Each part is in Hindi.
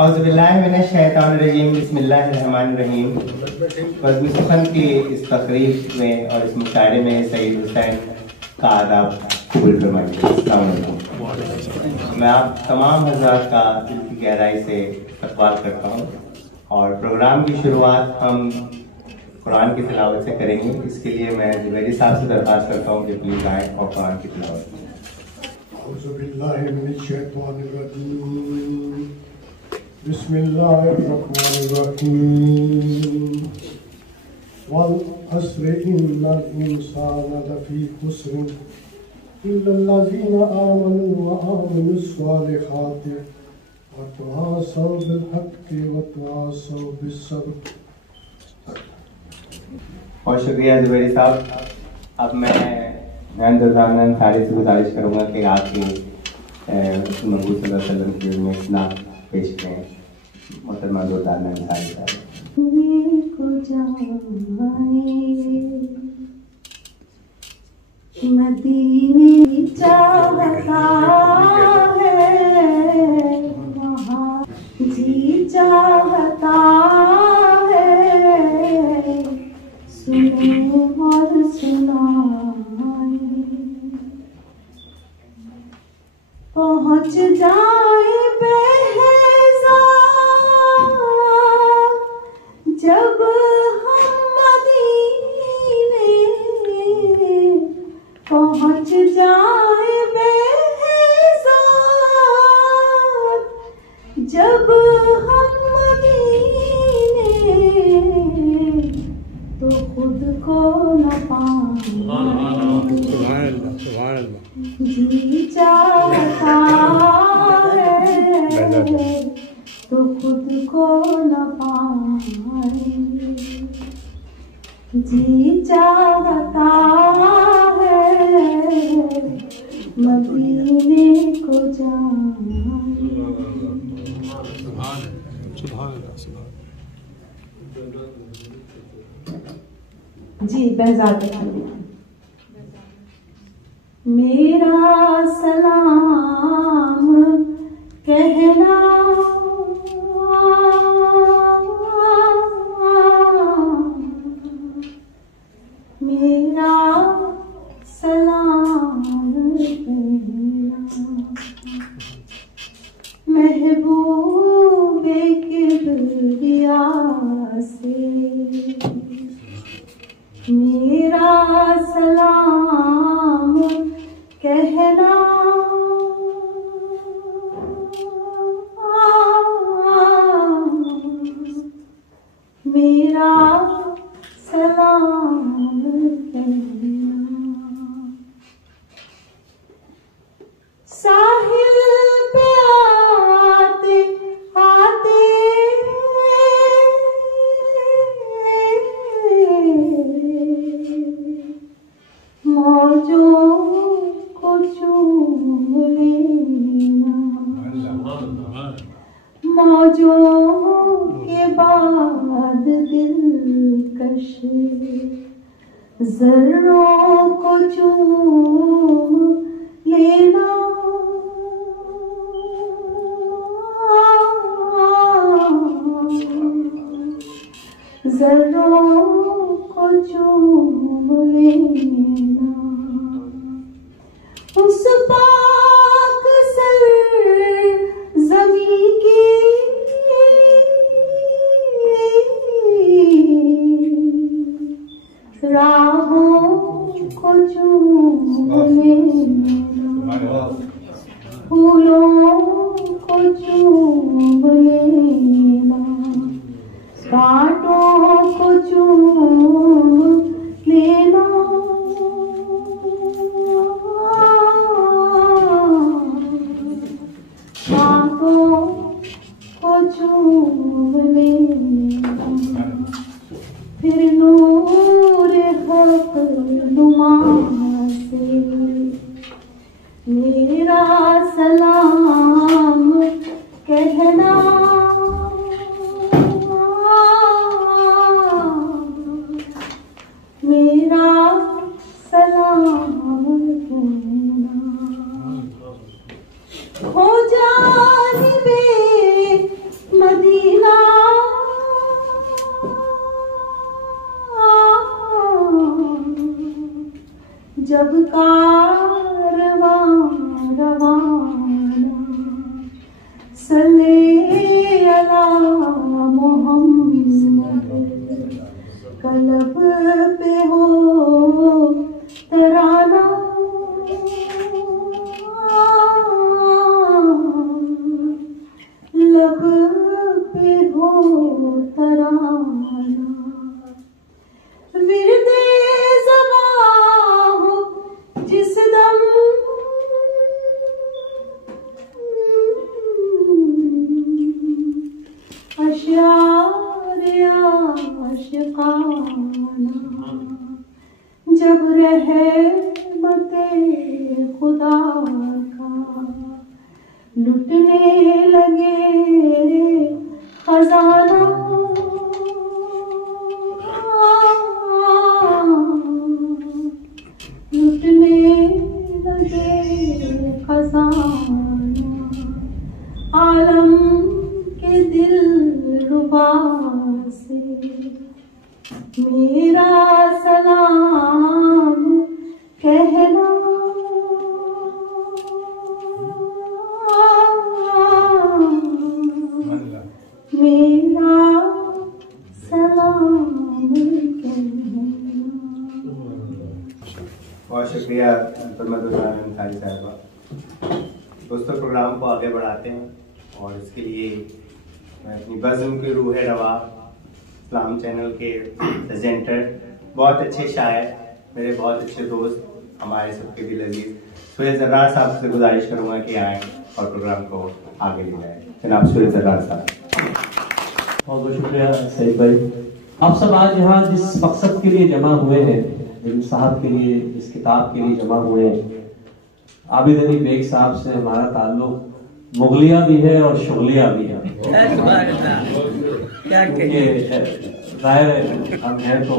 औज़ुबिल्लाहिमिनश्शैतानिर्रजीम बिस्मिल्लाहिर्रहमानिर्रहीम। बज़्म सुख़न की इस तक़रीब में और इस मुशायरे में सईद हुसैन का आदाब कबूल फरमाइए। अस्सलाम वालेकुम। मैं आप तमाम हज़रात का दिल की गहराई से इस्तक़बाल करता हूँ और प्रोग्राम की शुरुआत हम कुरान की तिलावत से करेंगे। इसके लिए मैं जुबैरी साहब से दरख्वास्त करता हूँ कि प्लीज़ आएँ और कुरान की तिलावत करें। बिस्मिल्लाहिर्रहमानिर्रहीम। वल अस्र इन्नल इंसाना लफी खुस्र इल्लल्लज़ीना आमनु व अमिलुस्सॉलिहाति व तवासौ बिल हक़्क़ि व तवासौ बिस्सब्र। बहुत शुक्रिया जुबैरी साहब। अब मैं सारे से गुजारिश करूँगा कि आपकी महबूब सल्लल्लाहु अलैहि वसल्लम की में इतना पेश करें। मोहतरमा दुर्दाना अंसारी साहब। मदीने चाहता है वहाँ जी चाहता है, सुने और सुनाए पहुँच जाए जब हम मदीने, पहुँच जाए बेहज़ार जब हम मदीने, तो खुद को न पाएं जी चाहता है, तो खुद को न पाए जी चाहता है, मदीने को जाए। जी बेहज़ार मेरा सलाम कहना, मेरा सलाम कहना, महबूबे किबरिया से मेरा सलाम कहना, मेरा सलाम कहना। साहिल पे आते आते मौजों को चूम लेना, मौजों के बाद दिलकश ज़र्रों को चूम लेना, ज़र्रों को चूम लेना। उस पाक सर ज़मीं की राहों को चूम लेना, फूलों को चूम लेना, कांटों को चूम लेना, बातों को चूम लेना, फिर नूर हक़ नुमा से मेरा सलाम कहना, मेरा सलाम कहना। हो जानिबे जब रहमते खुदा का लुटने लगे खजाना, लुटने लगे खजाना, आलम के दिल रुबा से मेरा सलाम कहना। मेरा सलाम कहना। बहुत शुक्रिया अंसारी साहबा। दोस्तों, प्रोग्राम को आगे बढ़ाते हैं और इसके लिए मैं अपनी बज़्म की रूह रवा इस्लाम चैनल के प्रेजेंटर, बहुत अच्छे शायर, मेरे बहुत अच्छे दोस्त, हमारे सबके दिल अजीज सुहेल जर्रार साहब से गुजारिश करूंगा कि आए और प्रोग्राम को आगे ले जाए। जनाब सुहेल जर्रार साहब। बहुत बहुत शुक्रिया सईद भाई। आप सब आज यहाँ जिस मकसद के लिए जमा हुए हैं, जिस साहब के लिए, इस किताब के लिए जमा हुए हैं, आबिद अली बेग साहब से हमारा ताल्लुक मुगलिया भी है और शुगलिया भी है। जाहिर है हम हैं तो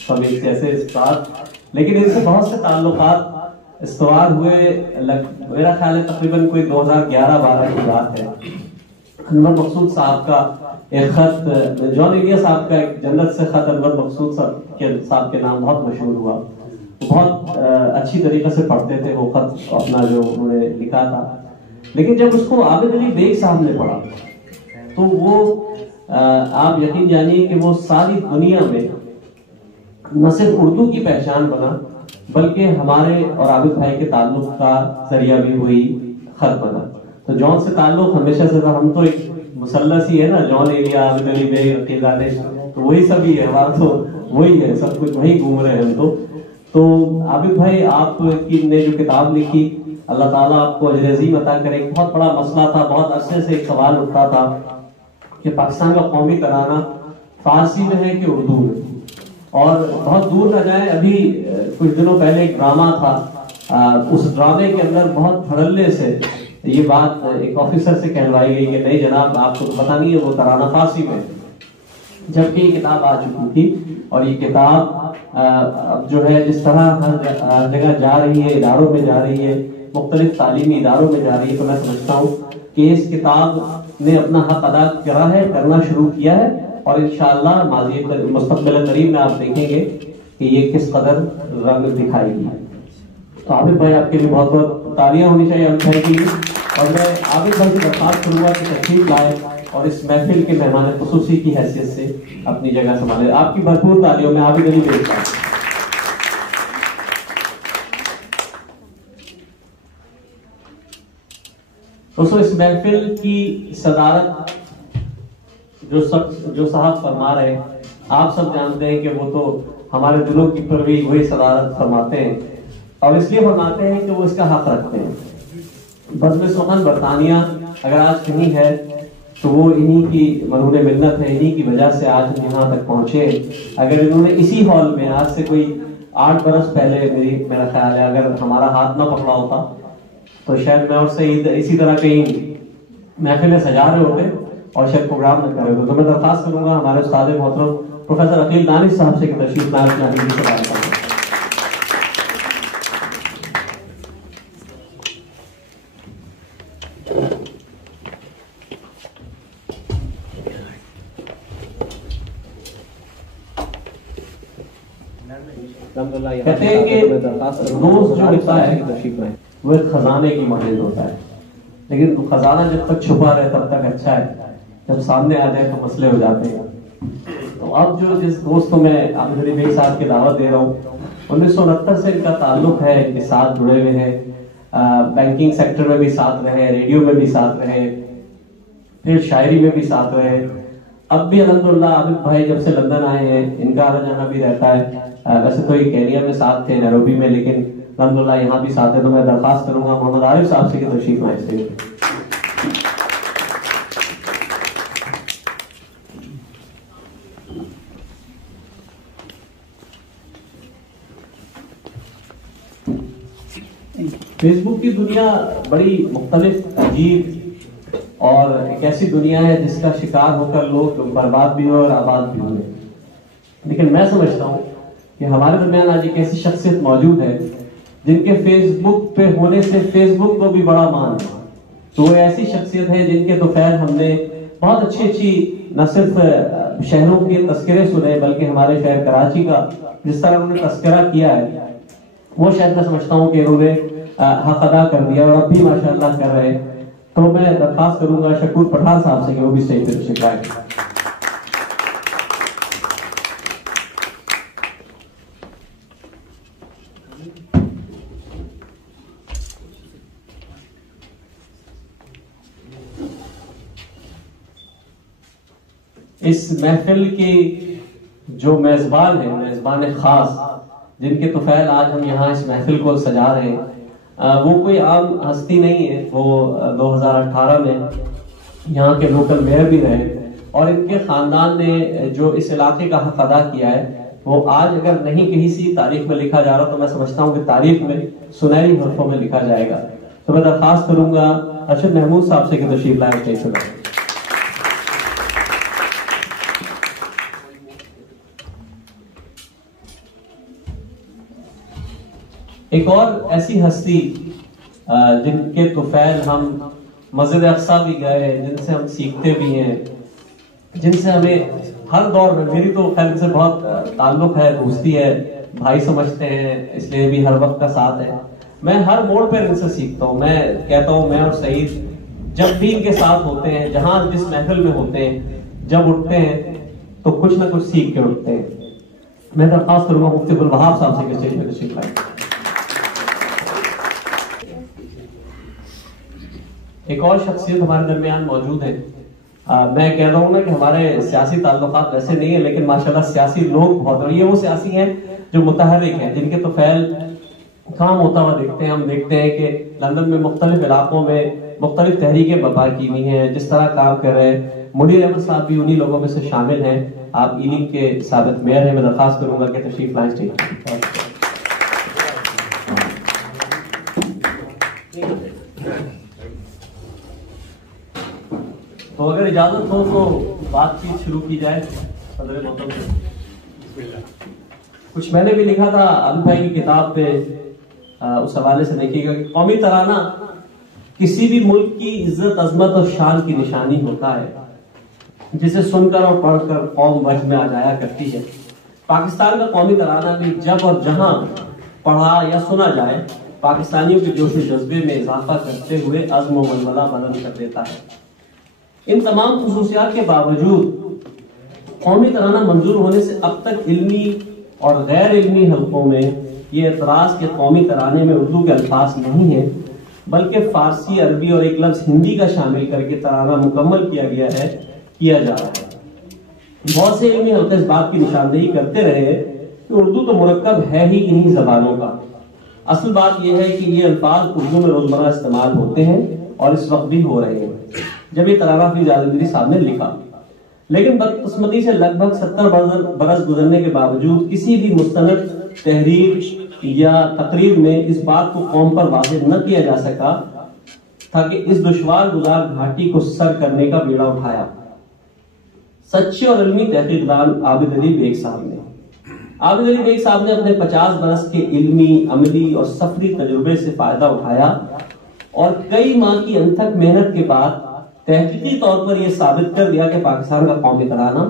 सब एक जैसे साथ, लेकिन इनसे बहुत से ताल्लुकात इस्तवार हुए। मेरा ख्याल है तकरीबन कोई 2011-12 की बात है। अनवर मकसूद साहब का एक खत, जॉन एलिया साहब का एक जन्नत से खत अनवर मकसूद साहब के नाम बहुत मशहूर हुआ। बहुत अच्छी तरीके से पढ़ते थे वो खत अपना जो उन्होंने लिखा था। लेकिन जब उसको आबिद अली बेग साहब ने पढ़ा तो वो आप यकीन जानिए कि वो सारी दुनिया में न सिर्फ उर्दू की पहचान बना, बल्कि हमारे और आबिद भाई के ताल्लुक का जरिया भी वही खत बना। तो जॉन से ताल्लुक हमेशा से, हम तो एक मुसल्लस ही है ना, जॉन एलिया, आबिद अली बेग, अकील दानिश, तो वही सभी है, हमारा तो वही है, सब कुछ वही घूम रहे हैं हम तो आबिद भाई आपकी ने जो किताब लिखी, अल्लाह ताला आपको अजर अज़ीम अता करे। एक बहुत बड़ा मसला था, बहुत अरसे से एक सवाल उठता था कि पाकिस्तान का कौमी तराना फारसी में है कि उर्दू में। और बहुत दूर न जाए, अभी कुछ दिनों पहले एक ड्रामा था, उस ड्रामे के अंदर बहुत धड़ल्ले से ये बात एक ऑफिसर से कहलवाई गई कि नहीं जनाब, आपको तो पता नहीं है वो तराना फारसी में, जबकि ये किताब आ चुकी थी। और ये किताब अब जो है जिस तरह हर जगह जा रही है, इदारों में जा रही है, मुख्तलिफ तालीमी इदारों में जा रही है, तो मैं समझता हूँ कि इस किताब ने अपना हक अदा करा है, करना शुरू किया है। और इंशाअल्लाह मुस्तक़बिल करीब में आप देखेंगे कि ये किस कदर रंग दिखाएगी। तो आबिद भाई आपके लिए बहुत बहुत तालियां होनी चाहिए आबिद भाई के लिए। और मैं आबिद भाई से दरख्वास्त करूंगा कि तशरीफ लाए और इस महफिल के मेहमान खुसूसी की हैसियत से अपनी जगह संभाले। आपकी भरपूर तालियों में आबिद अली बेग साहब। दोस्तों, इस महफिल की सदारत जो साहब फरमा रहे हैं, आप सब जानते हैं कि वो तो हमारे दिलों की परवी वही सदारत फरमाते हैं, और इसलिए फरमाते हैं कि वो इसका हक रखते हैं। बज़्म सुखन बरतानिया अगर आज कहीं है तो वो इन्हीं की मरहून मिन्नत है, इन्हीं की वजह से आज हम यहाँ तक पहुंचे। अगर इन्होंने इसी हॉल में आज से कोई 8 बरस पहले मेरा ख्याल है अगर हमारा हाथ न पकड़ा होता तो शायद मैं और सईद इसी तरह कहीं महफिलें सजा रहे होते और शायद प्रोग्राम न करे होते। तो मैं दरख्वास्त करूंगा हमारे उस्ताद मोहतरम प्रोफेसर अकील दानिश साहब से तशरीफ लाए। कहते हैं कि दोस्त जो होता है वो खजाने की मानद होता है, लेकिन खजाना जब तक छुपा रहे तब तक अच्छा है, जब सामने आ जाए तो मसले हो जाते हैं। तो अब जो जिस दोस्त को मैं आबिद अली बेग साहब की दावत दे रहा हूँ, 1969 से इनका ताल्लुक है, इनके साथ जुड़े हुए हैं, बैंकिंग सेक्टर में भी साथ रहे, रेडियो में भी साथ रहे, फिर शायरी में भी साथ रहे। अब भी अल्हम्दुलिल्लाह आबिद भाई जब से लंदन आए हैं, इनका आना जाना भी रहता है। वैसे तो ये केनिया में साथ थे, नैरोबी में, लेकिन अल्हम्दुलिल्लाह यहाँ भी साथ है। तो मैं दरख्वास्त करूंगा मोहम्मद आरिफ साहब से कि तशरीफ लाएं से। फेसबुक की दुनिया बड़ी मुख्तलिफ, अजीब और एक ऐसी दुनिया है जिसका शिकार होकर लोग बर्बाद भी हुए और आबाद भी हुए। लेकिन मैं समझता हूँ कि हमारे दरमियान आज एक ऐसी शख्सियत मौजूद है जिनके फेसबुक पे होने से फेसबुक को भी बड़ा मान है। तो वो ऐसी शख्सियत है जिनके तो खैर हमने बहुत अच्छी अच्छी न सिर्फ शहरों के तस्करे सुने, बल्कि हमारे शहर कराची का जिस तरह उन्होंने तस्करा किया है, वो शायद मैं समझता हूँ कि उन्होंने हक अदा कर दिया और अब भी माशाअल्लाह कर रहे हैं। तो मैं दरख्वास्त करूंगा शकूर पठान साहब से कि वो भी स्टेज पर तशरीफ लाएं। इस महफिल के जो मेजबान है, मेजबान खास, जिनके तुफैल आज हम यहाँ इस महफिल को सजा रहे हैं, वो कोई आम हस्ती नहीं है। वो 2018 में यहाँ के लोकल मेयर भी रहे और इनके खानदान ने जो इस इलाके का हक अदा किया है वो आज अगर नहीं कहीं सी तारीख में लिखा जा रहा तो मैं समझता हूँ कि तारीख में सुनहरी हरफों में लिखा जाएगा। तो मैं दरख्वास्त करूंगा अरशद महमूद साहब से कि तशरीफ लाए स्टेज पर। एक और ऐसी हस्ती जिनके तुफैल हम मस्जिद अक्सा भी गए, जिनसे हम सीखते भी हैं, जिनसे हमें हर दौर में, मेरी तो खैर से बहुत ताल्लुक है, दोस्ती है, भाई समझते हैं, इसलिए भी हर वक्त का साथ है। मैं हर मोड़ पर इनसे सीखता हूँ। मैं कहता हूँ, मैं और सईद जब भी इनके साथ होते हैं, जहां जिस महफिल में होते हैं, जब उठते हैं तो कुछ ना कुछ सीख के उठते हैं। मैं दरख्वास्त करूंगा मुफ्ती अब्दुल वहाब साहब से कि स्टेज पर तशरीफ लाएं। एक और शख्सियत हमारे दरमियान मौजूद है। मैं कह रहा हूँ ना कि हमारे सियासी ताल्लुकात वैसे नहीं है, लेकिन माशाल्लाह सियासी लोग बहुत, और ये वो सियासी हैं जो मुतहर्रिक हैं, जिनके तो फैल काम होता हुआ देखते हैं। हम देखते हैं कि लंदन में मुख्तलिफ इलाकों में मुख्तलिफ तहरीकें बर्पा की हुई हैं, जिस तरह काम कर रहे हैं। मुनीर अहमद साहब भी उन्हीं लोगों में से शामिल हैं। आप इन्हीं के साबित मेयर हैं। मैं दरख्वास्त करूंगा कि तशरीफ लाएं स्टेज पर। तो अगर इजाजत हो तो बातचीत शुरू की जाए। सदर मोहतरम से कुछ मैंने भी लिखा था अली भाई की किताब पे, उस हवाले से देखिएगा कि कौमी तराना किसी भी मुल्क की इज्जत, अजमत और शान की निशानी होता है, जिसे सुनकर और पढ़कर कौम वज में आ जाया करती है। पाकिस्तान का कौमी तराना भी जब और जहां पढ़ा या सुना जाए, पाकिस्तानियों के जोश जज्बे में इजाफा करते हुए अज़्म व वलवला बुलंद कर देता है। इन तमाम खुसूसियात के बावजूद कौमी तराना मंजूर होने से अब तक इल्मी और गैर इल्मी हलकों में ये एतराज के कौमी तराने में उर्दू के अल्फाज नहीं है, बल्कि फारसी, अरबी और एक लफ्ज हिंदी का शामिल करके तराना मुकम्मल किया जा रहा है। बहुत से इल्मी हल्के इस बात की निशानदेही करते रहे कि उर्दू तो मुरक्कब है ही इन्हीं जबानों का। असल बात यह है कि ये अल्फाज उर्दू में रोजमर्रा इस्तेमाल होते हैं और इस वक्त भी हो रहे हैं जब ये तराना हफीज आजमगीरी साहब ने लिखा। लेकिन बदकिस्मती से लगभग 70 बरस गुजरने के बावजूद किसी भी मुस्तनद तहरीर या तकरीर में इस बात को कौम पर वाज़ेह न किया जा सका था कि इस दुश्वार गुजार घाटी को सर करने का बीड़ा उठाया सच्चे और इल्मी तहकीकदान आबिद अली बेग साहब ने। आबिद अली बेग साहब ने अपने 50 बरस के इल्मी, अमली और सफरी तजुर्बे से फायदा उठाया और कई माह की अनथक मेहनत के बाद तहकीकी तौर पर यह साबित कर दिया कि पाकिस्तान का कौमी तराना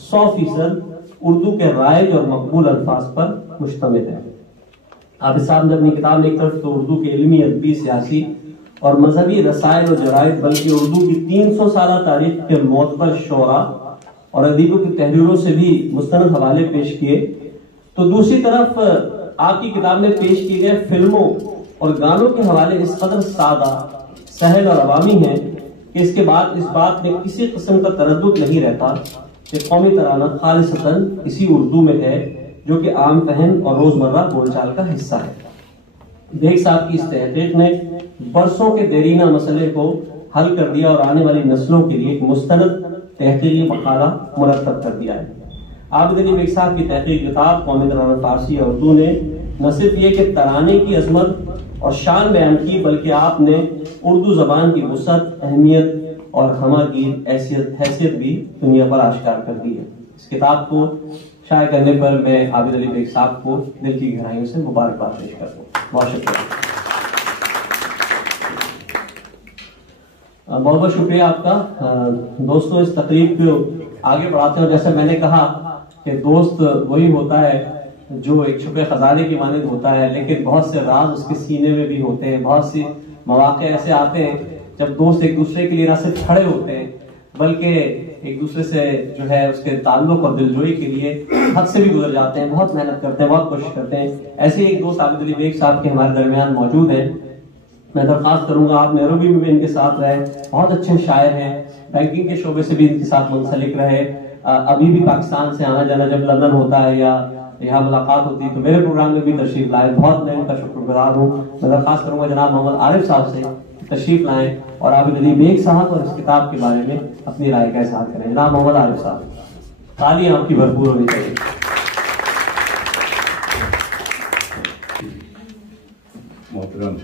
100% उर्दू के राइज और मकबूल अल्फाज पर मुश्तमिल है। आबिद साहब ने अपनी किताब में एक तरफ तो उर्दू के इल्मी, अदबी, सियासी और मजहबी रसायल और जराइद, बल्कि उर्दू की 300 साल तारीख के मोतबर शोरा और अदीबों की तहरीरों से भी मुस्तनद हवाले पेश किए, तो दूसरी तरफ आपकी किताब में पेश किए गए फिल्मों और गानों के हवाले इस कदर सादा, सहल और अवामी हैं कि इसके बाद इस बात में किसी किस्म का तरद्दुद नहीं रहता कि कौमी तराना खालिसतन इसी उर्दू में है जो कि आम फहम और रोजमर्रा बोलचाल का हिस्सा है। बेग साहब की इस तहकीक ने बरसों के देरीना मसले को हल कर दिया और आने वाली नस्लों के लिए एक मुस्तनद तहकीकी मकाला मुरतब कर दिया है। आबिद अली बेग साहब की तहकीक किताब कौमी तराना फारसी और उर्दू ने न सिर्फ ये कि तराने की अजमत और शान बयान की, बल्कि आपने उर्दू जबान की वुसअत, अहमियत और हमागीर हैसियत भी दुनिया पर आश्कार कर दी है। इस किताब को शाये करने पर मैं आबिद अली बेग साहब को दिल की गहराइयों से मुबारकबाद पेश करता हूँ। बहुत शुक्रिया, बहुत बहुत शुक्रिया आपका। दोस्तों, इस तकरीब को आगे बढ़ाते हैं। जैसे मैंने कहा कि दोस्त वही होता है जो एक छुपे खजाने की मानंद होता है, लेकिन बहुत से राज उसके सीने में भी होते हैं। बहुत सी मौके ऐसे आते हैं जब दोस्त एक दूसरे के लिए ना सिर्फ खड़े होते हैं, बल्कि एक दूसरे से जो है उसके ताल्लुक और दिलजोई के लिए हद से भी गुजर जाते हैं, बहुत मेहनत करते हैं, बहुत कोशिश करते हैं। ऐसे एक दोस्त आबिद अली बेग साहब के हमारे दरमियान मौजूद हैं। मैं दरख्वास्त करूंगा आप नैरोबी में भी इनके साथ रहे, बहुत अच्छे शायर हैं, बैंकिंग के शोबे से भी इनके साथ मुंसलिक रहे। अभी भी पाकिस्तान से आना जाना जब लंदन होता है या यहाँ मुलाकात होती है तो मेरे प्रोग्राम में भी तशरीफ लाए, बहुत मैं उनका शुक्रगुजार हूँ। मैं दरख्वास्त करूंगा जनाब मोहम्मद आरिफ साहब से तशरीफ लाएं और आबिद अली बेग साहब और इस किताब के बारे में अपनी राय का इजहार करें। जनाब मोहम्मद आरिफ साहब, तालियां आपकी भरपूर होनी चाहिए। मोहतरम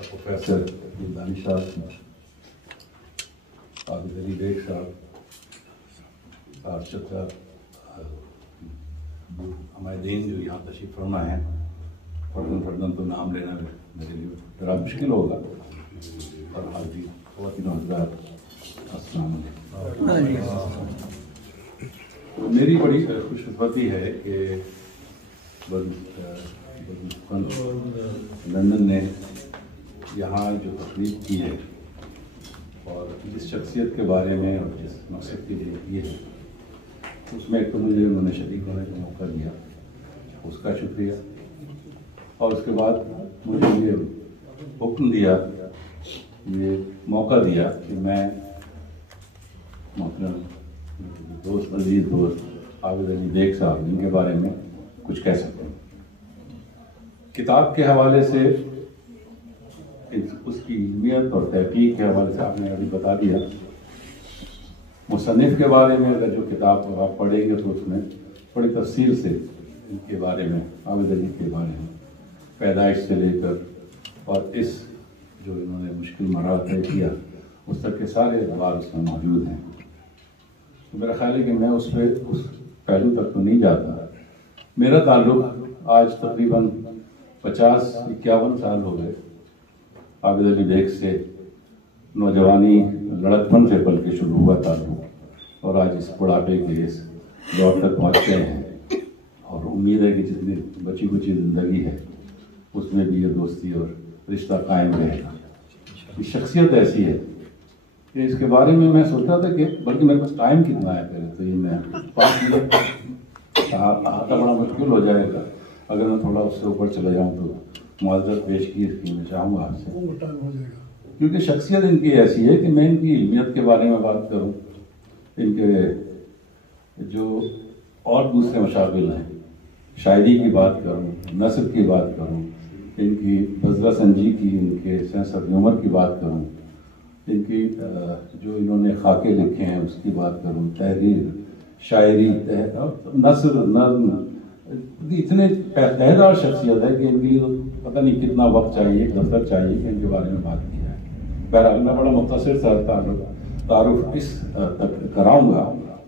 प्रोफेसर दानिश साहब, आबिद अली बेग साहब, आर्शद साहब, हमारे दिन जो यहाँ तशरीफ फरमा है, फर्दन तो नाम लेना मेरे लिए थोड़ा मुश्किल होगा। और हाजी ख़वातीन हज़रात, अस्सलाम वालेकुम। मेरी बड़ी खुशकिस्मती है कि लंदन ने यहाँ जो तकरीब की है और जिस शख्सियत के बारे में और जिस मकसद के लिए की है, उसमें एक तो मुझे उन्होंने शरीक होने का मौका दिया, उसका शुक्रिया। और उसके बाद मुझे ये हुक्म दिया, ये मौका दिया कि मैं मोहतरम दोस्त, अजीज दोस्त आबिद अली बेग साहब, इनके बारे में कुछ कह सकूँ। किताब के हवाले से, उसकी इल्मियत और तहकीक के हवाले से आपने अभी बता दिया। मुसन्निफ़ के बारे में अगर जो किताब आप पढ़ेंगे तो उसमें बड़ी तफसील से इनके बारे में, आबिद अली के बारे में, पैदाइश से लेकर और इस जो इन्होंने मुश्किल मरहला तय किया उस तक के सारे अखबार उसमें मौजूद हैं। तो मेरा ख्याल है कि मैं उस पहलू तक तो नहीं जाता। मेरा ताल्लुक़ आज तकरीबन 50-51 साल हो गए आबिद अली बेग से। नौजवानी लड़कपन से पल के शुरू हुआ ताल्लुक़ और आज इस बुढ़ापे के इस दौर तक पहुँच गए हैं। और उम्मीद है कि जितनी बची कुची ज़िंदगी है उसमें भी ये दोस्ती और रिश्ता कायम रहेगा। ये शख्सियत ऐसी है कि इसके बारे में मैं सोचता था कि बल्कि मेरे पास टाइम कितना आया करे, तो ये मैं 5 मिनट आता बड़ा मुश्किल हो जाएगा अगर मैं थोड़ा उससे ऊपर चले जाऊँ। तो मुआज़रत पेश की इसकी मैं चाहूँगा आपसे, क्योंकि शख्सियत इनकी ऐसी है कि मैं इनकी इल्मियत के बारे में बात करूँ, इनके जो और दूसरे मशागिल हैं, शायरी की बात करूँ, नस्र की बात करूँ, इनकी बज़रा संजी की, इनके सेंस ऑफ ह्यूमर की बात करूँ, इनकी जो इन्होंने खाके लिखे हैं उसकी बात करूँ, तहरीर, शायरी, नस्र, नज़्म, इतने तहदार शख्सियत है कि इनके लिए तो पता नहीं कितना वक्त चाहिए, दफ्तर चाहिए कि इनके बारे में बात की जाए। बहरहाल मैं बड़ा मुख्तसर सा तारुफ इस तक कराऊँगा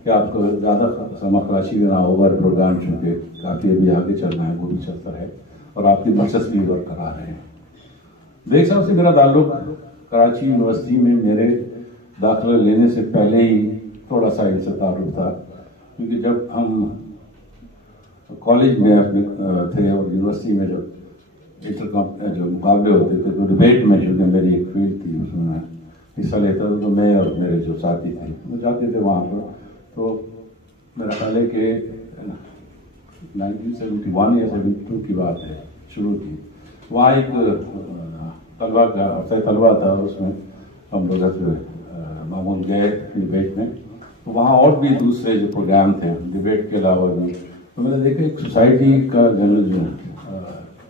कि आपको ज़्यादा समाखराशी भी ना होगा। प्रोग्राम चूँकि काफ़ी अभी आगे चल रहा है, वो भी चलता है और आपकी दिलचस्पी बरकरार है। बेग साहब से मेरा ताल्लुक़ कराची यूनिवर्सिटी में मेरे दाखिला लेने से पहले ही थोड़ा सा इनसे ताल्लुक़ था, क्योंकि जब हम कॉलेज में अपने थे और यूनिवर्सिटी में जब जो मुकाबले होते थे तो डिबेट में चूँकि मेरी एक फील्ड थी उसमें हिस्सा लेता था, तो मैं और मेरे जो साथी थे वो जाते थे वहाँ पर। तो मेरा ख्याल है कि 1971 या 72 की बात है, शुरू की। वहाँ एक तलवा का अफसर तलवा था, उसमें हम लोग मामूल गए डिबेट में। तो वहाँ और भी दूसरे जो प्रोग्राम थे डिबेट के अलावा भी, तो मैंने देखा एक सोसाइटी का जनरल जो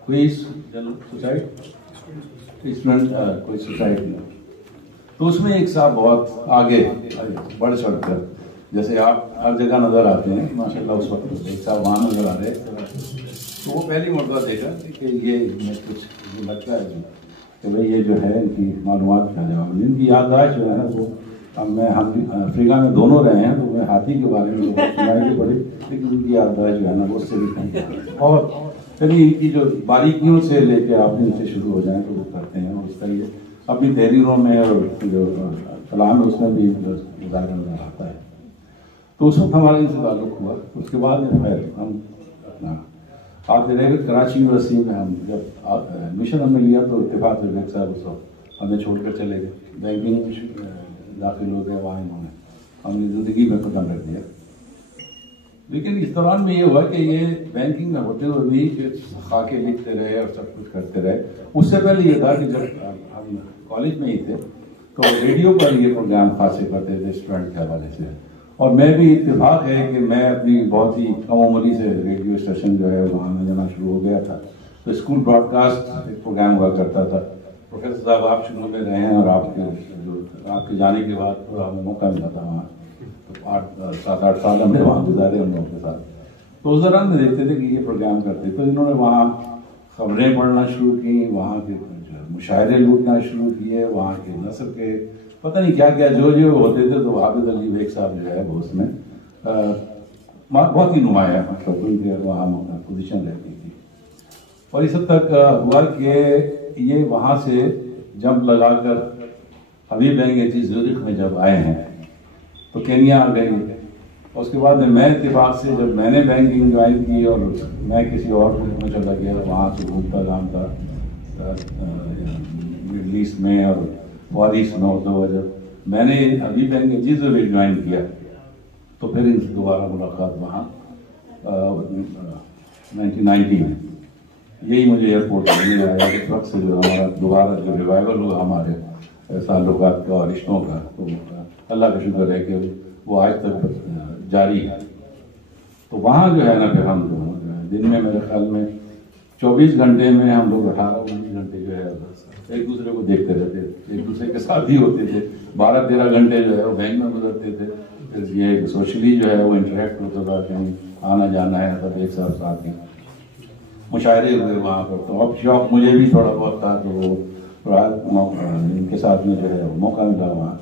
quiz general society, student quiz society, तो उसमें एक साहब बहुत आगे बढ़ चढ़ कर, जैसे आप हर जगह नज़र आते हैं माशाल्लाह, उस वक्त एक साहब वहाँ नज़र आ रहे तो वो पहली मरतबा देखा कि ये कुछ लगता है कि भाई ये जो है इनकी मालूमात का जवाब, इनकी याददाश्त जो है ना वो, हम अफ्रीका में दोनों रहे हैं, तो मैं हाथी के बारे में सुनाई पड़ी, लेकिन उनकी याददाश्त जो है ना वो उससे भी कहीं, और चलिए इनकी जो बारीकियों से लेके आप इनसे शुरू हो जाएं तो वो करते हैं, और उस तरह अपनी तहरीरों में और जो कलाम है उसमें भी उजागर नजर आता है। तो उस वक्त हमारा इनसे ताल्लुक हुआ। उसके बाद में फिर हम अपना आते रहे कराची यूनिवर्सिटी में। हम जब एडमिशन हमने लिया तो इत्तेफाक से बेग साहब उस वक्त हमें छोड़कर चले गए, बैंकिंग में दाखिल हो गए, वहाँ इन्होंने हमने ज़िंदगी में कदम रख दिया। लेकिन इस दौरान में ये हुआ कि ये बैंकिंग में होते हुए भी खाके लिखते रहे और सब कुछ करते रहे। उससे पहले ये था कि जब हम कॉलेज में ही थे तो रेडियो पर ये प्रोग्राम खासे करते थे स्टूडेंट के हवाले से, और मैं भी इत्तेफाक है कि मैं अपनी बहुत ही कम उम्र से रेडियो स्टेशन जो है वहाँ में जाना शुरू हो गया था। तो स्कूल ब्रॉडकास्ट एक प्रोग्राम हुआ करता था। प्रोफेसर साहब आप शुरू में रहे हैं और आपके जाने के बाद तो हमें मौका मिला था वहाँ, तो 7-8 साल हमने वहाँ गुजारे उन लोगों के साथ। तो उस दौरान में देखते थे कि ये प्रोग्राम करते, तो इन्होंने वहाँ खबरें पढ़ना शुरू की, वहाँ के मुशायरे लूटना शुरू किए, वहाँ के नस्र के पता नहीं क्या क्या जो जो होते थे। तो आबिद अली बेग साहब जो है वो उसमें बहुत ही नुमाया, मतलब उनके वहाँ पोजीशन रहती थी। और इस हद तक हुआ कि ये वहाँ से जंप लगाकर हबीब बेंगेजी ज़ुरिख में जब आए हैं तो केनिया आ गए। और उसके बाद में मैं इत्तेफाक से जब मैंने बैंकिंग ज्वाइन की और मैं किसी और मुल्क में चला गया, वहाँ से घूमता घामता मिडल ईस्ट में और फॉर ईस्ट में होता हुआ जब मैंने हबीब बेंगेजी ज़ुरिख ज्वाइन किया तो फिर इनसे दोबारा मुलाकात वहाँ 1990 में। यही मुझे एयरपोर्ट लेने आया। इस वक्त से जो हमारा दोबारा जो रिवाइवल हुआ हमारे ताल्लुकात का और रिश्तों का, तो अल्लाह का शुक्र है कि वो आज तक जारी है। तो वहाँ जो है ना फिर हम दिन में मेरे ख्याल में 24 घंटे में हम लोग 18-19 घंटे जो है एक दूसरे को देखते रहते, एक दूसरे के साथ ही होते थे। 12-13 घंटे जो है वो बैंक में गुजरते थे। फिर ये सोशली जो है वो इंटरेक्ट होता था, कहीं आना जाना है तब एक साथ ही मुशायरे हुए वहाँ पर। तो अब शौक मुझे भी थोड़ा बहुत था, तो वो इनके साथ में जो है मौका मिला वहाँ।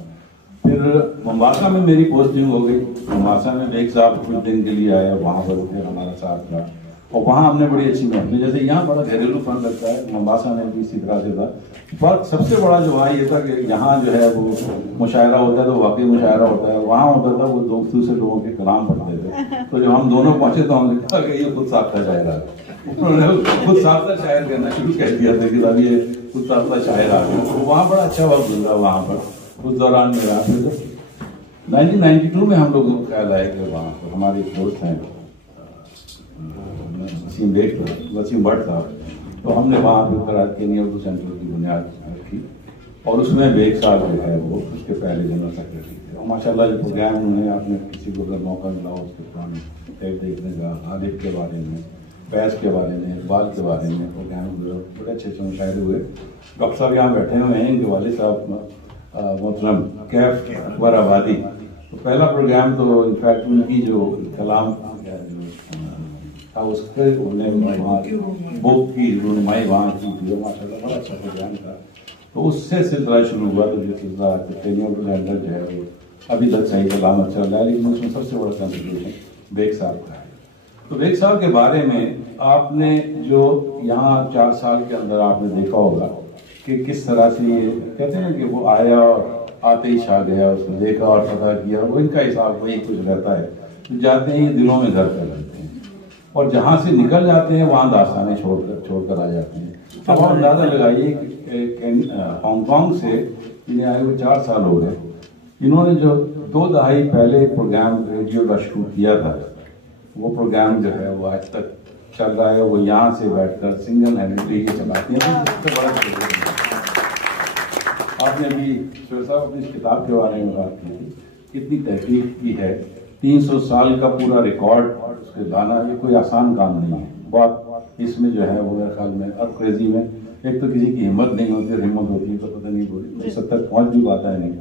फिर मोम्बासा में मेरी पोस्टिंग हो गई। मोम्बासा में बेग साहब कुछ दिन के लिए आया, वहाँ पर फिर हमारा साथ रहा और वहाँ हमने बड़ी अच्छी महफिल, जैसे यहाँ बड़ा घरेलू फन लगता है, मोम्बासा में भी इसी तरह से था। फर्क सबसे बड़ा जो वहाँ ये था कि यहाँ जो है वो मुशायरा होता है तो वाकई मुशायरा होता है, वहाँ होता था वो दूसरे लोगों के कलाम पढ़ते थे। तो जब हम दोनों पहुंचे तो हमने कहा कि ये खुद साख्ता शायर आ गया। उन्होंने खुद साख्ता शायर करना शुरू कर दिया था कि अब ये खुद साख्ता शायर आ गया। तो वहाँ बड़ा अच्छा वक्त गुजरा वहाँ पर उस दौरान मेरा। फिर 1992 में हम लोगों को ख्याल आया कि वहाँ पर हमारे दोस्त हैं वसीम भट्ट साहब, तो हमने वहाँ पर करार केनिया उर्दू सेंटर की बुनियाद रखी और उसमें बेग साहब जो है वो उसके पहले जनरल सेक्रेटरी थे। और माशाल्लाह जो प्रोग्राम उन्होंने, आपने किसी को अगर मौका मिला हो उसके पुराने टैग देखने का, आदिफ के बारे में, फैज़ के बारे में, इकबाल के बारे में प्रोग्राम बड़े अच्छे अच्छे मुशायरे हुए। डॉक्टर साहब यहाँ बैठे हुए हैं, इनके वालिद साहब मोहतरम कैफ अकबर आबादी। तो पहला प्रोग्राम तो इनफैक्ट उनकी जो कलाम था उसके उन्होंने बुक की रुनमाई वहाँ की थी, माशाल्लाह बड़ा अच्छा प्रोग्राम था। तो उससे सिलसिला शुरू हुआ। तो जो सिलसिला केनिया प्रेजेंटर जो है वो अभी तक सही सलामत चल रहा है, लेकिन उसमें सबसे बड़ा कंट्रीब्यूशन बेग साहब का है। तो बेग साहब के बारे में आपने जो यहाँ 4 साल के अंदर आपने देखा होगा कि किस तरह से ये कहते हैं कि वो आया और आते ही छा गया, उसने देखा और पता किया, वो इनका हिसाब वही कुछ रहता है। तो जाते हैं ये दिलों में घर कर रहते हैं और जहाँ से निकल जाते हैं वहाँ दास्तानें छोड़कर आ जाते हैं। अब आप अंदाज़ा लगाइए कि हांगकांग से इन्हें आए हुए 4 साल हो गए। इन्होंने जो 2 दहाई पहले प्रोग्राम रेडियो का शुरू किया था, वो प्रोग्राम जो है वो आज तक चल रहा है। वो यहाँ से बैठकर सिंगल हैंडेडली ही चलाती हैं। सबसे बड़ा आपने भी शेर साहब अपनी इस किताब के बारे में बात की थी, कितनी तहकीक की है। 300 साल का पूरा रिकॉर्ड उसके लाना ये कोई आसान काम नहीं है। बहुत इसमें जो है वो मेरे ख्याल में अब क्रेजी में एक तो किसी की हिम्मत नहीं होती, हिम्मत होती है तो पता नहीं बोली सब तक पहुँच भी पाता है, नहीं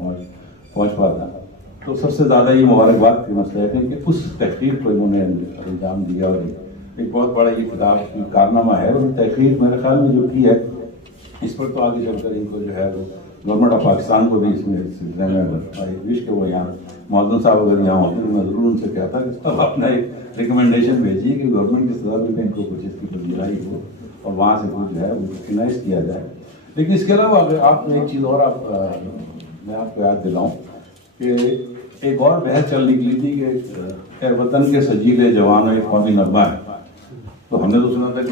पहुँच पाता। तो सबसे ज़्यादा ये मुबारकबाद की मसला है कि उस तहकीक को इन्होंने अंजाम दिया और एक बहुत बड़ा ये किताब कारनामा है, और तहकीक मेरे ख्याल में जो की है इस पर तो आगे चलकर इनको जो है वो गवर्नमेंट ऑफ पाकिस्तान को भी इसमें सिलसिले में विश के वो यहाँ मौजूद साहब अगर यहाँ होते तो मैं जरूर उनसे कहता कि सब अपना एक रिकमेंडेशन भेजिए कि गवर्नमेंट की सदर में इनको कुछ इसकी दिलाई हो और वहाँ से कुछ जो है वो रिकगनाइज किया जाए। लेकिन इसके अलावा अगर आप एक चीज़ और मैं आपको याद दिलाऊँ कि एक और बहस चल निकली थी कि वतन के सजीले जवान एक कौमी नगमा है, तो हमने तो सुना था कि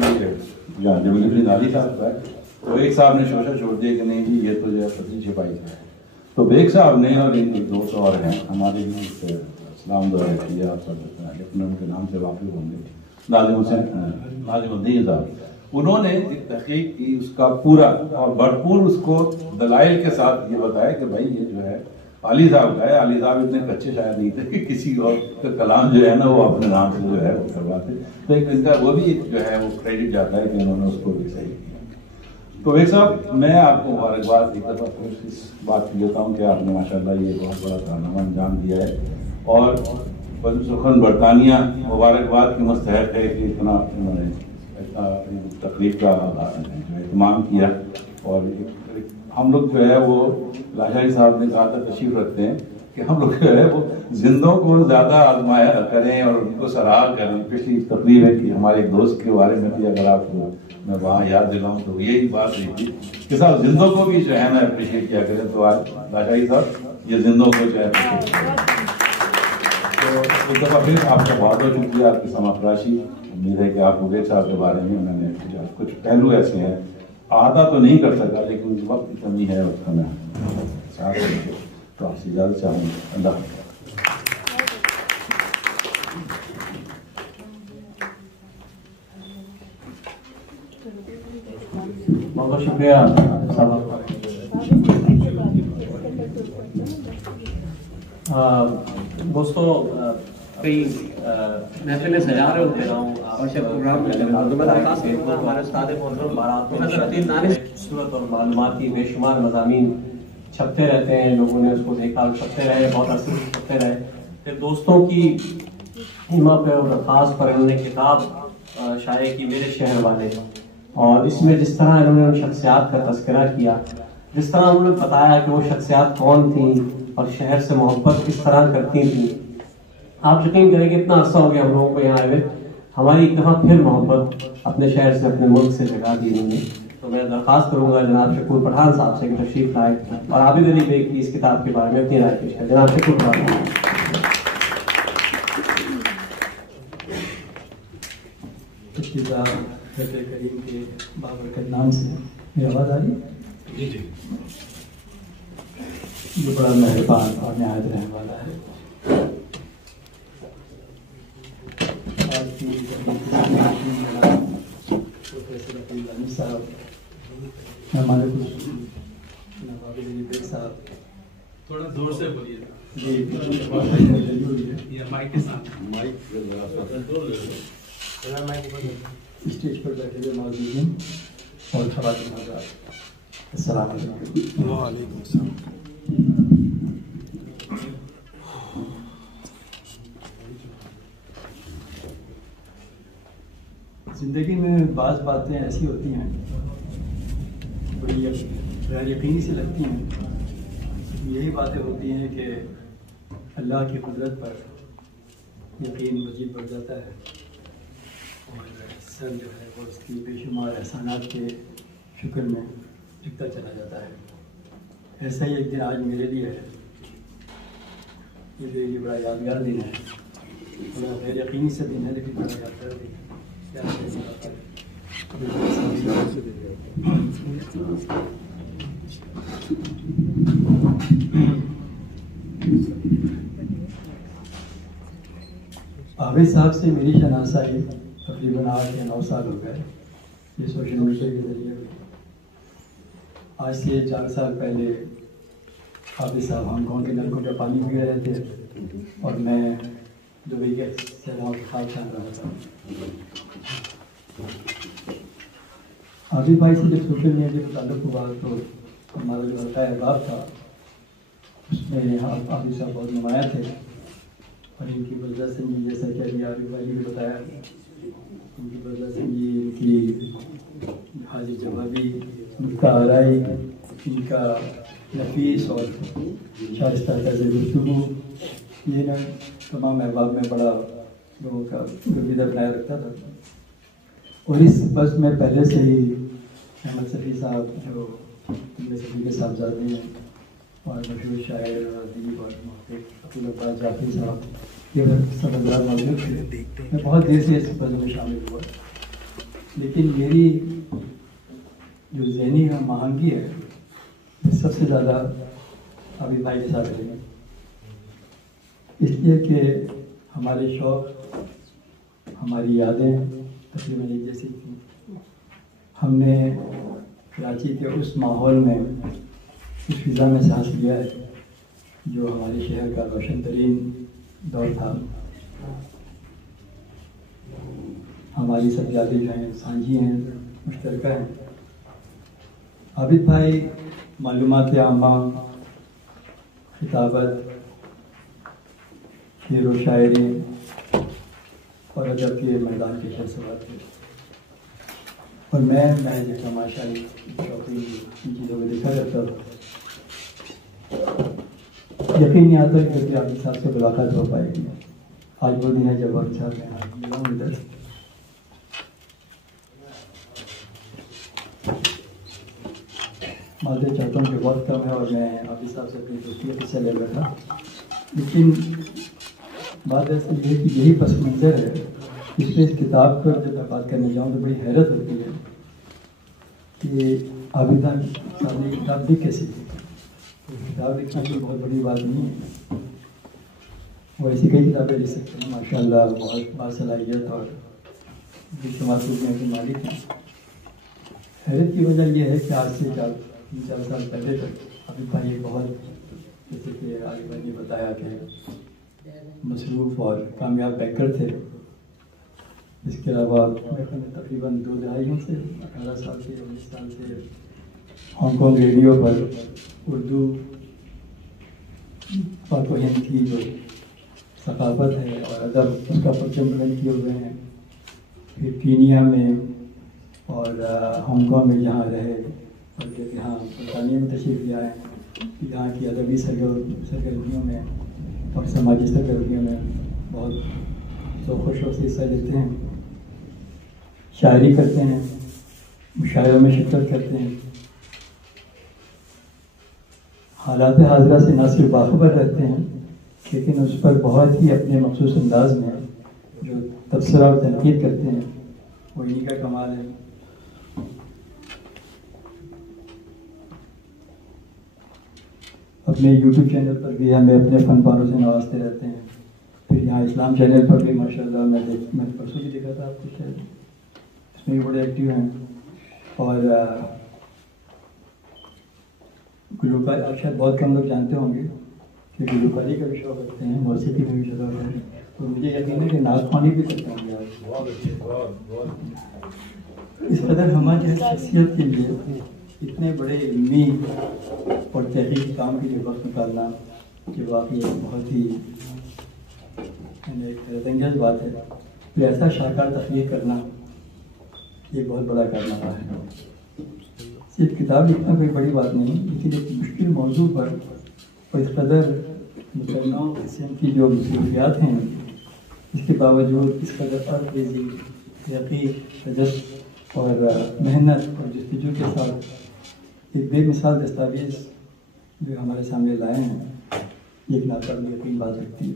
जमील नाली साहब का है, तो एक साहब ने शोशा छोड़ दिया कि नहीं जी ये तो जो है पति छिपाई है। तो बेग साहब ने और एक दोस्त और हैं हमारे भी इस्लाम द्वारा किया, लेकिन उनके नाम से वाकिफ होंगे, नाजिमुद्दीन साहब, उन्होंने एक तहकीक की, उसका पूरा और भरपूर उसको दलाइल के साथ ये बताया कि भाई ये जो है अली साहब का है। अली साहब इतने कच्चे शायद नहीं थे कि किसी और का कलाम जो है ना वो अपने नाम से जो है वो करवाते, तो एक इनका वो भी जो है वो क्रेडिट जाता है कि उन्होंने उसको भी सही किया। तो एक साहब मैं आपको मुबारकबाद एक दफ़ा फिर इस बात की देता हूँ कि आपने माशाल्लाह ये बहुत बड़ा कारनामा अंजाम दिया है, और सुखन बरतानिया मुबारकबाद की मुस्तहक है कि इतना उन्होंने तकरीब का जो एहतमाम किया। और हम लोग जो है वो लाशारी साहब ने कहा था तशरीफ रखते हैं कि हम लोग जो है वो जिंदों को ज़्यादा आजमाया करें और उनको सराहा करें। पिछली तकरीर है कि हमारे एक दोस्त के बारे में थी, अगर आपको मैं वहाँ याद दिलाऊँ तो यही बात रही थी कि साहब जिंदों को भी जो है ना अप्रिशिएट किया करें। तो आज लाशारी साहब ये जिंदों को जो है तो एक दफ़ा फिर आपका बहुत बहुत शुक्रिया, आपकी समाफराशी। उम्मीद है कि आप उबैद साहब के बारे में मैंने कुछ पहलू ऐसे हैं आधा तो नहीं कर सका, लेकिन वक्त की कमी है और समय तो आपसे इजाज़त चाहूँगा। अल्लाह बहुत शुक्रिया दोस्तों। कई महफिलें सजा रहे होते प्रोग्राम हमारे उस्ताद मोहतरम बारात सूरत और मालूमाती बेशुमार मज़ामीन छपते रहते हैं, लोगों ने उसको देखा, छपते रहे, बहुत अरसे से छपते रहे। फिर दोस्तों की हिम्मत पर और दरख्वास्त पर इन्होंने किताब शाये की मेरे शहर वाले, और इसमें जिस तरह इन्होंने उन शख्सियात का तस्करा किया, जिस तरह उन्होंने बताया कि वो शख्सियात कौन थी और शहर से मोहब्बत किस तरह करती थी, आप यकीन करेंगे इतना अर्सा हो गया हम लोगों को यहाँ आए हुए, हमारी एक दफ़ा फिर मोहब्बत अपने शहर से अपने मुल्क से जगा दी इन्होंने। तो मैं दरख्वास्त करूँगा जनाब शकूर पठान साहब से कि तशरीफ लाए और आबिद अली बेग की इस किताब के बारे में अपनी राय पेश करें। जनाब शकूर पठान। करीम के बाबरकत नाम से मेरी आवाज़ आ रही? जी जी। जो बड़ा मेहरबान और नहायत रहने वाला है, साहब, हमारे साहब, थोड़ा जोर से बोलिए जी, माइक के साथ स्टेज पर बैठे हुए मौजूद और ख़वातीन हज़रात, अस्सलाम वालेकुम। वालेकुम अस्सलाम। ज़िंदगी में बाज़ बातें ऐसी होती हैं बड़ी गैर यकीनी सी लगती हैं। यही बातें होती हैं कि अल्लाह की कुदरत पर यकीन मज़ीद बढ़ जाता है और सर जो है वो उसकी बेशुमार एहसानात के शुक्र में टिकता चला जाता है। ऐसा ही एक दिन आज मेरे लिए है, ये बड़ा यादगार दिन है, बड़ा गैर यकीनी सा दिन है, लेकिन बड़ा यादगार दिन है। आबिद साहब से मेरी शनासाई तकरीबन 8 या 9 साल हो गए, ये सोशल मीडिया के जरिए। आज से 4 साल पहले आबिद साहब हांगकॉन्ग के नलकों का पानी पी रहे थे और मैं दुबई के सैलाब के ख्वाब छान रहा था। आबिद भाई से जब सोशल मीडिया का ताल्लुक हुआ तो हमारा जो हल्का अहबाब था उसमें यहाँ आबिद साहब बहुत नुमाया थे और इनकी वजह से जैसा कि अभी आबिद भाई ने बताया इनकी बदला संजी, इनकी हाजिर जवाबी, इनका आराई, इनका नफीस और शाइस्ता तर्ज़ गुफ्तगू, ये ना तमाम अहबाब में बड़ा लोगों का रवैया बनाए रखता था। और इस बस में पहले से ही अहमद शफी साहब जो अहमद शफी के साहबजादे हैं और मशहूर शायर और अदीब और मुहक़्क़िक़ अब्दुल अब्बास जाफ़री साहब, ये सब हज़रात मौजूद थे। मैं बहुत देर से इस बस में शामिल हुआ, लेकिन मेरी जो ज़हनी महंगी है सबसे ज़्यादा अभी भाई के साथ रही, इसलिए कि हमारे शौक़, हमारी यादें तकरीबन एक जैसी थी। हमने कराची के उस माहौल में, उस फिज़ा में सांस लिया है जो हमारे शहर का रोशन तरीन दौर था। हमारी सब यादें जो हैं साझी हैं, मुश्तरका हैं। आबिद भाई मालूमात आमा, खिताबत, शेर व शायरी और अदब के मैदान के शहसवार थे, और मैं एक तमाशाई शौकीन इन चीज़ों को देखा करता था। यकीन नहीं आता कि कभी आबिद साहब से मुलाकात हो पाएगी। आज वो दिन है जब वक्त साहब मैं मिला हूँ इधर। मालूम चाहता हूँ कि वक्त कम है और मैं आबिद साहब से अपनी दोस्ती का किस्सा ले रहा था, लेकिन बात ऐसी है कि यही पस मंज़र है इसमें इस किताब पर जब मैं बात करने जाऊँ तो बड़ी हैरत होती है कि आबिद साहब ने किताब लिख कैसे दी। किताब लिखना कोई बहुत बड़ी बात नहीं है, वो ऐसी कई किताबें लिख सकते हैं माशाल्लाह, बहुत बासलाहियत और बेशुमार के मालिक हैं। हैरत की वजह यह है कि आज से 3-4 साल पहले तक आबिद भाई बहुत, जैसे कि आलिम भाई ने बताया कि मसरूफ़ और कामयाब बैंकर थे। इसके अलावा तकरीबन 2 दहाइयों से 18 साल से 19 साल से हांगकॉन्ग रेडियो पर उर्दू पाक व हिंद की जो सकाफत है और अदब, उसका परचम बुलंद किए हुए हैं। फिर कीनिया में और हांगकॉन्ग में जहाँ रहे, और फिर यहाँ बरतानिया में तशरीफ़ ले आए, यहाँ की अदबी सरगर्मियों में और समाजी सरगर्मियों में बहुत शौक़ से हिस्सा लेते हैं। शायरी करते हैं, मुशायरों में शिरकत करते हैं। हालात हाज़िरा से न सिर्फ बाखबर रहते हैं, लेकिन उस पर बहुत ही अपने मखसूस अंदाज में जो तबसरा और तनकीद करते हैं, वो इन्हीं का कमाल है। अपने YouTube चैनल पर भी हमें अपने फनपारों से नवाजते रहते हैं। फिर यहाँ इस्लाम चैनल पर भी माशाल्लाह मैं परसों भी देखा था आपको शायद, इसमें भी बड़े एक्टिव हैं। और गुलकारी, आप शायद बहुत कम लोग जानते होंगे कि गुलकारी का भी शौक़ रखते हैं, मौसीकी में भी शौक़ है, तो मुझे यकीन है कि नाज़-ख़्वानी भी करते होंगे आप। इस कदर हमारी शख्सियत के लिए इतने बड़े इल्मी और तहक़ीक़ी काम के लिए वक्त निकालना कि वाकई बहुत ही एक हैरतअंगेज़ बात है। तो ऐसा शाहकार तख्लीक़ करना ये बहुत बड़ा कारनामा है। सिर्फ किताब लिखना कोई बड़ी बात नहीं, लेकिन एक मुश्किल मौजू पर और इस कदर मुतन्नौ किस्म की जो मसरूफियात हैं, इसके बावजूद इस कदर अर्ज़, तहक़ीक़, तजस्सुस और मेहनत और जस्तजू के साथ एक बेमिसाल दस्तावेज़ जो हमारे सामने लाए हैं, ये एक नाकाबिल यकीन बात रखती है।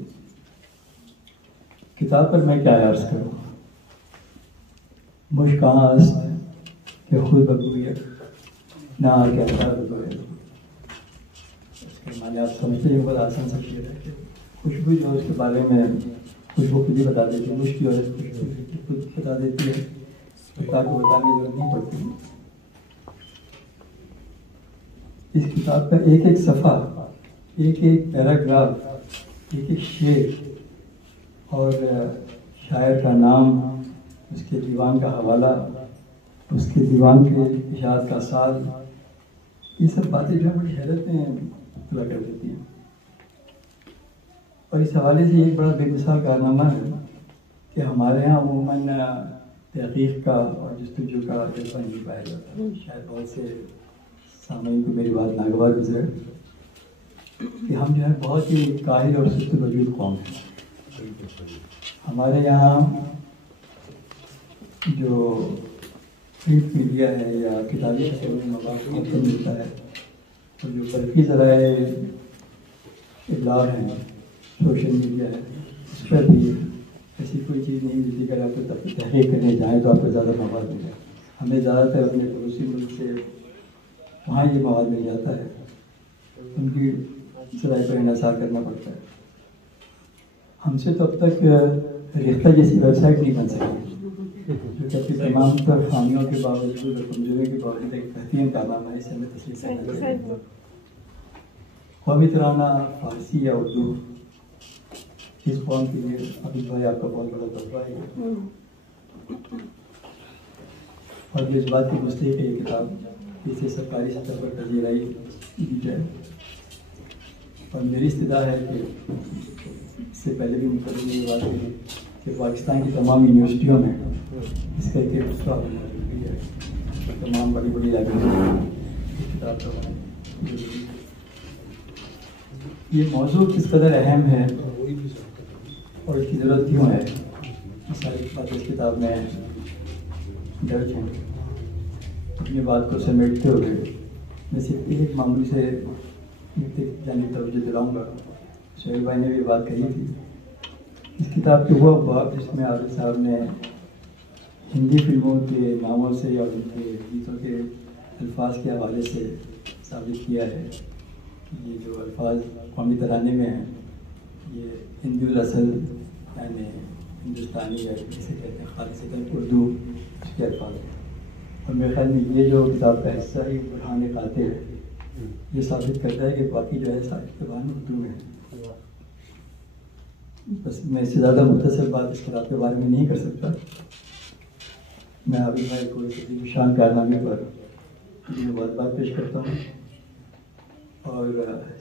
किताब पर मैं क्या अर्ज़ करूँ, मुश्कां अस्त कि खुद बगुयत ना के अंदर बगुयत। इसके माने आप समझते हैं, बहुत आसान सा शेर है कि खुशबू जो उसके बारे में खुशबू खुद ही बता देती है, मुश्क और खुशबू खुद बता देती है, किताब को बताने की जरूरत नहीं पड़ती। इस किताब का एक एक सफ़ा, एक एक पैराग्राफ, एक एक शेर और शायर का नाम, उसके दीवान का हवाला, उसके दीवान के इशाअत का साल, ये सब बातें जो है बड़ी हैरत में पूरा कर देती हैं। और इस हवाले से एक बड़ा बेमिसाल कारनामा है कि हमारे यहाँ अमूमन तहक़ीक़ का और जस्तजू का जज्बा नहीं पाया जाता। शायद बहुत से सामईन को मेरी बात नागवार गुजरे कि हम जो है बहुत ही काहिल और सुस्त वजूद कौम है। हमारे यहाँ जो प्रिंट मीडिया है या किताबी शक्ल में मवाद को मिलता है, तो जो बल्कि ज़राए इब्लाग हैं, सोशल मीडिया है, उस पर भी ऐसी कोई चीज़ नहीं मिलती। अगर आपको तहक़ीक़ करने जाएँ तो आपको ज़्यादा मवाद मिले। हमें ज़्यादातर अपने पड़ोसी मुल्क से वहाँ ये मवाद मिल जाता है, उनकी ज़राए पर इन्हिसार करना पड़ता है। हमसे तो अब तक रिश्ता जैसी वेबसाइट नहीं बन सकी, जो कि तमाम तर खामियों के बावजूद और कमजोरियों के बावजूद एक बेहतरीन कारनामा है। इसे हमें तस्लीम करना चाहिए। कौमी तराना फारसी या उर्दू इस कौम के लिए अभी भाई आपका बहुत बड़ा तोहफा है, और ये इस बात की मुस्तहिक़ है ये किताब इसे सरकारी सतह पर पजीराई दी जाए। और मेरी इस्तदा है कि इससे पहले भी मुकर्रर ये बात कही कि पाकिस्तान की तमाम यूनिवर्सिटियों में इसका एक हिस्सा होना जरूरी है। तमाम बड़ी बड़ी लाइब्रेरी किताब का ये मौजूद किस कदर अहम है और इसकी ज़रूरत क्यों है, सारी बातें इस किताब में दर्ज हैं। अपनी बात को समेटते हुए मैं सिर्फ एक मामूली से जानी तवज्जो दिलाऊँगा। सोहेल भाई ने भी बात कही थी, इस किताब के वो बाब जिसमें आबिद साहब ने हिंदी फिल्मों के नामों से और उनके गीतों के अल्फाज के हवाले से साबित किया है कि ये जो अल्फाज कौमी तराने में हैं ये हिंदू असल यानी हिंदुस्तानी है, जिसे कहते हैं खालिसतन उर्दू उसके अल्फाज हैं। और मेरे ख्याल में ये जो किताब का हिस्सा ही बुरहान कातिल है, ये साबित करता है कि बाकी जो है सारी ज़बान उर्दू में है। बस मैं इससे ज़्यादा मुख्तसर बात इस किताब के बारे में नहीं कर सकता। मैं आबिद भाई को इस शान कारनामे पर मुबारकबाद पेश करता हूँ और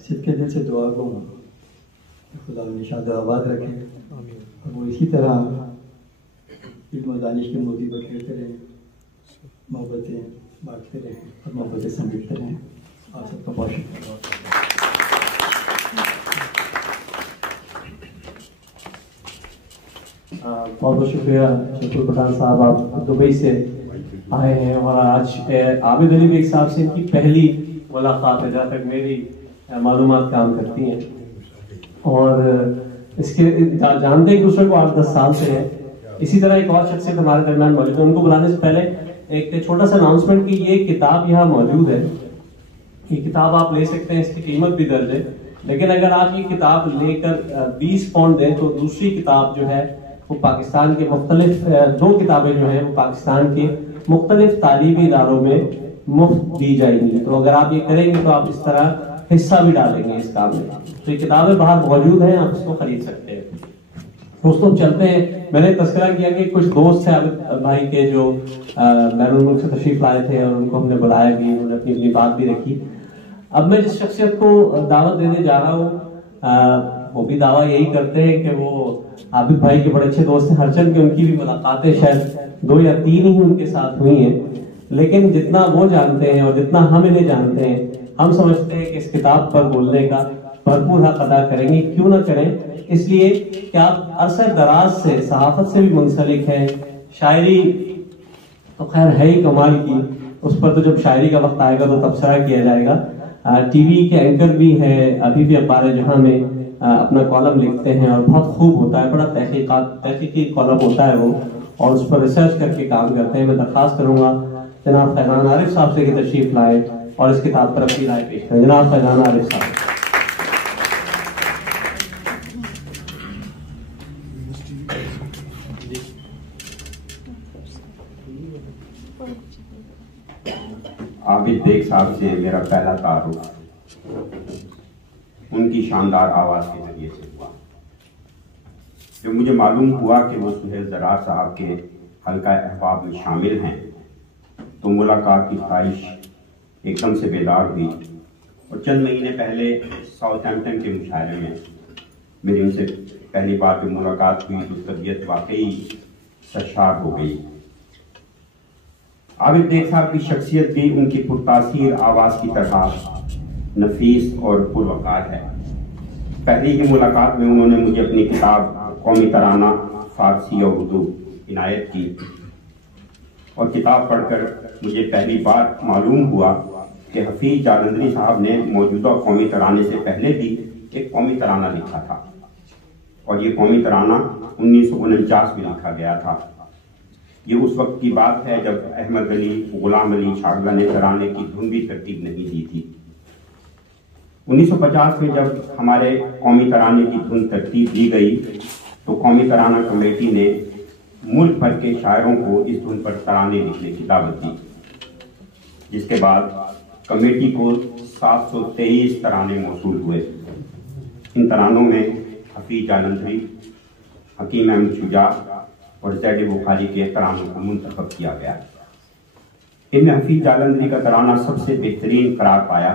सिद्के दिल से दुआ को खुदा निशान आबाद रखे और वो इसी तरह इल्म दानिश के मोदी पर खेलते रहें, मोहब्बतें बांटते रहें और मोहब्बतें समेटते रहें। आप सबका बहुत शुक्रिया। बहुत बहुत शुक्रिया शकुर पठान साहब, आप दुबई से आए हैं और आज आबिद अली बेग साहब से इनकी पहली मुलाकात है, जहाँ तक मेरी मालूमात काम करती हैं। और इसके जानते एक दूसरे को 8-10 साल से है। इसी तरह एक और शख्सियत हमारे दरमियान मौजूद है। उनको बुलाने से पहले एक छोटा सा अनाउंसमेंट कि ये किताब यहाँ मौजूद है। ये किताब आप ले सकते हैं, इसकी कीमत भी दर्ज है। लेकिन अगर आप ये किताब लेकर 20 पाउंड दें तो दूसरी किताब जो है वो पाकिस्तान के मुख्तलिफ 2 किताबें जो हैं वो पाकिस्तान के मुख्तलिफ तालीमी इदारों में मुफ्त दी जाएंगी। तो अगर आप ये करेंगे तो आप इस तरह हिस्सा भी डालेंगे इस काम में। तो ये किताबें बाहर मौजूद हैं, आप इसको खरीद सकते हैं। दोस्तों चलते हैं। मैंने तस्करा किया कि कुछ दोस्त थे आबिद भाई के जो बैरून मुल्क से तशरीफ लाए थे और उनको हमने बुलाया भी, उन्होंने अपनी अपनी बात भी रखी। अब मैं जिस शख्सियत को दावत देने जा रहा हूँ वो भी दावा यही करते हैं कि वो आबिद भाई के बड़े अच्छे दोस्त हैं। हरचंद की उनकी भी मुलाकातें शायद 2 या 3 ही उनके साथ हुई हैं, लेकिन जितना वो जानते हैं और जितना हम इन्हें जानते हैं, हम समझते हैं कि इस किताब पर बोलने का भरपूर हक अदा करेंगे। क्यों ना करें, इसलिए कि आप अरसे दराज से सहाफत से भी मुंसलिक हैं। शायरी तो खैर है ही कमाल की, उस पर तो जब शायरी का वक्त आएगा तो तबसरा किया जाएगा। टीवी के एंकर भी हैं, अभी भी अखबार जहां में अपना कॉलम लिखते हैं और बहुत खूब होता है, बड़ा तहकीकी कॉलम होता है वो, और उस पर रिसर्च करके काम करते हैं। मैं दरख्वास्त करूंगा जनाब फैजान आरिफ साहब से कि तशरीफ लाए और इस किताब पर अपनी राय पेश करें। जनाब फैजान आरिफ साहब। आबिद बेग साहब से मेरा पहला तारुफ उनकी शानदार आवाज़ के जरिए से हुआ। जब मुझे मालूम हुआ कि वो सुहेल दरार साहब के हल्का अहबाब में शामिल हैं तो मुलाकात की ख्वाहिश एकदम से बेदार हुई। और चंद महीने पहले साउथहैम्पटन के मुशायरे में मेरी उनसे पहली बार जब मुलाकात हुई तो तबीयत वाकई सरशार हो गई। आबिद बेग साहब की शख्सियत भी उनकी पुरतासीर आवाज़ की तरह नफीस और पुरवकार है। पहली ही मुलाकात में उन्होंने मुझे अपनी किताब कौमी तराना फारसी और उर्दू इनायत की और किताब पढ़कर मुझे पहली बार मालूम हुआ कि हफीज जालंधरी साहब ने मौजूदा कौमी तराने से पहले भी एक कौमी तराना लिखा था और ये कौमी तराना 1949 में लिखा गया था। ये उस वक्त की बात है जब अहमद अली, गुलाम अली शागला ने तराने की धुन भी तरतीब नहीं दी थी। 1950 में जब हमारे कौमी तराने की धुन तरतीब दी गई तो कौमी तराना कमेटी ने मुल्क भर के शायरों को इस धुन पर तराने लिखने की दावत दी, जिसके बाद कमेटी को 723 तराने मौसूल हुए। इन तरानों में हफीज जालंधरी, हकीम अहमद शुजा और ज़ैद बुखारी के तरानों को मुंतखब किया गया। इनमें हफीज जालंधरी का तराना सबसे बेहतरीन करार पाया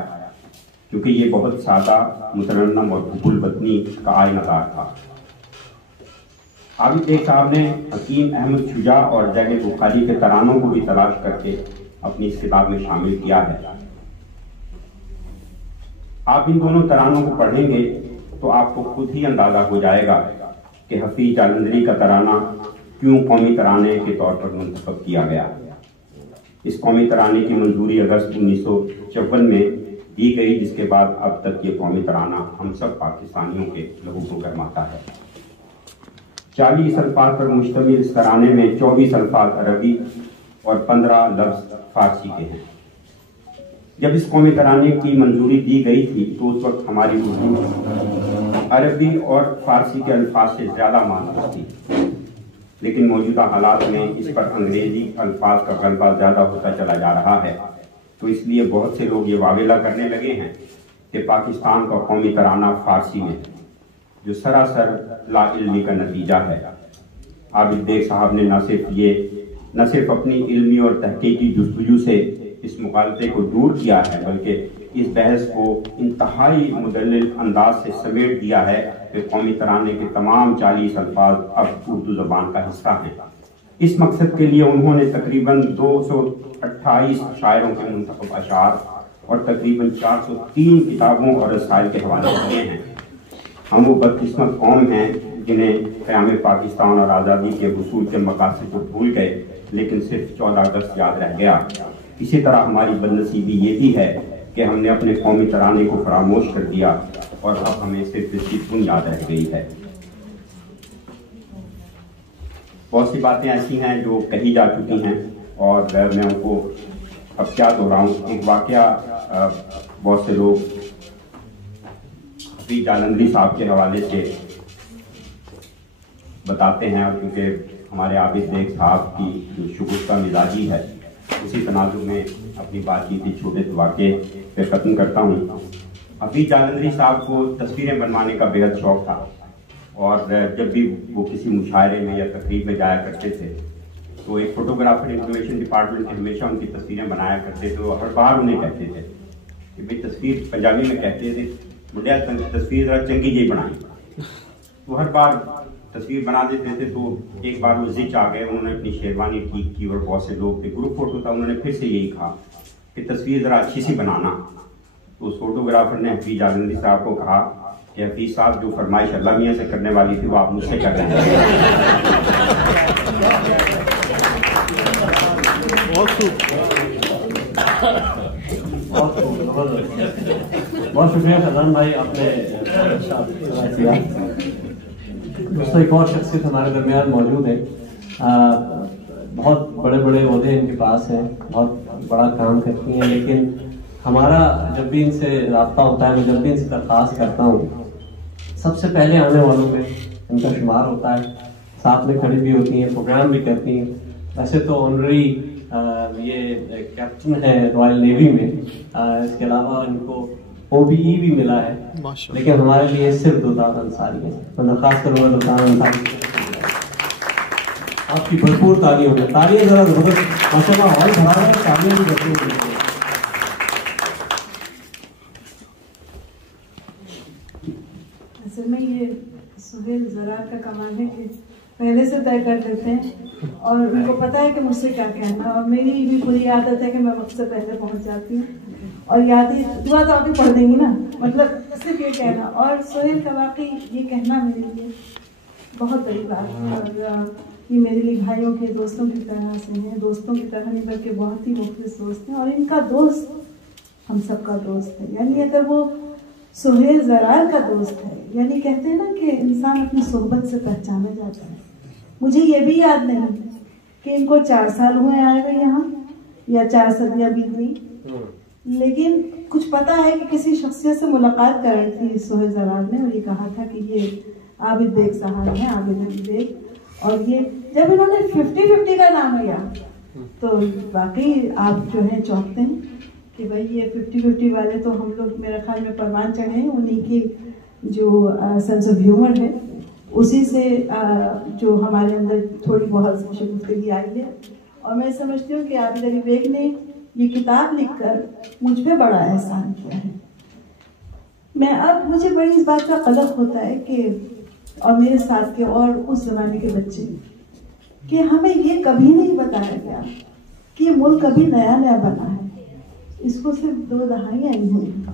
क्योंकि ये बहुत सादा, मुतरन्नम और गुलबतनी का आयनादार था। आबिद बेग साहब ने हकीम अहमद शुजा और ज़ैद बुखारी के तरानों को भी तलाश करके अपनी इस किताब में शामिल किया है। आप इन दोनों तरानों को पढ़ेंगे तो आपको खुद ही अंदाजा हो जाएगा कि हफीज जालंधरी का तराना क्यों कौमी तराने के तौर पर मुंतखब किया गया। इस कौमी तराने की मंजूरी अगस्त 1954 में दी गई, जिसके बाद अब तक ये कौमी तराना हम सब पाकिस्तानियों के लहू को गरमाता है। 40 अल्फाज पर मुश्तमिल इस तराने में 24 अल्फाज अरबी और 15 लफ्ज फारसी के हैं। जब इस कौमी तराने की मंजूरी दी गई थी तो उस वक्त हमारी उर्दू अरबी और फारसी के अल्फाज से ज़्यादा मानूस थी, लेकिन मौजूदा हालात में इस पर अंग्रेजी अल्फाज का गलबा ज़्यादा होता चला जा रहा है, तो इसलिए बहुत से लोग ये वावेला करने लगे हैं कि पाकिस्तान का कौमी तराना फारसी में है, जो सरासर लाइल्मी का नतीजा है। आबिद बेग साहब ने न सिर्फ अपनी इल्मी और तहकीकी जुस्तजू से इस मुखालफे को दूर किया है, बल्कि इस बहस को इंतहाई मुदल्लिल अंदाज से समेट दिया है कि कौमी तराने के तमाम 40 अल्फाज अब उर्दू ज़बान का हिस्सा हैं। इस मकसद के लिए उन्होंने तकरीबन 228 शायरों के मुंतखब अशार और तकरीबन 403 किताबों और रसाइल के हवाले किए हैं। हम वो बदकिस्मत कौम हैं जिन्हें क़याम पाकिस्तान और आज़ादी के वसूल के मकासद को भूल गए, लेकिन सिर्फ 14 अगस्त याद रह गया। इसी तरह हमारी बदनसीबी ये भी है कि हमने अपने कौमी तराने को फरामोश कर दिया और अब हमें सिर्फ इसकी धुन याद रह गई है। बहुत सी बातें ऐसी हैं जो कही जा चुकी हैं और मैं उनको अब क्या दोहराऊं। एक वाकया बहुत से लोग हफीज जालंधरी साहब के हवाले से बताते हैं, क्योंकि हमारे आबिद बेग साहब की जो शुगुफ्ता मिजाजी है उसी तनाजुर में अपनी बातचीत के छोटे से वाक़े पे ख़त्म करता हूँ। हफीज जालंधरी साहब को तस्वीरें बनवाने का बेहद शौक़ था और जब भी वो किसी मुशायरे में या तकरीब में जाया करते थे तो एक फोटोग्राफर इंफॉर्मेशन डिपार्टमेंट के हमेशा उनकी तस्वीरें बनाया करते थे। वो हर बार उन्हें कहते थे कि भाई तस्वीर, पंजाबी में कहते थे, बुढ़िया तस्वीर ज़रा चंगी जी बनाई। तो हर बार तस्वीर बना देते थे। तो एक बार वो जिच आ गए, उन्होंने अपनी शेरवानी ठीक की और बहुत से लोग थे, ग्रुप फोटो था, उन्होंने फिर से यही कहा कि तस्वीर ज़रा अच्छी सी बनाना। तो उस फोटोग्राफर ने हफीज जालंधरी साहब को कहा कि हफीज साहब, जो फरमाइश अल्लाह मियां से करने वाली थी वो आप मुझसे कर रहे हैं। बहुत शुक्रिया फैजान भाई, आपने दोस्तों एक और शख्सियत हमारे दरमियान मौजूद है। बहुत बड़े बड़े ओहदे इनके पास हैं, बहुत बड़ा काम करती हैं, लेकिन हमारा जब भी इनसे रब्ता होता है, मैं जब भी इनसे दरख्वास्त करता हूँ, सबसे पहले आने वालों में इनका शुमार होता है। साथ में खड़ी भी होती हैं, प्रोग्राम भी करती हैं। वैसे तो ऑनरी ये कैप्टन है रॉयल नेवी में, इसके अलावा इनको OBE भी मिला है, लेकिन हमारे लिए सिर्फ दुल्तान अंसारी है। मैं दरख्वास्त करूँगा दुल्तान अंसारी आपकी भरपूर तालियों में, तालियां जरा जबरदस्त, माशाल्लाह हॉल भरा है, तालियां भी भरपूर। असल में ये सुहेल ज़रार का कमाल है कि पहले से तय कर देते हैं और उनको पता है कि मुझसे क्या कहना, और मेरी भी बुरी आदत है कि मैं वक्त से पहले पहुंच जाती हूँ और याद ही दुआ तो आप ही पढ़ देंगी ना, मतलब सिर्फ ये कहना। और सुहेल का वाकई ये कहना मेरे लिए बहुत बड़ी बात है, और ये मेरे लिए भाइयों के दोस्तों की तरह से हैं, दोस्तों की तरह नहीं बल्कि बहुत ही मुखलिस दोस्त हैं, और इनका दोस्त हम सबका दोस्त है। यानी अगर वो सुहेल ज़रार का दोस्त है, यानी कहते हैं ना कि इंसान अपनी सोहबत से पहचाना जाता है। मुझे ये भी याद नहीं कि इनको 4 साल हुए आए हुए यहाँ या 4 सदियाँ बीत गई, लेकिन कुछ पता है कि किसी शख्सियत से मुलाकात कराई थी सुहेल ज़रार ने, और ये कहा था कि ये आबिद बेग साहब हैं, आबिद अली बेग। और ये जब इन्होंने 50-50 का नाम लिया तो वाकई आप जो है चौंकते हैं कि भाई ये 50-50 वाले तो हम लोग मेरे ख्याल में परवान चढ़े हैं, उन्हीं की जो सेंस ऑफ ह्यूमर है उसी से जो हमारे अंदर थोड़ी बहुत शगुफ्तगी आई है। और मैं समझती हूँ कि आबिद अली बेग ने ये किताब लिखकर मुझ पे बड़ा एहसान किया है। मैं अब मुझे बड़ी इस बात का कलक होता है कि और मेरे साथ के और उस जमाने के बच्चे कि हमें ये कभी नहीं बताया गया कि ये मुल्क कभी नया नया बना है, इसको सिर्फ 2 दहाइयाँ ही हुई।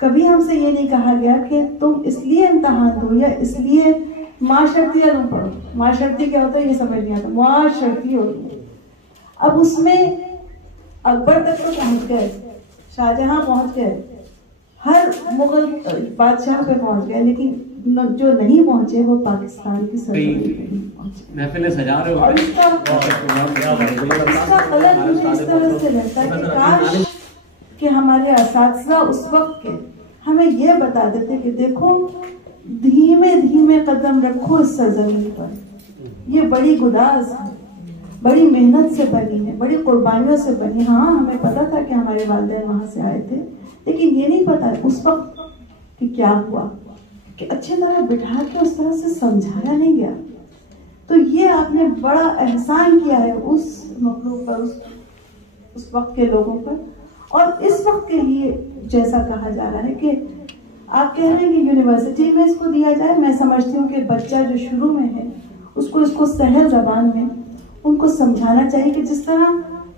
कभी हमसे ये नहीं कहा गया कि तुम इसलिए इम्तहान दो या इसलिए माशर्तियाँ तुम पढ़ो। माशर्ती क्या होता है ये समझ नहीं आता, माशर्ती होती है। अब उसमें अकबर तक तो पहुँच गए, शाहजहां पहुँच गए, हर मुगल बादशाह पे पहुँच गए, लेकिन जो नहीं पहुंचे वो पाकिस्तान की महफिल सजा रहे हो। इसका कलर मुझे इस तरह से लगता है कि काश कि हमारे असातिज़ा उस वक्त के हमें ये बता देते कि देखो धीमे धीमे कदम रखो इस सरजमीन पर, ये बड़ी गुदाज है, बड़ी मेहनत से बनी है, बड़ी कुर्बानियों से बनी। हाँ हमें पता था कि हमारे वालिदैन वहां से आए थे, लेकिन ये नहीं पता उस वक्त कि क्या हुआ, कि अच्छी तरह बिठा के उस तरह से समझाया नहीं गया। तो ये आपने बड़ा एहसान किया है उस मखलूक पर, उस वक्त के लोगों पर। और इस वक्त के लिए जैसा कहा जा रहा है कि आप कह रहे हैं कि यूनिवर्सिटी में इसको दिया जाए, मैं समझती हूँ कि बच्चा जो शुरू में है उसको इसको सहल जबान में उनको समझाना चाहिए कि जिस तरह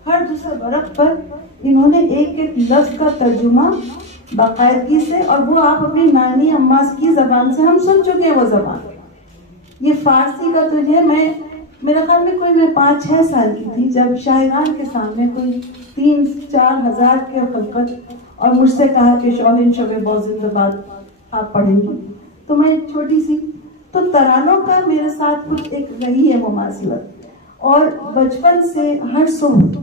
हर दूसरे वर्ग पर इन्होंने एक एक लफ्ज का तर्जुमा बाकायदगी से, और वो आप अपनी नानी अम्मा की जबान से हम सुन चुके हैं वो जबान। ये फारसी का तो है, मेरे ख्याल में कोई मैं 5-6 साल की थी जब शाहजहां के सामने कोई 3-4 हज़ार के खलकत और मुझसे कहा कि शौहिन शबे बहुत जिंदाबाद आप पढ़ेंगी, तो मैं छोटी सी, तो तरानों का मेरे साथ कुछ एक रही है मुमासिलत। और बचपन से हर सुबह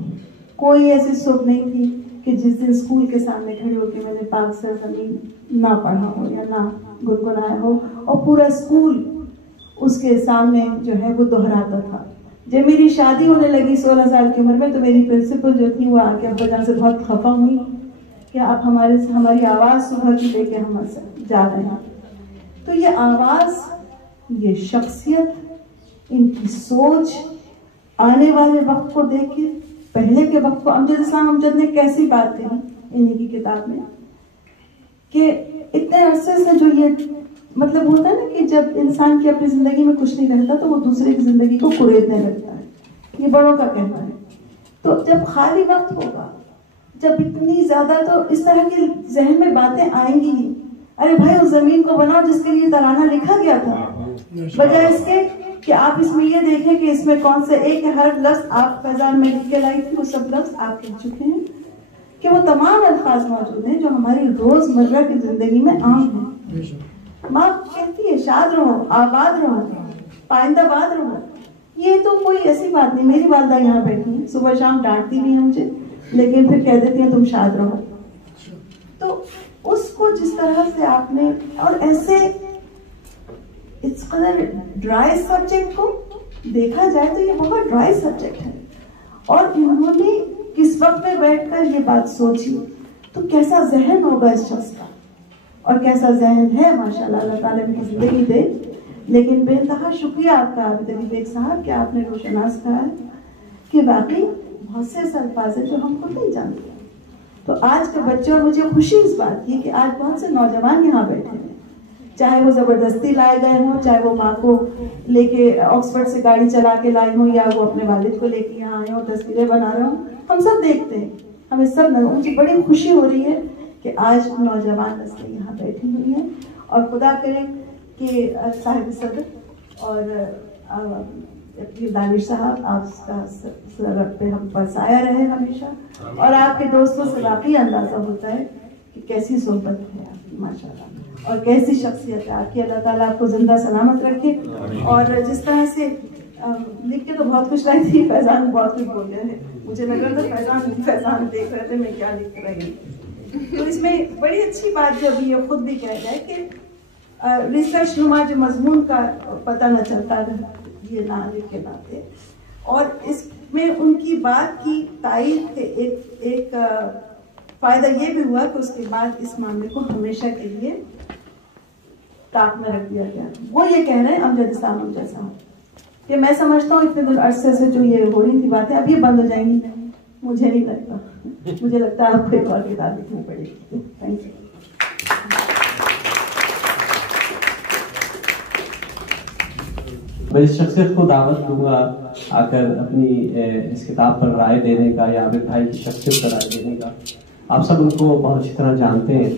कोई ऐसी सुबह नहीं थी कि जिस दिन स्कूल के सामने खड़ी होकर मैंने पाक से ज़मीन ना पढ़ा हो या ना गुनगुनाया हो, और पूरा स्कूल उसके सामने जो है वो दोहराता था। जब मेरी शादी होने लगी 16 साल की उम्र में, तो मेरी प्रिंसिपल जो थी वो आके अब्बा जान से बहुत खफा हुई कि आप हमारी आवाज़ सुबह की लेके हम जा रहे हैं। तो ये आवाज़, ये शख्सियत, इनकी सोच आने वाले वक्त को देख के, पहले के वक्त को अमजद इस्लाम अमजद ने कैसी बात कही इन्हीं की किताब में कि इतने अरसे से जो ये मतलब होता है ना कि जब इंसान की अपनी जिंदगी में कुछ नहीं रहता तो वो दूसरे की जिंदगी को कुरेदने लगता है, ये बड़ों का कहना है। तो जब खाली वक्त होगा, जब इतनी ज्यादा, तो इस तरह की जहन में बातें आएंगी ही, अरे भाई उस जमीन को बनाओ जिसके लिए तराना लिखा गया था, बजाय इसके कि आप इसमें ये देखें कि इसमें कौन से एक हर लफ्ज आप फैजान में लिख के लाई थी, वो सब लफ्ज आप कह चुके हैं, कि वो तमाम अल्फाज मौजूद हैं जो हमारी रोजमर्रा की जिंदगी में आम हैं। माँ कहती है शाद रहो, आबाद रहो, पाइंदाबाद रहो, ये तो कोई ऐसी बात नहीं। मेरी वालदा यहाँ बैठी है, सुबह शाम डांटती भी है मुझे, लेकिन फिर कह देती है तुम शाद रहो। तो उसको जिस तरह से आपने, और ऐसे इस कदर ड्राई सब्जेक्ट को देखा जाए तो ये बहुत ड्राई सब्जेक्ट है, और इन्होंने किस वक्त में बैठकर ये बात सोची, तो कैसा जहन होगा इस शख्स का, और कैसा जहन है माशाल्लाह, अल्लाह ताला इनकी जिंदगी दे। लेकिन बेइंतहा शुक्रिया आपका आबिद अली बेग साहब कि आपने रोशनास कहा है कि वाकई बहुत से अल्फाज है जो हम खुद नहीं जानते। तो आज के बच्चे, और मुझे खुशी इस बात की कि आज बहुत से नौजवान यहाँ बैठे हैं, चाहे वो जबरदस्ती लाए गए हों, चाहे वो माँ को लेके ऑक्सफोर्ड से गाड़ी चला के लाए हों, या वो अपने वालिद को लेके यहाँ आए हों, तस्वीरें बना रहे हों, हम सब देखते हैं, हमें सब मुझे बड़ी खुशी हो रही है कि आज नौजवान नस्लें यहाँ बैठी हुई हैं, और खुदा करे कि साहिब सदर और दानिश साहब आपका सर पे हम बरसाया रहे हमेशा, और आपके दोस्तों से वाकई अंदाजा होता है कि कैसी सोहबत है आपकी माशाल्लाह, और कैसी शख्सियत है आपकी। अल्लाह ताला आपको जिंदा सलामत रखे। और जिस तरह से लिख के तो बहुत कुछ लाई थी, फैजान बहुत कुछ बोल रहे हैं, मुझे लग रहा था फैजान देख रहे थे मैं क्या लिख रही हूँ। तो इसमें बड़ी अच्छी बात जो अभी ये खुद भी कह जाए कि रिसर्च नुमा जो मजमून का पता न चलता ये ना लिख के नाते, और इसमें उनकी बात की तायीद के एक फायदा ये भी हुआ कि उसके बाद इस मामले को हमेशा के लिए ताक में रख दिया गया। वो ये कह रहे हैं अमजद साहब कि मैं समझता हूँ इतने अरसे से जो ये हो रही थी बातें अब ये बंद हो जाएंगी, मुझे नहीं लगता, मुझे लगता है आपको एक और किताब लिखनी पड़ेगी। Thank you. मैं इस शख्सियत को दावत दूंगा आकर अपनी इस किताब पर राय देने का, या आबिद भाई की शख्सियत पर राय देने का। आप सब उनको बहुत अच्छी तरह जानते हैं।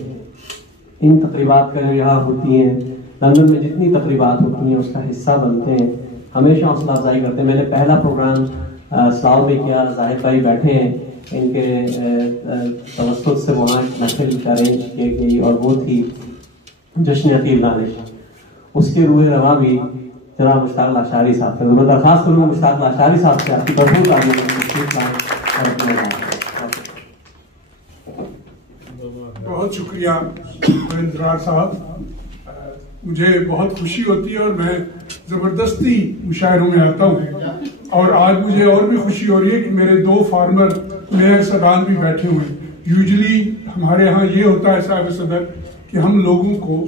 इन तकरीबात का जो यहाँ होती हैं, लंदन में जितनी तकरीबात होती हैं उसका हिस्सा बनते हैं, हमेशा हौसला अफजाई करते हैं। मैंने पहला प्रोग्राम इस्लाम में किया, जाहिद भाई बैठे हैं, इनके तवस्सुत से वहाँ महफिल अरेंज की गई और वो थी जश्न अकील दानिश। उसके रूह रवा भी जनाब मुश्ताक लाशारी साहब थे। मैं दरखास्त करूँगा मुश्ताक लाशारी साहब से आपकी भरपूर बहुत शुक्रिया इंतजार साहब, मुझे बहुत खुशी होती है और मैं ज़बरदस्ती मुशायरों में आता हूँ, और आज मुझे और भी खुशी हो रही है कि मेरे दो फार्मर मेयर सदान भी बैठे हुए हैं। यूजुअली हमारे यहाँ ये होता है साहिब सदर कि हम लोगों को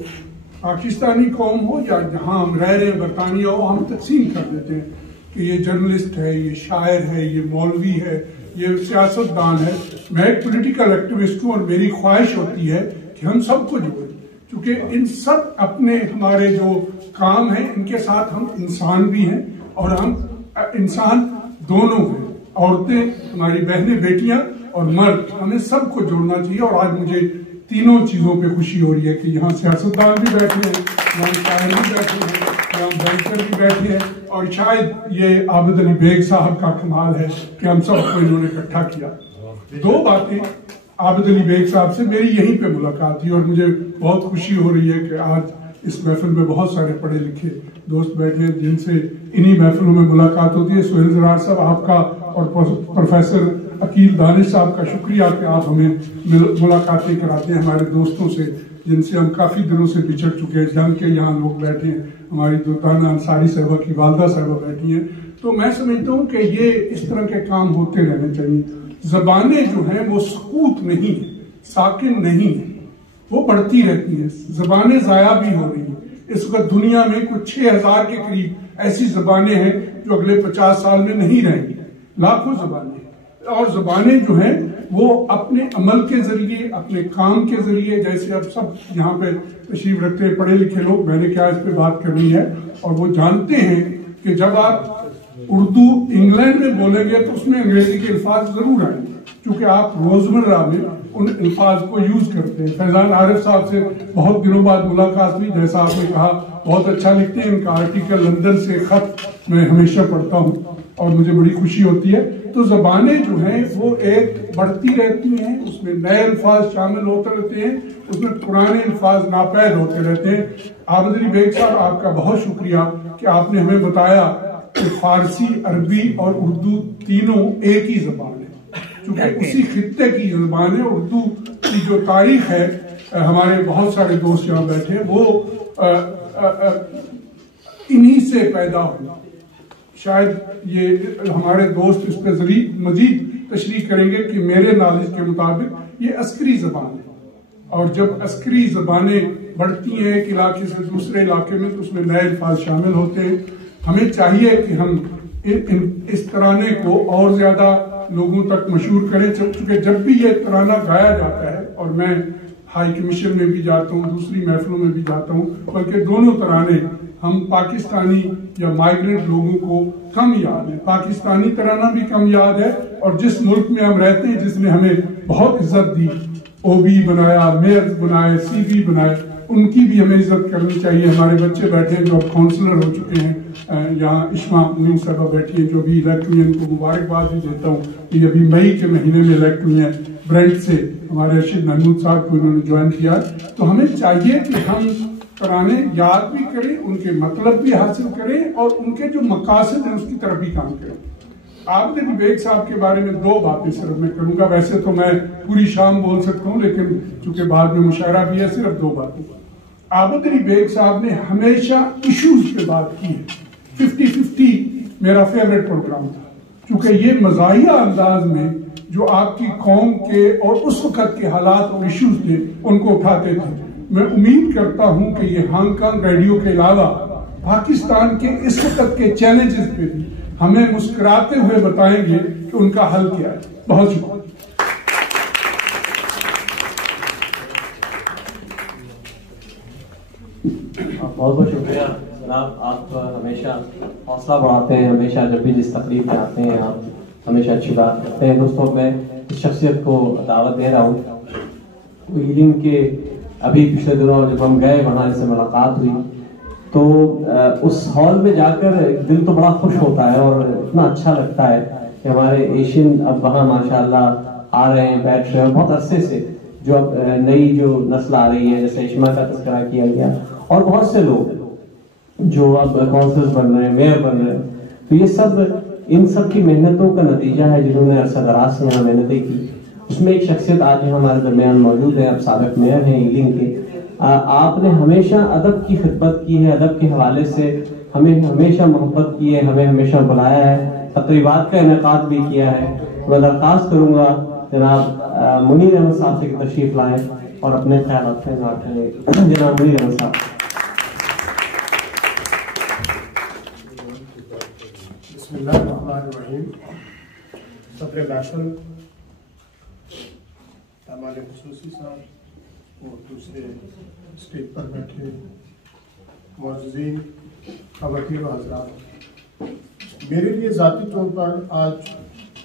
पाकिस्तानी कौम हो या जहाँ हम रह रहे हैं बरतानिया हो, हम तकसीम कर देते हैं कि ये जर्नलिस्ट है, ये शायर है, ये मौलवी है, ये सियासतदान है। मैं एक पॉलिटिकल एक्टिविस्ट हूँ और मेरी ख्वाहिश होती है कि हम सबको जोड़ें, क्योंकि इन सब अपने हमारे जो काम है इनके साथ हम इंसान भी हैं, और हम इंसान दोनों हैं, औरतें हमारी बहनें बेटियां और मर्द, हमें सबको जोड़ना चाहिए। और आज मुझे तीनों चीजों पे खुशी हो रही है कि यहाँ सियासतदान भी बैठे हैं, यहाँ शायर भी बैठे हैं, यहाँ बैंकर भी बैठे हैं, और शायद ये आबिद अली बेग साहब का कमाल है कि हम सबको इन्होंने इकट्ठा किया। दो बातें, आबिद अली बेग साहब से मेरी यहीं पे मुलाकात थी और मुझे बहुत खुशी हो रही है कि आज इस महफिल में बहुत सारे पढ़े लिखे दोस्त बैठे हैं जिनसे इन्हीं महफिलों में मुलाकात होती है। सोहेल ज़रार साहब आपका और प्रोफेसर अकील दानिश साहब का शुक्रिया कि आप हमें मुलाकातें कराते हैं हमारे दोस्तों से जिनसे हम काफ़ी दिनों से बिछड़ चुके हैं। जंग के यहाँ लोग बैठे हैं, हमारी दुताना अंसारी साहबा की वालदा साहबा बैठी हैं। तो मैं समझता हूँ कि ये इस तरह के काम होते रहने चाहिए। ज़बानें जो हैं वो सकूत नहीं है, साकिन नहीं है, वो बढ़ती रहती हैं। ज़बानें ज़ाया भी हो रही हैं। इस वक्त दुनिया में कुछ 6000 के करीब ऐसी ज़बानें हैं जो अगले 50 साल में नहीं रहेंगी, लाखों ज़बानें। और ज़बानें जो हैं वो अपने अमल के जरिए, अपने काम के जरिए, जैसे अब सब यहाँ पे तशरीफ रखते हैं पढ़े लिखे लोग, मैंने क्या इस पे बात करनी है, और वो जानते हैं कि जब आप उर्दू इंग्लैंड में बोलेंगे तो उसमें अंग्रेजी के अल्फाज जरूर आएंगे, क्योंकि आप रोजमर्रा में उन अल्फाज को यूज करते हैं। फैजान आरिफ साहब से बहुत दिनों बाद मुलाकात हुई, जैसा आपने कहा बहुत अच्छा लिखते हैं। इनका आर्टिकल लंदन से खत मैं हमेशा पढ़ता हूँ और मुझे बड़ी खुशी होती है। तो जबानें जो हैं वो एक बढ़ती रहती हैं, उसमें नए अल्फाज शामिल होते रहते हैं, उसमें पुराने अल्फाज नापैद होते रहते हैं। आबिद अली बेग साहब आपका बहुत शुक्रिया कि आपने हमें बताया कि फारसी, अरबी और उर्दू तीनों एक ही जबान है, क्योंकि उसी खित्ते की जबान है। उर्दू की जो तारीख है, हमारे बहुत सारे दोस्त यहाँ बैठे हैं, वो इन्हीं से पैदा हुआ। शायद ये हमारे दोस्त इस पर मजीद तशरीह करेंगे कि मेरे नॉलेज के मुताबिक ये अस्करी जबान है, और जब अस्करी जबानें बढ़ती हैं एक इलाके से दूसरे इलाके में तो उसमें नए अल्फाज शामिल होते हैं। हमें चाहिए कि हम इस तराने को और ज्यादा लोगों तक मशहूर करें, क्योंकि जब भी ये तराना गाया जाता है, और मैं हाई कमीशन में भी जाता हूँ, दूसरी महफिलों में भी जाता हूँ, बल्कि दोनों तराने हम पाकिस्तानी या माइग्रेंट लोगों को कम याद है। पाकिस्तानी तराना भी कम याद है, और जिस मुल्क में हम रहते हैं, जिसने हमें बहुत इज्जत दी, ओबी बनाया, मेयर बनाए, सीबी बनाए, उनकी भी हमें इज्जत करनी चाहिए। हमारे बच्चे बैठे हैं जो अब काउंसलर हो चुके हैं, यहाँ इश्मा मुनीम साहबा बैठी है जो भी इलेक्ट हुई है, उनको मुबारकबाद भी देता हूँ कि अभी मई के महीने में इलेक्ट हुई है। ब्रेंट से हमारे अर्शद महमूद साहब को उन्होंने ज्वाइन किया। तो हमें चाहिए कि हम तराने याद भी करें, उनके मतलब भी हासिल करें, और उनके जो मकासद हैं उसकी तरफ भी काम करें। आबिद अली बेग साहब के बारे में 2 बातें सिर्फ मैं करूंगा। वैसे तो मैं पूरी शाम बोल सकता हूँ, लेकिन चूंकि बाद में मुशायरा भी है, सिर्फ 2 बातें। आबिद अली बेग साहब ने हमेशा इश्यूज पे बात की है। 50-50 मेरा फेवरेट प्रोग्राम था, क्योंकि ये मज़ाहिया अंदाज में जो आपकी कौम के और उस वक्त के हालात और इश्यूज थे उनको उठाते थे। मैं उम्मीद करता हूं कि ये हांगकांग रेडियो के अलावा पाकिस्तान के इस वक्त के चैलेंजेस पे भी हमें मुस्कुराते हुए बताएंगे कि उनका हल क्या है। बहुत शुक्रिया। बहुत बहुत शुक्रिया जनाब, आप हमेशा हौसला बढ़ाते हैं, हमेशा जब भी जिस तकलीफ में आते हैं आप हमेशा अच्छी बात करते हैं। दोस्तों, मैं इस शख्सियत को दावत दे रहा हूँ। हीलिंग के अभी पिछले दिनों जब हम गए वहाँ से मुलाकात हुई, तो उस हॉल में जाकर दिल तो बड़ा खुश होता है और इतना अच्छा लगता है कि हमारे एशियन अब वहाँ माशाल्लाह आ रहे हैं, बैठ रहे हैं। बहुत अरसे से जो अब नई जो नस्ल आ रही है, जैसे इश्मा का तस्करा किया गया, और बहुत से लोग जो अब काउंसिलर्स बन रहे हैं, मेयर बन रहे हैं, तो ये सब इन सब की मेहनतों का नतीजा है, जिन्होंने अरसा दराज से यहाँ मेहनतें की। उसमें एक शख्सियत आज हमारे दरमियान मौजूद है, अब साबिक मेयर हैं हीलिंग के। आपने हमेशा अदब की खिदमत की है, अदब के हवाले से हमें हमेशा मोहब्बत की है, हमें हमेशा बुलाया है, तकरीबात का इनेकाद भी किया है। मैं दरख्वास्त करूंगा जनाब मुनीर अहमद साहब से तशरीफ लाएं और अपने ख्याल रखें। जनाब मुनीर अहमद साहब। बिस्मिल्लाहिर्रहमानिर्रहीम। सदर महफिल हमारे खुसूसी साहब और दूसरे स्टेज पर बैठे मुअज़्ज़िज़ीन, ख़वातीन व हज़रात, मेरे लिए ज़ाती तौर पर आज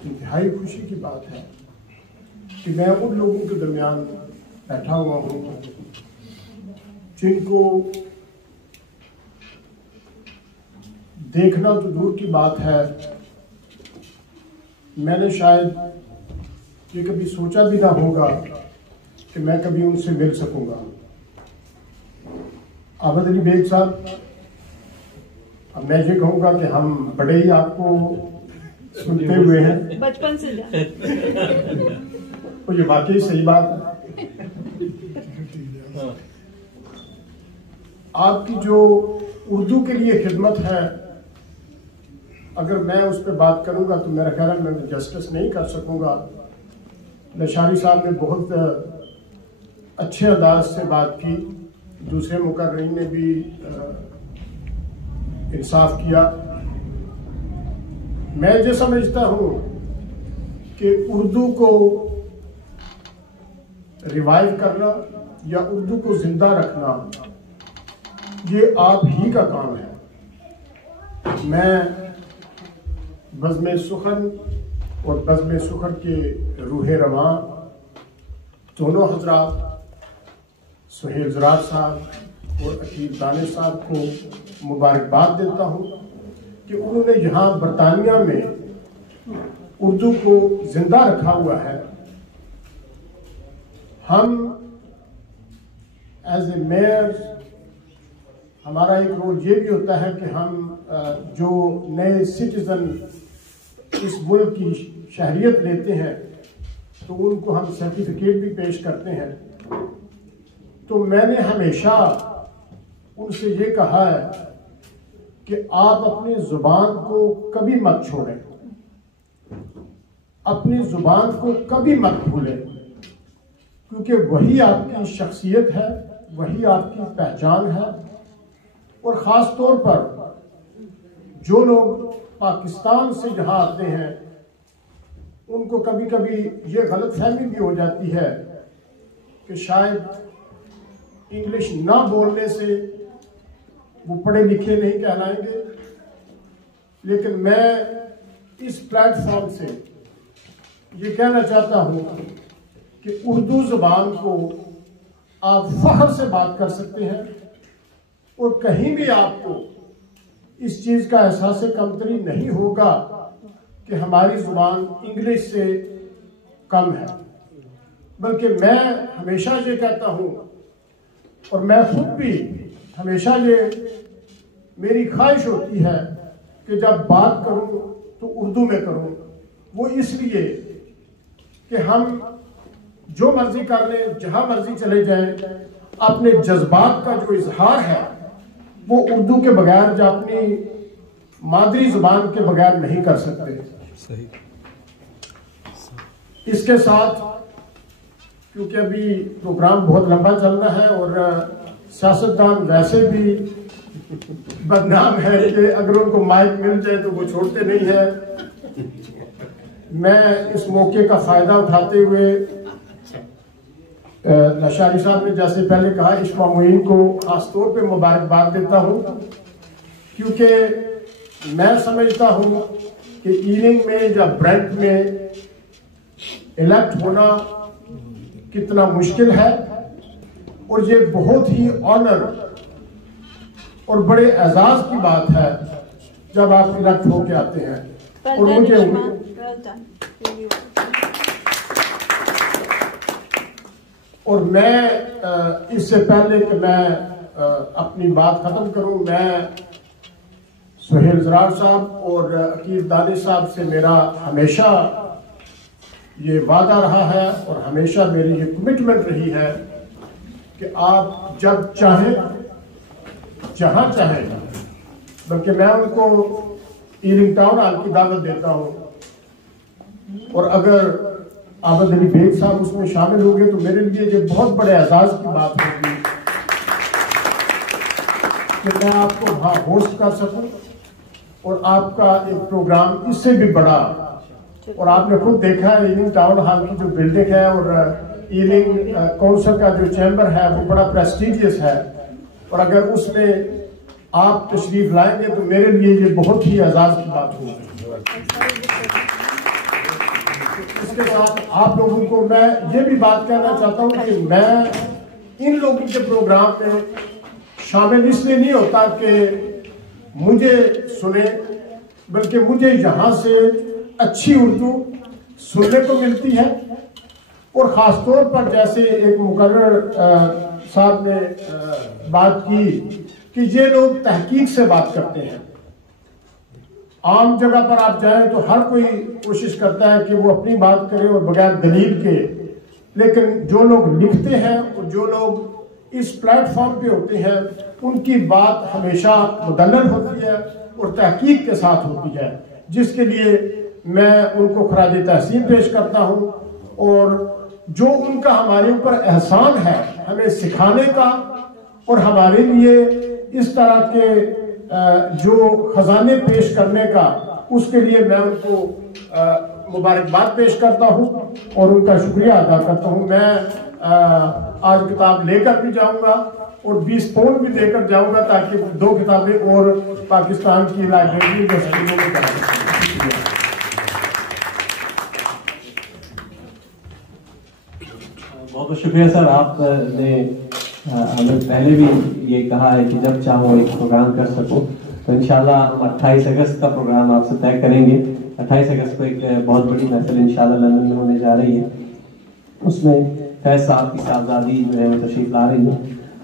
इंतहाई खुशी की बात है कि मैं उन लोगों के दरमियान बैठा हुआ हूँ जिनको देखना तो दूर की बात है, मैंने शायद ये कभी सोचा भी ना होगा कि मैं कभी उनसे मिल सकूंगा। आबिद अली बेग साहब, अब मैं ये कहूँगा कि हम बड़े ही आपको सुनते हुए हैं बचपन से। तो ये वाकई सही बात है। आपकी जो उर्दू के लिए खिदमत है, अगर मैं उस पर बात करूंगा तो मेरा ख्याल है मैं जस्टिस नहीं कर सकूंगा। नशारी साहब ने बहुत अच्छे अंदाज से बात की, दूसरे मुकर्रीन ने भी इंसाफ किया। मैं ये समझता हूँ कि उर्दू को रिवाइव करना या उर्दू को जिंदा रखना ये आप ही का काम है। मैं बज़्म सुखन और बज़्म सुखन के रूहे रवां दोनों हजरात सुहेल ज़रार साहब और अकील दानिश साहब को मुबारकबाद देता हूँ कि उन्होंने यहाँ बरतानिया में उर्दू को जिंदा रखा हुआ है। हम एज ए मेयर, हमारा एक रोल ये भी होता है कि हम जो नए सिटीजन इस मुल्क की शहरियत लेते हैं तो उनको हम सर्टिफिकेट भी पेश करते हैं। तो मैंने हमेशा उनसे ये कहा है कि आप अपनी जुबान को कभी मत छोड़ें, अपनी जुबान को कभी मत भूलें, क्योंकि वही आपकी शख्सियत है, वही आपकी पहचान है। और ख़ास तौर पर जो लोग पाकिस्तान से यहाँ आते हैं उनको कभी कभी ये गलत फहमी भी हो जाती है कि शायद इंग्लिश ना बोलने से वो पढ़े लिखे नहीं कहलाएंगे, लेकिन मैं इस प्लेटफॉर्म से ये कहना चाहता हूँ कि उर्दू ज़बान को आप फख्र से बात कर सकते हैं और कहीं भी आपको इस चीज़ का एहसास कमतरी नहीं होगा कि हमारी ज़ुबान इंग्लिश से कम है। बल्कि मैं हमेशा ये कहता हूँ और मैं खुद भी हमेशा ये मेरी ख्वाहिश होती है कि जब बात करूँ तो उर्दू में करूँ। वो इसलिए कि हम जो मर्जी कर लें, जहाँ मर्जी चले जाएं, अपने जज्बात का जो इजहार है वो उर्दू के बगैर या अपनी मादरी जुबान के बगैर नहीं कर सकते। सही। इसके साथ क्योंकि अभी प्रोग्राम बहुत लंबा चल रहा है और सियासतदान वैसे भी बदनाम है कि अगर उनको माइक मिल जाए तो वो छोड़ते नहीं है, मैं इस मौके का फायदा उठाते हुए लशारी साहब ने जैसे पहले कहा, इश्मा मुइन को खासतौर पे मुबारकबाद देता हूँ, क्योंकि मैं समझता हूँ कि ईलिंग में या ब्रेंट में इलेक्ट होना कितना मुश्किल है और ये बहुत ही ऑनर और बड़े एजाज की बात है जब आप इलेक्ट होके आते हैं। और मुझे और मैं इससे पहले कि मैं अपनी बात खत्म करूं, मैं सुहेल ज़रार साहब और अकील दानिश साहब से मेरा हमेशा ये वादा रहा है और हमेशा मेरी ये कमिटमेंट रही है कि आप जब चाहें, जहां चाहें, बल्कि मैं उनको ईलिंग टाउन हॉल की दावत देता हूं और अगर आबद अली बेग साहब उसमें शामिल हो गए तो मेरे लिए ये बहुत बड़े एजाज की बात होगी कि मैं आपको वहां होस्ट कर सकूं और आपका एक प्रोग्राम इससे भी बड़ा। और आपने खुद देखा है ईलिंग टाउन हॉल की जो बिल्डिंग है और ईलिंग काउंसिल का जो चैम्बर है वो बड़ा प्रेस्टिजियस है और अगर उसमें आप तशरीफ लाएंगे तो मेरे लिए ये बहुत ही एजाज की बात होगी। इसके साथ आप लोगों को मैं ये भी बात कहना चाहता हूँ कि मैं इन लोगों के प्रोग्राम में शामिल इसलिए नहीं होता कि मुझे सुने, बल्कि मुझे यहाँ से अच्छी उर्दू सुनने को मिलती है और ख़ासतौर पर जैसे एक मुकर्रर साहब ने बात की कि ये लोग तहकीक से बात करते हैं। आम जगह पर आप जाएं तो हर कोई कोशिश करता है कि वो अपनी बात करे और बगैर दलील के, लेकिन जो लोग लिखते हैं और जो लोग इस प्लेटफॉर्म पे होते हैं उनकी बात हमेशा मुदल्लल होती है और तहकीक के साथ होती है, जिसके लिए मैं उनको खराज तहसीन पेश करता हूँ। और जो उनका हमारे ऊपर एहसान है हमें सिखाने का और हमारे लिए इस तरह के जो खजाने पेश करने का, उसके लिए मैं उनको मुबारकबाद पेश करता हूँ और उनका शुक्रिया अदा करता हूँ। मैं आज किताब लेकर भी जाऊंगा और 20 पाउंड भी देकर जाऊंगा ताकि 2 किताबें और पाकिस्तान की लाइब्रेरी में स्कूलों में करा सकें। बहुत शुक्रिया सर, आपने हमें पहले भी ये कहा है कि जब चाहो एक प्रोग्राम कर सको, तो इंशाल्लाह हम 28 अगस्त का प्रोग्राम आपसे तय करेंगे। 28 अगस्त को एक बहुत बड़ी महफिल इंशाल्लाह लंदन में होने जा रही है, उसमें फैज साहब की साहबजादी जो है वो तशरीफ ला रही है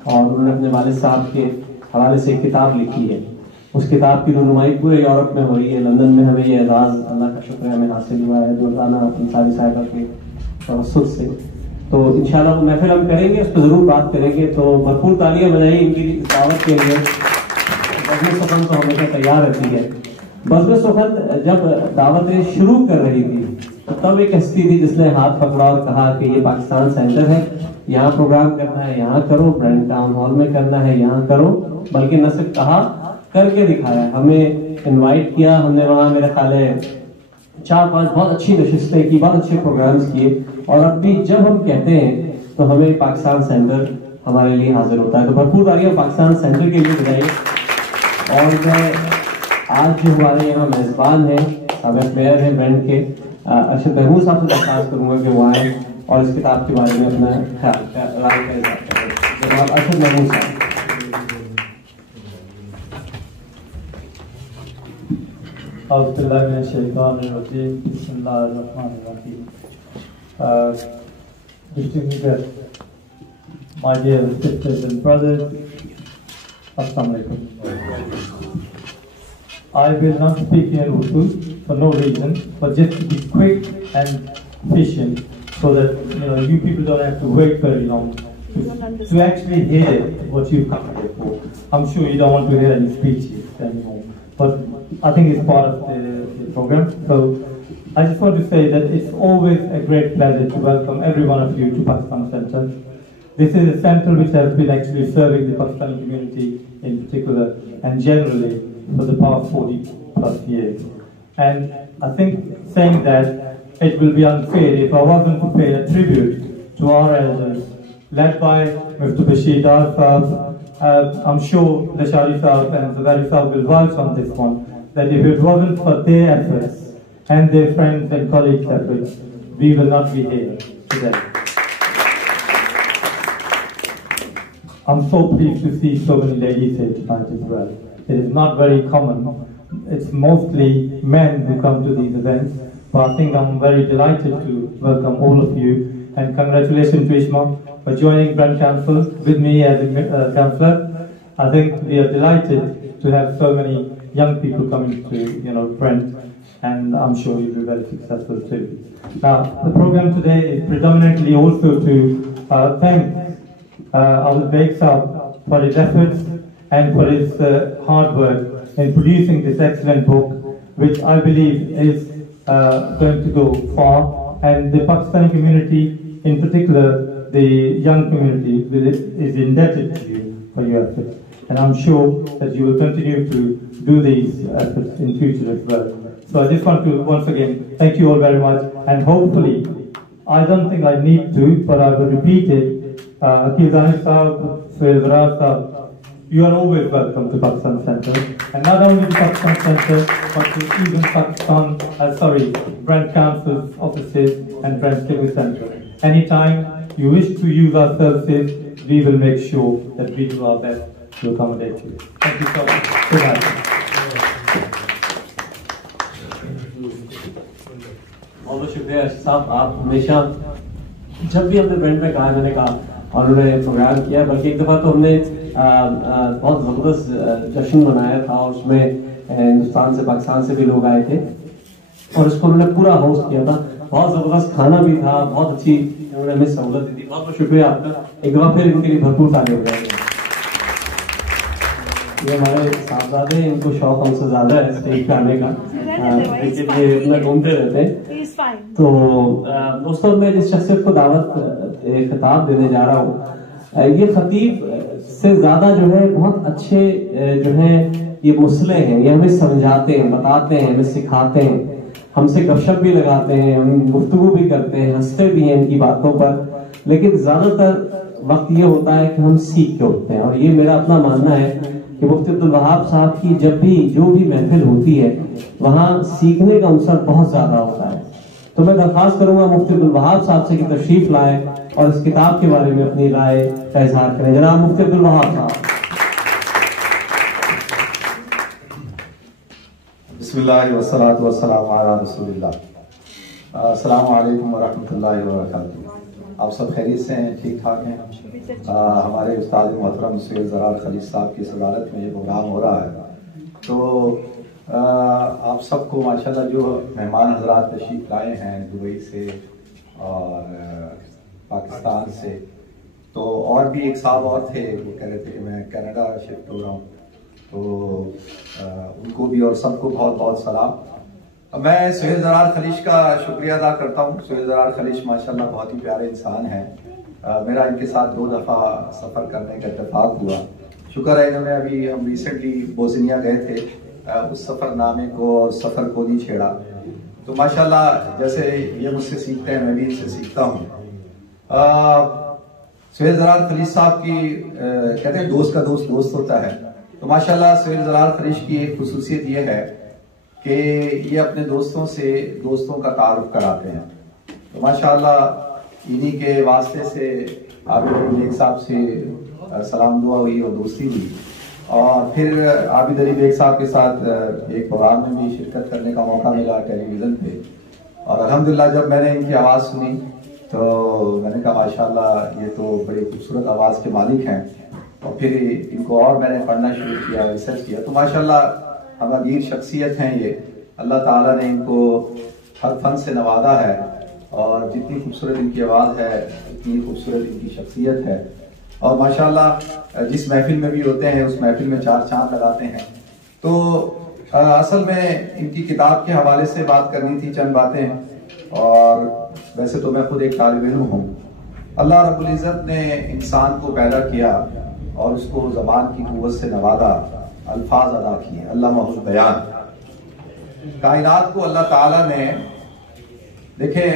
और उन्होंने अपने वालिद साहब के हवाले से एक किताब लिखी है। उस किताब की रुनुमाई पूरे यूरोप में हो रही है। लंदन में हमें ये एजाज़ अल्लाह का शुक्र हमें हासिल हुआ है दुर्गाना अंसारी साहिबा के तवस्सुत से। तो इंशाल्लाह वो महफिल हम करेंगे, उस पर जरूर बात करेंगे। तो भरपूर तालियां बजाई इनकी दावत के लिए। बज़्म सुखन तो हमेशा तैयार रहती है। बज़्म सुखन जब दावतें शुरू कर रही थी तो तब एक हस्ती थी जिसने हाथ पकड़ा और कहा कि ये पाकिस्तान सेंटर है, यहाँ प्रोग्राम करना है यहाँ करो, ब्रांड टाउन हॉल में करना है यहाँ करो, बल्कि न सिर्फ कहा करके दिखाया। हमें इनवाइट किया, हमने वहाँ मेरा ख्याल है 4-5 बहुत अच्छी नशिस्तें की, बहुत अच्छे प्रोग्राम्स किए। और अब भी जब हम कहते हैं तो हमें पाकिस्तान सेंटर हमारे लिए हाजिर होता है। तो भरपूर तालियां पाकिस्तान सेंटर के लिए बजाइए। और मैं आज जो हमारे यहाँ मेजबान हैं, साबिक़ मेयर हैं ब्रांड के, अरशद महमूद साहब से दरख्वास्त करूँगा कि वो आए और इस किताब के बारे में अपना ख्याल राय का इज़हार करें। जनाब अरशद महमूद साहब। My dear sisters and brothers, Assalamu alaikum. I will not speak in Urdu for no reason, but just to be quick and efficient, so that you people don't have to wait very long to actually hear what you've come here for. I'm sure you don't want to hear any speeches anymore, but I think it's part of the program. So I just want to say that it's always a great pleasure to welcome every one of you to Pakistan Center. This is a center which has been actually serving the Pakistani community in particular and generally for the past 40 plus years. And I think saying that it will be unfair if I wasn't to pay a tribute to our elders, led by Mr. Bashir Dar Sahab. I'm sure Lashari Sahab and Zawari Sahab will vouch on this one, that if it wasn't for their efforts and their friends and colleagues' efforts, we will not be here today. I'm so pleased to see so many ladies here tonight as well. It is not very common. It's mostly men who come to these events, but I think I'm very delighted to welcome all of you, and congratulations to Ishma for joining Brand Council with me as a councillor. I think we are delighted to have so many young people coming to Brand, and I'm sure you'll be very successful too. Now, the program today is predominantly also to thank Al-Baik Saab for his efforts and for his hard work in producing this excellent book, which I believe is going to go far, and the Pakistani community, in particular the young community, is indebted to you for your efforts, and I'm sure that you will continue to do these efforts in future as well. So I just want to once again thank you all very much, and hopefully, I don't think I need to, but I will repeat it. Akil Zanif Sahab, Suhail Zarar Sahab, you are always welcome to Pakistan Center, and not only to Pakistan Center, but to even Brand Council's offices and Brand Civic Center. Anytime you wish to use our services, we will make sure that we do our best to accommodate you. Thank you so much. Good night. बहुत शुक्रिया साहब, आप हमेशा जब भी हमने ब्रांड में कहा, मैंने कहा और उन्होंने प्रोग्राम किया, बल्कि एक दफ़ा तो हमने बहुत ज़बरदस्त जश्न मनाया था और उसमें हिंदुस्तान से पाकिस्तान से भी लोग आए थे और उसको उन्होंने पूरा होस्ट किया था। बहुत ज़बरदस्त खाना भी था, बहुत अच्छी उन्होंने हमें सहूलत दी थी। बहुत बहुत शुक्रिया आपका, एक दफ़ा फिर इनके लिए भरपूर तालियां बजाएंगे। ये हमारे साहबजादे हैं, इनको शौक हमसे ज़्यादा है स्टेज पे आने का, लेकिन ये अपना घूमते रहते हैं। तो दोस्तों, मैं जिस शख्सियत को दावत खिताब देने जा रहा हूँ, ये खतीब से ज्यादा जो है बहुत अच्छे जो है ये मुसले हैं, ये हमें समझाते हैं, बताते हैं, हमें सिखाते हैं, हमसे गपशप भी लगाते हैं, हम गुफ्तगू भी करते हैं, हंसते भी हैं इनकी बातों पर, लेकिन ज्यादातर वक्त ये होता है कि हम सीख के उठते हैं। और ये मेरा अपना मानना है कि मुफ्ती अब्दुल वहाब साहब की जब भी जो भी महफिल होती है वहाँ सीखने का अवसर बहुत ज्यादा होता है। तो मैं दरख्वास्त करूंगा मुफ्ती अब्दुल वहाब साहब से कि तशरीफ लाएं और इस किताब के बारे में अपनी राय का इजहार करें। जनाब मुफ्ती अब्दुल वहाब साहब। बिस्मिल्लाह वस्सलातु वस्सलामु अला रसूलिल्लाह। अस्सलामु अलैकुम वरहमतुल्लाहि वबरकातुहू। आप सब खैरियत से हैं, ठीक ठाक हैं? हमारे उस्ताद मोहतरम सुहेल ज़रार खलील साहब की सदारत में ये प्रोग्राम हो रहा है, तो आप सबको माशाल्लाह जो मेहमान हजरात तशरीफ लाए हैं दुबई से और पाकिस्तान से, तो और भी एक साहब और थे, वो कह रहे थे कि मैं कनाडा शिफ्ट हो रहा हूँ, तो उनको भी और सबको बहुत बहुत सलाम। मैं सुहेल ज़रार खलील का शुक्रिया अदा करता हूँ। सुहेल ज़रार खलील माशाल्लाह बहुत ही प्यारे इंसान हैं। मेरा इनके साथ 2 दफ़ा सफ़र करने का इत्तेफाक हुआ। शुक्र है इन्होंने अभी हम रिसेंटली बोस्निया गए थे, उस सफ़रनामे को और सफ़र को नहीं छेड़ा। तो माशाल्लाह जैसे ये मुझसे सीखते हैं, मैं भी इनसे सीखता हूँ। सुहेल जलाल खलीश साहब की कहते हैं दोस्त का दोस्त दोस्त होता है। तो माशाल्लाह सुहेल जलाल खलीश की एक खुसूसियत ये है कि ये अपने दोस्तों से दोस्तों का तारुफ कराते हैं। तो माशाल्लाह इन्हीं के वास्ते से आबिद अली बेग साहब से सलाम दुआ हुई और दोस्ती हुई, और फिर आबिद अली बेग साहब के साथ एक प्रोग्राम में भी शिरकत करने का मौका मिला टेलीविज़न पे। और अल्हम्दुलिल्लाह जब मैंने इनकी आवाज़ सुनी तो मैंने कहा माशाल्लाह ये तो बड़ी खूबसूरत आवाज़ के मालिक हैं। और फिर इनको और मैंने पढ़ना शुरू किया, रिसर्च किया, तो माशाल्लाह अमीर शख्सियत हैं ये। अल्लाह ताला ने इनको हर फन से नवाजा है, और जितनी खूबसूरत इनकी आवाज़ है उतनी खूबसूरत इनकी शख्सियत है। और माशाल्लाह जिस महफिल में भी होते हैं उस महफिल में चार चांद लगाते हैं। तो असल में इनकी किताब के हवाले से बात करनी थी चंद बातें, और वैसे तो मैं खुद एक तालिब इल्म हूँ। अल्लाह रब्बुल इज़्ज़त ने इंसान को पैदा किया और उसको ज़बान की कुव्वत से नवाजा, अल्फाज अदा किए, अल्लामाहुल बयान। कायनात को अल्लाह ताला ने, देखें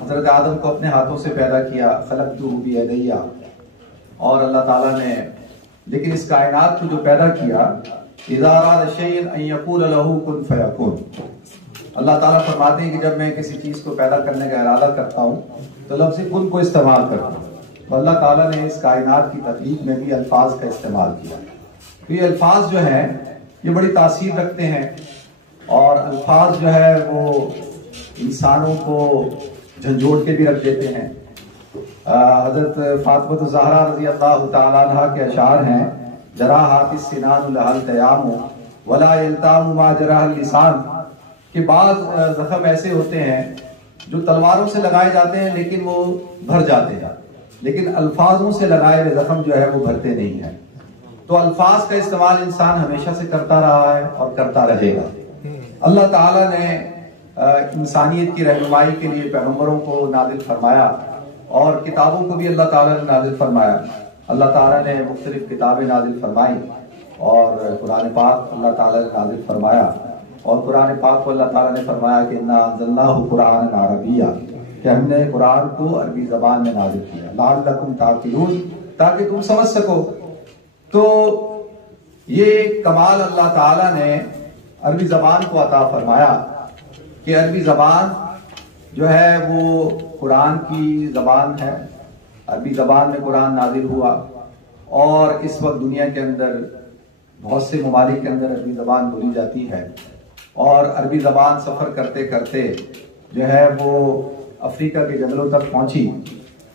हजरत आदम को अपने हाथों से पैदा किया, खलक़तुहु बियदैया, और अल्लाह ताला ने, लेकिन इस कायनात को जो पैदा किया, इज़ा अरादा शैअन अन यक़ूल लहू कुन फयकून। अल्लाह ताला फरमाते हैं कि जब मैं किसी चीज को पैदा करने का इरादा करता हूँ तो लफ्ज़ कुन को इस्तेमाल करता हूँ। तो अल्लाह ताला ने इस कायनात की तख्लीक में भी अल्फाज का इस्तेमाल किया। तो ये अल्फाज जो हैं ये बड़ी तासीर रखते हैं, और अल्फाज जो है वो इंसानों को झंझोड़ के भी रख देते हैं। हजरत फातिमा ज़हरा रज़ी अल्लाह तआला अन्हा के अशार हैं, जरा हाफिज़ सिनान लहल तयामु वला यल्तामु मा जराहल लिसान, कि बाद जख्म ऐसे होते हैं जो तलवारों से लगाए जाते हैं लेकिन वो भर जाते हैं, लेकिन अल्फाजों से लगाए हुए जख्म जो है वो भरते नहीं है। तो अल्फाज का इस्तेमाल इंसान हमेशा से करता रहा है और करता रहेगा। अल्लाह ताला ने इंसानियत की रहनुमाई के लिए पैगंबरों को नाजिल फरमाया, और किताबों को भी अल्लाह ताला ने नाजिल फरमाया। अल्लाह ताला ने मुख्तलिफ किताबें नाजिल फरमाई, और कुरान पाक अल्लाह ताला ने नाजिल फरमाया। और कुरान पाक को अल्लाह ताला ने फरमाया कि इन्ना अंज़लनाहु कुरानन अरबिय्या, कि हमने कुरान को अरबी ज़बान में नाजिल किया, लअल्लकुम ताक़िलून, ताकि तुम समझ सको। तो ये कमाल अल्लाह ताला ने अरबी ज़बान को अता फरमाया कि अरबी ज़बान जो है वो कुरान की ज़बान है। अरबी ज़बान में कुरान नाजिल हुआ, और इस वक्त दुनिया के अंदर बहुत से ममालिक के अंदर अरबी ज़बान बोली जाती है, और अरबी ज़बान सफ़र करते करते जो है वो अफ्रीका के जंगलों तक पहुंची।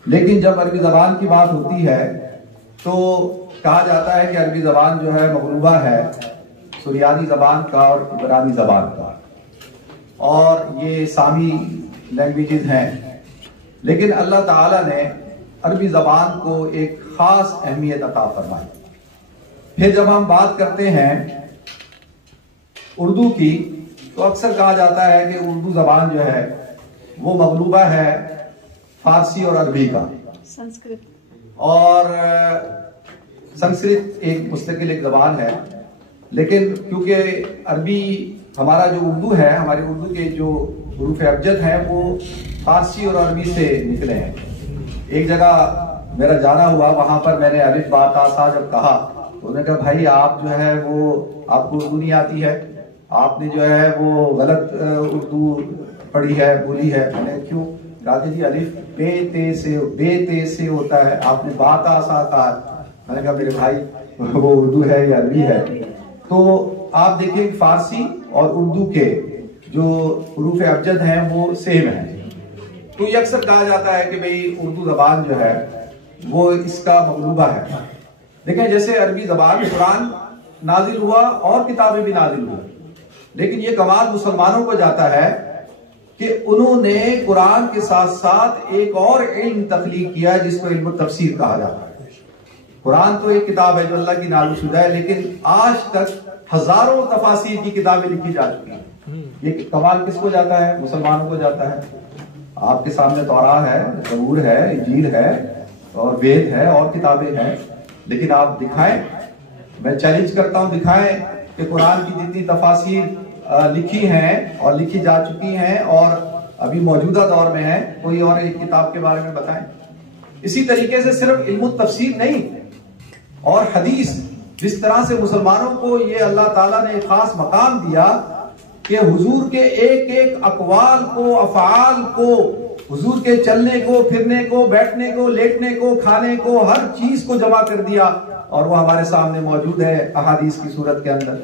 लेकिन जब अरबी ज़बान की बात होती है तो कहा जाता है कि अरबी ज़बान जो है मग़लूबा है सुरियानी ज़बान का और इब्रानी ज़बान का, और ये सामी लैंग्वेजेस हैं। लेकिन अल्लाह ताला ने अरबी ज़बान को एक ख़ास अहमियत अता फरमाई। फिर जब हम बात करते हैं उर्दू की, तो अक्सर कहा जाता है कि उर्दू ज़बान जो है वो मग़लूबा है फारसी और अरबी का, संस्कृत, और संस्कृत एक मुस्तकिल एक ज़बान है। लेकिन क्योंकि अरबी हमारा जो उर्दू है, हमारे उर्दू के जो हुरूफ अबजद हैं वो फारसी और अरबी से निकले हैं। एक जगह मेरा जाना हुआ, वहां पर मैंने अलिफ बा ता सा जब कहा तो उन्होंने कहा भाई आप जो है वो आपको उर्दू नहीं आती है, आपने जो है वो गलत उर्दू पढ़ी है, बोली है। मैंने क्यों? कहा कि जी अलिफ बे ते से होता है, आपने बा ता सा कहा। मैंने कहा मेरे भाई वो उर्दू है या अरबी है? तो आप देखिए फारसी और उर्दू के जो हुरूफ अबजद हैं वो सेम है। तो ये अक्सर कहा जाता है कि भाई उर्दू ज़बान जो है वो इसका मग़लूबा है। देखें जैसे अरबी ज़बान कुरान नाजिल हुआ और किताबें भी नाजिल हुई, लेकिन ये कमाल मुसलमानों को जाता है कि उन्होंने कुरान के साथ साथ एक और इल्म तख्लीक किया जिसको इल्म तफसीर कहा जाता है। कुरान तो एक किताब है जो अल्लाह की नाज़िलशुदा है, लेकिन आज तक हजारों तफासीर की किताबें लिखी जा चुकी हैं। ये कमाल किसको जाता है? मुसलमानों को जाता है। आपके सामने तौराह है, ज़बूर है, इंजील है और वेद है और किताबें हैं, लेकिन आप दिखाएं, मैं चैलेंज करता हूं, दिखाएं कि कुरान की जितनी तफासीर लिखी हैं और लिखी जा चुकी हैं और अभी मौजूदा दौर में है, कोई और एक किताब के बारे में बताएं। इसी तरीके से सिर्फ इल्म तफसीर नहीं और हदीस, जिस तरह से मुसलमानों को ये अल्लाह ताला ने एक खास मकाम दिया कि हुजूर के एक एक अकवाल को, अफ़आल को, हुजूर के चलने को, फिरने को, बैठने को, लेटने को, खाने को, हर चीज को जमा कर दिया और वो हमारे सामने मौजूद है अहादीस की सूरत के अंदर।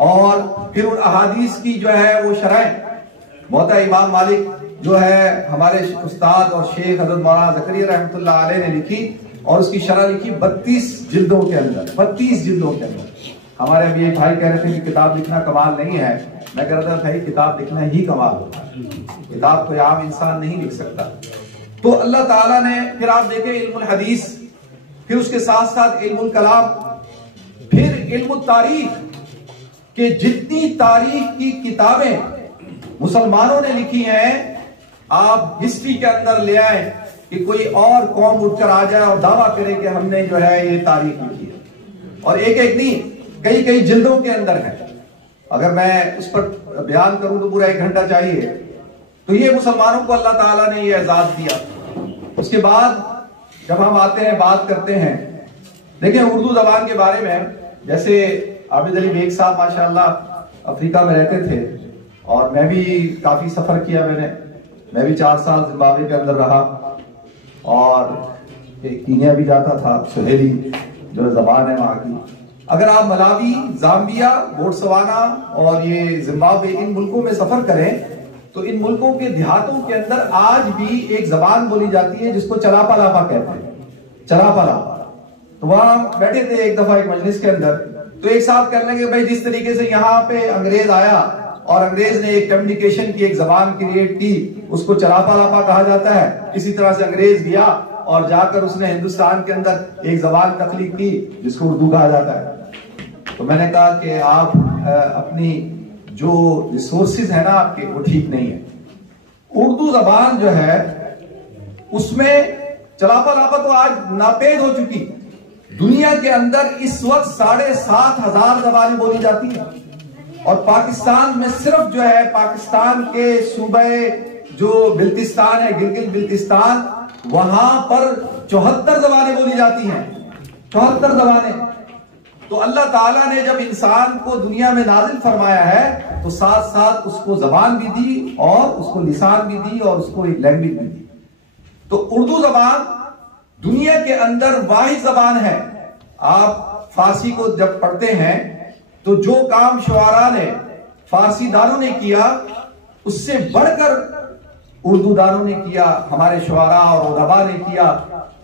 और फिर उन अहादीस की जो है वो शरह मोहता इमाम मालिक जो है हमारे उस्ताद और शेख हज़रत मौलाना ज़करिया रहमतुल्लाह अलैह ने लिखी और उसकी शरह लिखी 32 जिल्दों के अंदर, 32 जिल्दों के अंदर। हमारे अभी एक भाई कह रहे थे कि किताब लिखना कमाल नहीं है, मैं कह रहा था भाई किताब लिखना ही कमाल होता है, किताब कोई आम इंसान नहीं लिख सकता। तो अल्लाह ताला ने फिर आप देखें इल्मुल हदीस, फिर उसके साथ साथ इल्मुल कलाम, फिर इल्मुल तारीख के जितनी तारीख की किताबें मुसलमानों ने लिखी हैं, आप हिस्ट्री के अंदर ले आए कि कोई और कौम उठकर आ जाए और दावा करे कि हमने जो है ये तारीख लिखी है, और एक एक नहीं कई कई जिल्दों के अंदर है। अगर मैं उस पर बयान करूं तो पूरा 1 घंटा चाहिए। तो ये मुसलमानों को अल्लाह ताला ने ये एजाज दिया। उसके बाद जब हम आते हैं बात करते हैं, देखें उर्दू जबान के बारे में, जैसे आबिद अली बेग साहब माशाअल्लाह अफ्रीका में रहते थे और मैं भी काफी सफर किया, मैं भी 4 साल जिम्बाब्वे के अंदर रहा और कीनिया भी जाता था, सुहेली जो जबान है वहां की। अगर आप मलावी, जाम्बिया, बोट्सवाना और ये जिम्बाब्वे इन मुल्कों में सफर करें तो इन मुल्कों के देहातों के अंदर आज भी एक जबान बोली जाती है जिसको चलापा लापा कहते हैं, चलापा लापा। तो वहां बैठे थे एक दफा एक मजलिस के अंदर, तो एक साहब कहने लगे भाई जिस तरीके से यहाँ पे अंग्रेज आया और अंग्रेज ने एक कम्युनिकेशन की एक जबान क्रिएट की, उसको चलापा लापा कहा जाता है। इसी तरह से अंग्रेज गया और जाकर उसने हिंदुस्तान के अंदर एक जबान तख्लीक की जिसको उर्दू कहा जाता है। तो मैंने कहा कि आप अपनी जो रिसोर्सेज है ना आपके, वो ठीक नहीं है। उर्दू जबान जो है उसमें चलापा लापा तो आज नापेद हो चुकी। दुनिया के अंदर इस वक्त 7,500 जबानें बोली जाती हैं और पाकिस्तान में सिर्फ जो है पाकिस्तान के सूबे जो बिल्तिस्तान है, गिलगित बिल्तिस्तान, वहां पर 74 जबानें बोली जाती हैं, 74 जबानें। तो अल्लाह ताला ने जब इंसान को दुनिया में नाजिल फरमाया है तो साथ साथ उसको जबान भी दी और उसको लिसान भी दी और उसको एक लैंग्वेज भी दी। तो उर्दू जबान दुनिया के अंदर वाहिद जबान है। आप फारसी को जब पढ़ते हैं तो जो काम शुआरा ने, फारसी दानों ने किया, उससे बढ़कर उर्दू दानों ने किया, हमारे शुआरा और उदबा ने किया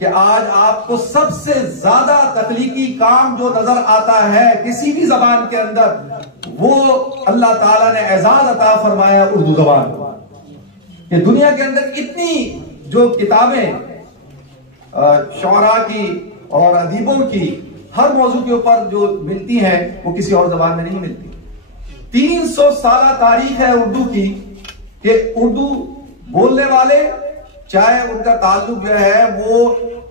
कि आज आपको सबसे ज्यादा तख्लीकी काम जो नजर आता है किसी भी जबान के अंदर, वो अल्लाह ताला ने एजाज अता फरमाया उर्दू जबान कि दुनिया के अंदर इतनी जो किताबें शुआरा की और अदीबों की हर मौजू के ऊपर जो मिलती हैं वो किसी और जबान में नहीं मिलती। 300 साल तारीख है उर्दू की कि उर्दू बोलने वाले, चाहे उनका ताल्लुक जो है वो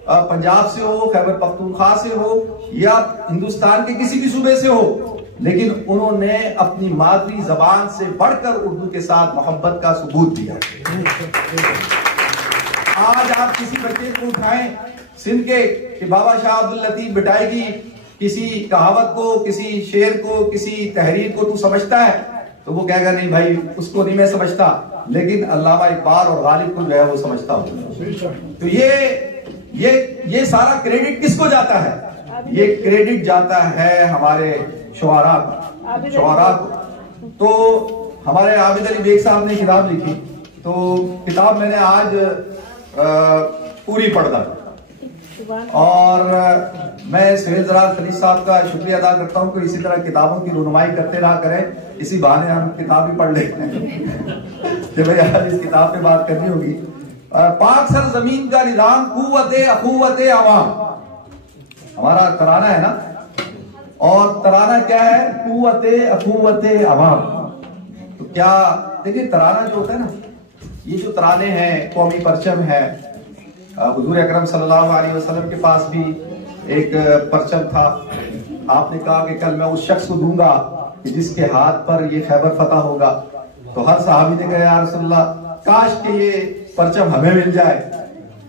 पंजाब से हो, खैबर पख्तूनख्वा से हो या हिंदुस्तान के किसी भी सूबे से हो, लेकिन उन्होंने अपनी मादरी जबान से बढ़कर उर्दू के साथ मोहब्बत का सबूत दिया। आज आप किसी बच्चे को उठाएं सिंध के कि बाबा शाह अब्दुल लतीफ बिटाई की किसी कहावत को, किसी शेर को, किसी तहरीर को तू समझता है, तो वो कहेगा नहीं भाई उसको नहीं मैं समझता, लेकिन अल्लामा इकबाल और गालिब को जो है वो समझता हूं। तो ये सारा क्रेडिट किसको जाता है? ये क्रेडिट जाता है हमारे शुआरा को। तो हमारे आबिद अली बेग साहब ने किताब लिखी, तो किताब मैंने आज पूरी पढ़ दा और मैं सुहेल ज़रार खलील साहब का शुक्रिया अदा करता हूं कि इसी तरह किताबों की रुनुमाई करते रहा करें। इसी बहाने हम किताब भी पढ़ लेते हैं कि भाई आज इस किताब पे बात करनी होगी। पाक सर जमीन का निजाम कुव्वते अखुव्वते अवाम, हमारा तराना है ना, और तराना क्या है? कुव्वते अखुव्वते अवाम। तो क्या देखिए तराना जो होता है ना, ये जो तराने हैं, कौमी परचम है, हुजूर अकरम सल्लल्लाहु अलैहि वसल्लम के पास भी एक परचम था। आपने कहा कि कल मैं उस शख्स को दूंगा कि जिसके हाथ पर ये खैबर फतह होगा। तो हर सहाबी ने कहा या रसूलल्लाह काश के ये परचम हमें मिल जाए।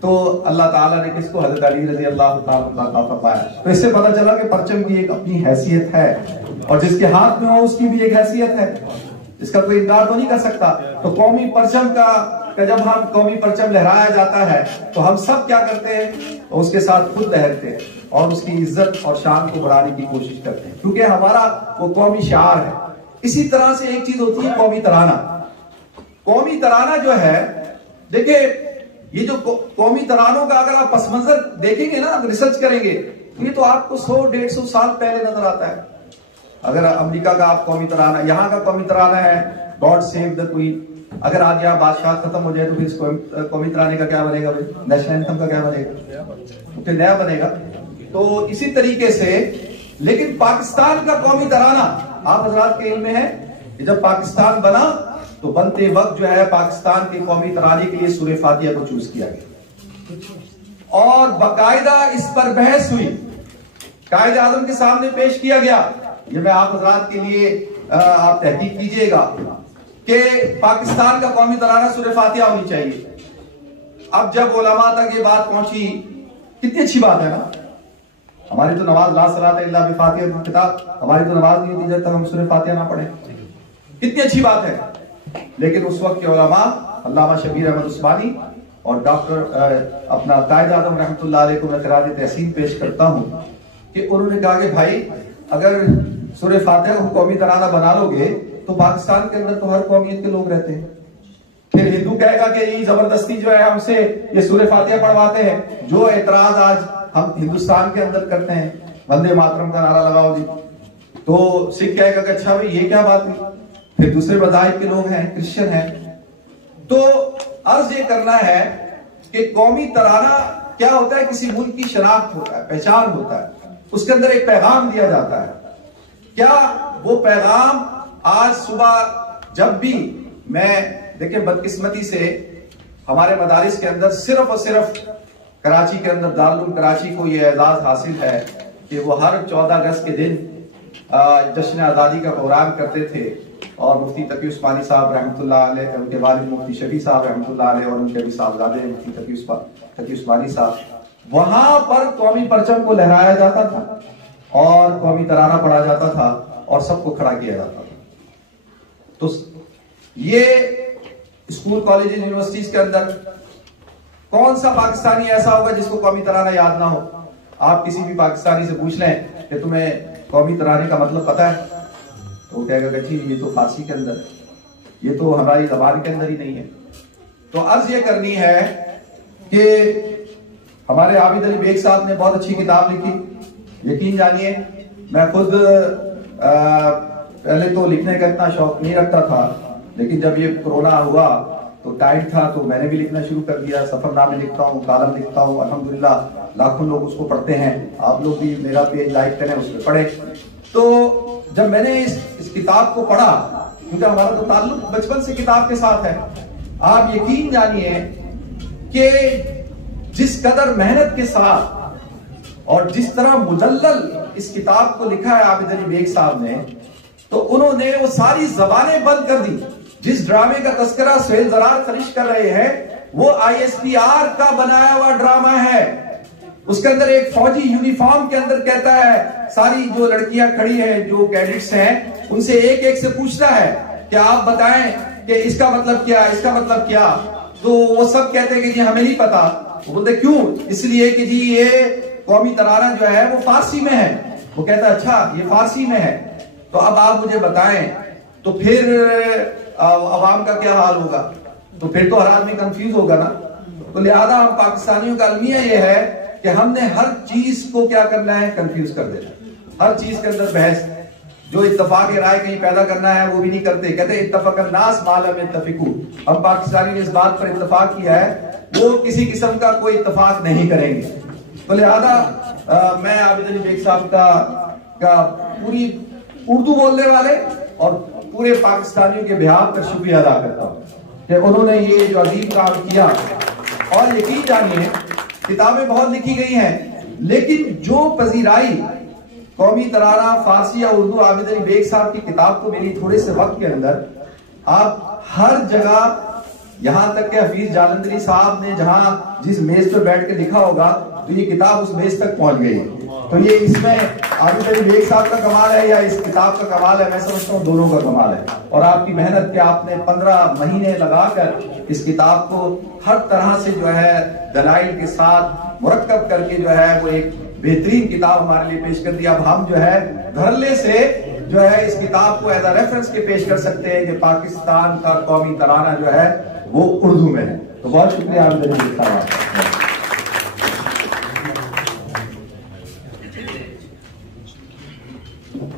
तो अल्लाह ताला ने किसको, हजरत अली रजी अल्लाह ताला फरमाया। तो इससे पता चला कि परचम की एक अपनी हैसियत है और जिसके हाथ में हो उसकी भी एक हैसियत है, इसका कोई इनकार तो नहीं कर सकता। तो कौमी परचम का जब हम कौमी परचम लहराया जाता है तो हम सब क्या करते हैं, तो उसके साथ खुद लहरते हैं और उसकी इज्जत और शान को बढ़ाने की कोशिश करते हैं, क्योंकि हमारा वो कौमी शार है। इसी तरह से एक चीज होती है कौमी तराना। कौमी तराना जो है, देखिए ये जो कौमी तरानों का अगर आप पस मंजर देखेंगे ना, रिसर्च करेंगे, तो ये तो आपको 100-150 साल पहले नजर आता है। अगर अमेरिका का आप कौमी तराना, यहाँ का कौमी तराना है गॉड सेव द क्वीन। अगर आज यहाँ बादशाह खत्म हो जाए तो फिर कौमी तराने का क्या बनेगा भाई, नेशनल एंथम का क्या बनेगा, फिर नया बनेगा। तो इसी तरीके से, लेकिन पाकिस्तान का कौमी तराना आप हजरात के इल्म में है कि जब पाकिस्तान बना तो बनते वक्त जो है पाकिस्तान के कौमी तराने के लिए सूरह फातिहा को चूज किया गया और बाकायदा इस पर बहस हुई, कायद आजम के सामने पेश किया गया। ये मैं आप हजरात के लिए आप तहकीक कीजिएगा कि पाकिस्तान का कौमी तराना सूरह फातिहा होनी चाहिए। अब जब उलमा तक ये बात पहुंची, कितनी अच्छी बात है ना, हमारी तो नमाज ला सलात इल्ला बिफातिहा किताब, हमारी तो नमाज नहीं होती जब तक हम सूरह फातिहा ना पढ़े, कितनी अच्छी बात है। लेकिन उस वक्त के उलमा अल्लामा शबीर अहमद उस्मानी और डॉक्टर अपना कायद आजम रहमतुल्लाह अलैह को मैं क़रार तहसीन पेश करता हूं कि उन्होंने कहा कि भाई अगर सूरह फातिहा को कौमी तराना बना लोगे तो पाकिस्तान के अंदर तो हर कौमियत के लोग रहते हैं, फिर हिंदू कहेगा कि ये जबरदस्ती जो है हमसे ये सूरह फातिहा पढ़वाते हैं। जो एतराज आज हम हिंदुस्तान के अंदर करते हैं, वंदे मातरम का नारा लगाओ जी, तो सिख कहेगा कि अच्छा भाई ये क्या बात हुई। फिर दूसरे मज़ाहिब के लोग हैं, क्रिश्चियन हैं। तो अर्ज ये करना है कि कौमी तराना क्या होता है, किसी मुल्क की शनाख्त होता है, पहचान होता है, उसके अंदर एक पैगाम दिया जाता है। क्या वो पैगाम आज सुबह जब भी मैं देखिए, बदकिस्मती से हमारे मदारिस के अंदर सिर्फ और सिर्फ कराची के अंदर दारुल कराची को ये एजाज हासिल है कि वो हर 14 अगस्त के दिन जश्न आज़ादी का प्रोग्राम करते थे और मुफ्ती तकी उस्मानी साहब रहमतुल्लाह अलैह, उनके वालिद मुफ्ती शफी साहब रहमतुल्लाह अलैह और उनके भी साहबजादे मुफ्ती तकी उस्मानी साहब, वहां पर कौमी परचम को लहराया जाता था और कौमी तराना पढ़ा जाता था और सबको खड़ा किया जाता था। तो ये स्कूल कॉलेज यूनिवर्सिटीज के अंदर कौन सा पाकिस्तानी ऐसा होगा जिसको कौमी तराना याद ना हो? आप किसी भी पाकिस्तानी से पूछ लें कि तुम्हें कौमी तराने का मतलब पता है, तो कहेगा कि जी ये तो फारसी के अंदर, ये तो हमारी ज़बान के अंदर ही नहीं है। तो अर्ज ये करनी है कि हमारे आबिद अली बेग साहब ने बहुत अच्छी किताब लिखी। यकीन जानिए मैं खुद पहले तो लिखने का इतना शौक नहीं रखता था, लेकिन जब ये कोरोना हुआ तो टाइम था तो मैंने भी लिखना शुरू कर दिया। सफरनामे लिखता हूँ, कालम लिखता हूँ, अल्हम्दुलिल्लाह लाखों लोग उसको पढ़ते हैं। आप लोग भी मेरा पेज लाइक करें, उस पर पढ़े। तो जब मैंने इस किताब को पढ़ा, क्योंकि हमारा तो ताल्लुक बचपन से किताब के साथ है, आप यकीन जानिए कि जिस कदर मेहनत के साथ और जिस तरह मुदल्लल इस किताब को लिखा है आबिद अली बेग साहब ने, तो उन्होंने वो सारी जबानें बंद कर दी। जिस ड्रामे का तस्करा सुहेल जरार खरीश कर रहे हैं वो ISPR का बनाया हुआ ड्रामा है। उसके अंदर एक फौजी यूनिफॉर्म के अंदर कहता है, सारी जो लड़कियां खड़ी हैं, जो कैडेट्स हैं, उनसे एक एक से पूछता है कि आप बताएं कि इसका मतलब क्या, इसका मतलब क्या। तो वो सब कहते हैं कि जी हमें नहीं पता। वो बोलते क्यों? इसलिए कि जी ये कौमी तराना जो है वो फारसी में है। वो कहता है अच्छा ये फारसी में है, तो अब आप मुझे बताएं। तो फिर अवाम का क्या हाल होगा? तो फिर तो हर आदमी कंफ्यूज होगा ना। तो लिहाजा हम पाकिस्तानियों का अलमिया ये है कि हमने हर चीज को क्या करना है, कंफ्यूज कर देना। हर चीज के अंदर बहस, जो इत्तफाक राय कहीं पैदा करना है वो भी नहीं करते। कहते इत्तफाक नास मालम इत्तफिकू। हम पाकिस्तानी ने इस बात पर इत्तफाक किया है, वो किसी किस्म का कोई इत्तफाक नहीं करेंगे। तो लिहाजा मैं आबिद अली बेग साहब का पूरी उर्दू बोलने वाले और पूरे पाकिस्तानियों के बिहार पर शुक्रिया अदा करता हूँ कि उन्होंने ये जो अजीब काम किया। और यकीन जानिए किताबें बहुत लिखी गई हैं, लेकिन जो पजीराई कौमी तराना फारसी या उर्दू आबिद अली बेग साहब की किताब को मिली थोड़े से वक्त के अंदर, आप हर जगह यहाँ तक कि हफीज जालंधरी साहब ने जहाँ जिस मेज पर बैठ के लिखा होगा तो ये किताब उस मेज तक पहुंच गई। तो ये इसमें आबिद अली बेग साहब का कमाल है या इस किताब का कमाल है? मैं समझता हूँ दोनों का कमाल है। और आपकी मेहनत के आपने 15 महीने लगाकर इस किताब को हर तरह से जो है दलाइल के साथ मुरक्कब करके जो है वो एक बेहतरीन किताब हमारे लिए पेश कर दी। अब हम जो है धरले से जो है इस किताब को एज अ रेफरेंस के पेश कर सकते हैं कि पाकिस्तान का कौमी तराना जो है वो उर्दू में है। तो बहुत शुक्रिया आबिद अली बेग साहब।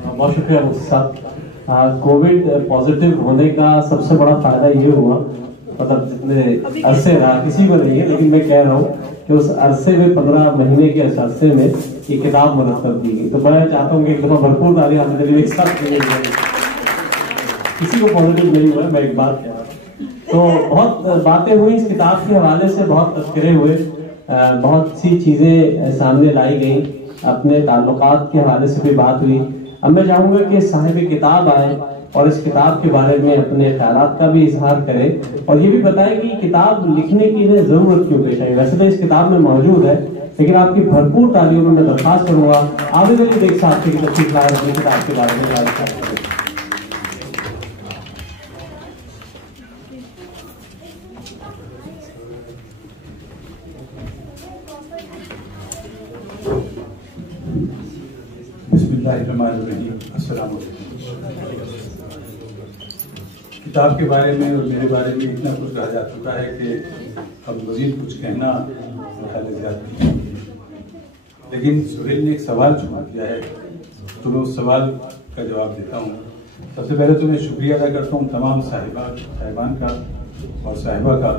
बहुत शुक्रिया मुफ्ती साहब। कोविड पॉजिटिव होने का सबसे बड़ा फायदा ये हुआ, मतलब जितने अरसे रहा किसी को नहीं है, लेकिन मैं कह रहा हूँ कि उस अरसे में 15 महीने के अरसे में ये किताब मुरतब की गई। तो मैं चाहता हूँ कि एक दफा भरपूर ताली आबिद अली बेग साहब के लिए। किसी को पॉजिटिव नहीं हुआ, मैं एक बात कह रहा हूँ। तो बहुत बातें हुई इस किताब के हवाले से, बहुत तज़किरे हुए, बहुत सी चीजें सामने लाई गई, अपने ताल्लुकात के हवाले से भी बात हुई। अब मैं चाहूंगा कि साहिब किताब आए और इस किताब के बारे में अपने ख्यालात का भी इजहार करें और ये भी बताएं कि किताब लिखने की इन्हें जरूरत क्यों पेश आई। वैसे तो इस किताब में मौजूद है, लेकिन आपकी भरपूर तालियों में मैं दरख्वास्त करूंगा आबिद अली बेग साहब की तशरीफ लाए अपनी किताब के बारे में बात करें। किताब के बारे में और मेरे बारे में इतना कुछ कहा जा चुका है कि अब मजीद कुछ कहना ज्यादा। लेकिन सुहेल ने एक सवाल छुपा दिया है, तो मैं उस सवाल का जवाब देता हूँ। सबसे पहले तो मैं शुक्रिया अदा करता हूँ तमाम साहिबान का और साहिबा का,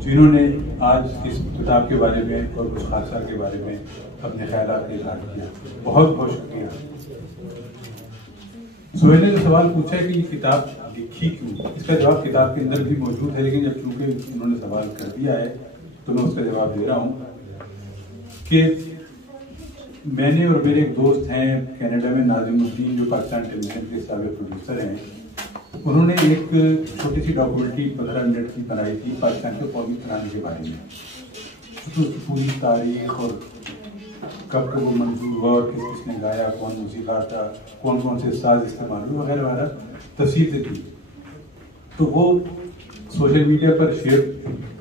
जिन्होंने आज इस किताब के बारे में और कुछ हादसा के बारे में अपने ख्यालात का इजहार किया। बहुत बहुत शुक्रिया। सुहेल ने जो सवाल पूछा है कि ये किताब लिखी क्यों, इसका जवाब किताब के अंदर भी मौजूद है, लेकिन जब चूंकि उन्होंने सवाल कर दिया है तो मैं उसका जवाब दे रहा हूँ कि मैंने और मेरे एक दोस्त हैं कनाडा में, नाजिमुद्दीन, जो पाकिस्तान टेलीविजन के साबिक प्रोड्यूसर हैं, उन्होंने एक छोटी सी डॉक्यूमेंट्री 15 मिनट की बनाई थी पाकिस्तान के कौमी तराने के बारे में। तो उसकी पूरी तारीख और कब वो मंजूर हुआ और किस किसने गाया, कौन मूसीकार था, कौन कौन से साज इस्तेमाल हुए वगैरह वगैरह तफसील से थी। तो वो सोशल मीडिया पर शेयर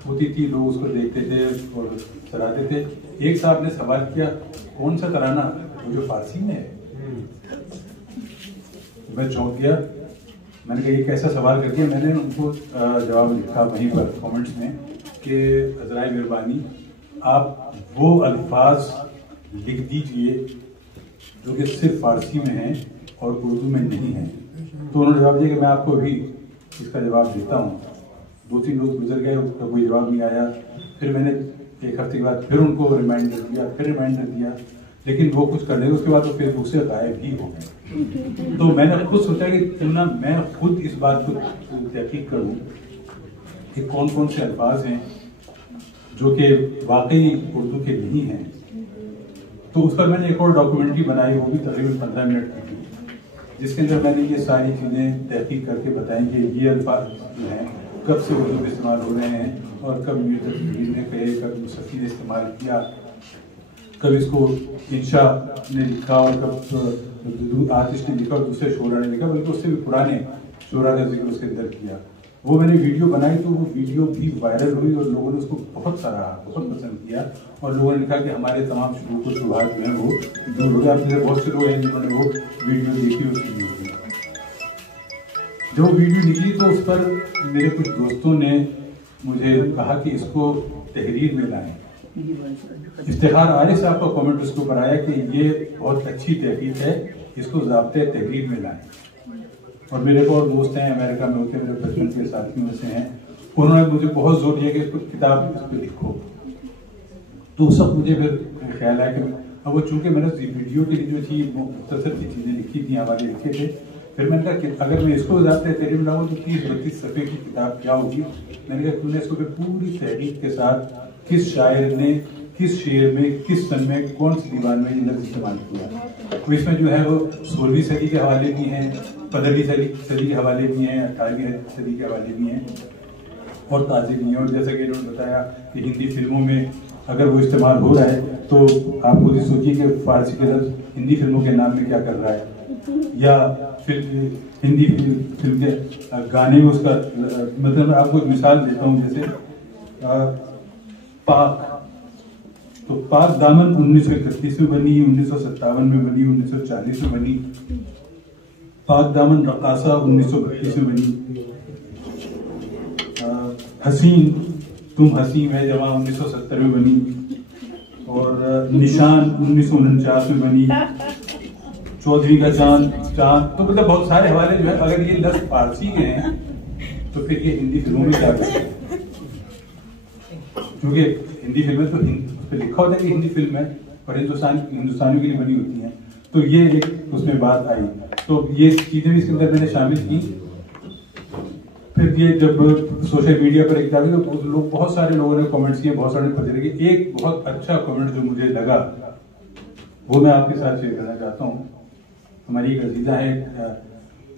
होती थी, लोग उसको देखते थे और सराहते थे। एक साहब ने सवाल किया, कौन सा तराना, वो जो फारसी में है? मैं चौंक गया। मैंने कहा ये कैसा सवाल कर दिया। मैंने उनको जवाब लिखा वहीं पर कमेंट्स में कि हज़राए मेहरबानी आप वो अल्फाज लिख दीजिए जो कि सिर्फ फारसी में हैं और उर्दू में नहीं हैं। तो उन्होंने जवाब दिया कि मैं आपको भी इसका जवाब देता हूँ। 2-3 रोज गुजर गए, उसका कोई जवाब नहीं आया। फिर मैंने एक हफ्ते के बाद फिर उनको रिमाइंडर दिया, फिर रिमाइंडर दिया, लेकिन वो कुछ कर नहीं। उसके बाद वो फेसबुक से गायब ही हो गए। तो मैंने खुद सोचा कि क्यों ना मैं खुद इस बात को तहकीक करूँ कि कौन कौन से अल्फाज हैं जो कि वाकई उर्दू के नहीं हैं। तो उस पर मैंने एक और डॉक्यूमेंट्री बनाई, वो भी तकरीबन 15 मिनट की थी, जिसके अंदर मैंने ये सारी चीज़ें तहकीक करके बताई कि ये अल्फाज जो हैं कब से उर्दू में इस्तेमाल हो रहे हैं और कब मीर तकरीर ने कहे, कब मुसफ़ी ने इस्तेमाल किया, कब इसको इंशा ने लिखा और कब आतिश ने लिखा और दूसरे शोरा ने लिखा, बल्कि उससे भी पुराने शोरा का जिक्र उसके अंदर किया। वो मैंने वीडियो बनाई तो वो वीडियो भी वायरल हुई और लोगों ने उसको बहुत सराहा, बहुत पसंद किया और लोगों ने लिखा कि हमारे तमाम शुरू शुरुआत जो है वो दूर हो गया। आप जैसे बहुत से लोग हैं जिन्होंने वो वीडियो देखी उसकी नहीं होगी। जब वो वीडियो निकली तो उस पर मेरे कुछ दोस्तों ने मुझे कहा कि इसको तहरीर में लाएं। इफ्तिखार आरिफ साहब का कमेंट उसके ऊपर आया कि ये बहुत अच्छी तहकीक है, इसको ज़ाब्ते तहरीर में लाएं। और मेरे को और दोस्त हैं अमेरिका में होते, मेरे बचपन के साथियों में से हैं, उन्होंने मुझे बहुत जोर दिया कि इसको किताब इस पर लिखो। तो उस वक्त मुझे फिर ख्याल आया कि अब वो चूंकि मैंने वीडियो के लिए जो थी मुख्तसर की चीज़ें लिखी थी, हमारे लिखे थे, फिर मैंने कहा कि अगर मैं इसको ज़्यादा तहरीर में लाऊँ तो 30-32 सफ़े की किताब क्या होगी। मैंने कहा तुमने इसको फिर पूरी तहरीक के साथ किस शायर ने किस शेर में किस सन में कौन सी दीवान में ये लफ्ज़ इस्तेमाल किया। तो इसमें जो है वो 16वीं सदी के हवाले भी हैं, 15वीं सदी के हवाले भी हैं, 18वीं सदी के हवाले भी हैं। और ताज़ी नहीं है। और जैसा कि इन्होंने बताया कि हिंदी फिल्मों में अगर वो इस्तेमाल हो रहा है तो आप खुद ही सोचिए कि फारसी के लफ्ज़ हिंदी फिल्मों के नाम में क्या कर रहा है, या फिर हिंदी फिल्म के गाने में उसका मतलब। आपको एक मिसाल देता हूँ, जैसे पाक, तो पाक दामन 1931 में बनी, 1957 में बनी, 1940 में बनी। पाक दामन रकासा 1932 में बनी। हसीन तुम हसीन है जवां 1970 में बनी। और निशान 1949 में बनी। चौधरी का चांद चांद, तो मतलब बहुत सारे हवाले जो है, अगर ये लफ्ज़ फारसी के हैं तो फिर ये हिंदी फिल्मों में क्या करें, क्योंकि हिंदी फिल्में तो उस पर लिखा होता है कि हिंदी फिल्म है और हिंदुस्तानियों के लिए बनी होती हैं। तो ये एक उसमें बात आई, तो ये चीज़ें भी इसके अंदर मैंने शामिल की। फिर ये जब सोशल मीडिया पर एक डाली तो लोग, बहुत सारे लोगों ने कमेंट्स किए, बहुत सारे पता लगे। एक बहुत अच्छा कमेंट जो मुझे लगा वो मैं आपके साथ शेयर करना चाहता हूँ। हमारी एक अजीजा है,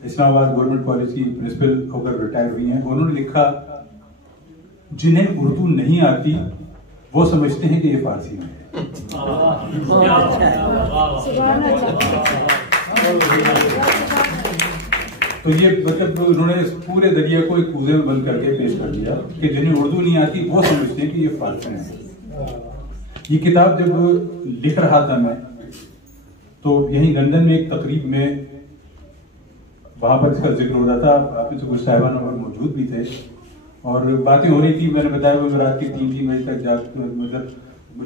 इस्लामाबाद गवर्नमेंट कॉलेज की प्रिंसिपल होकर रिटायर हुई हैं। उन्होंने लिखा, जिन्हें उर्दू नहीं आती वो समझते हैं कि ये फारसी में है। तो ये मतलब उन्होंने इस पूरे दरिया को एक कूजे में बंद करके पेश कर दिया कि जिन्हें उर्दू नहीं आती वो समझते हैं कि ये फारसी में है। ये किताब जब लिख रहा था मैं, तो यहीं लंदन में एक तकरीब में वहां पर इसका जिक्र हो रहा था। आप में से कुछ साहिबान और मौजूद भी थे और बातें हो रही थी। मैंने बताया वो रात के 3 बजे तक जाग मतलब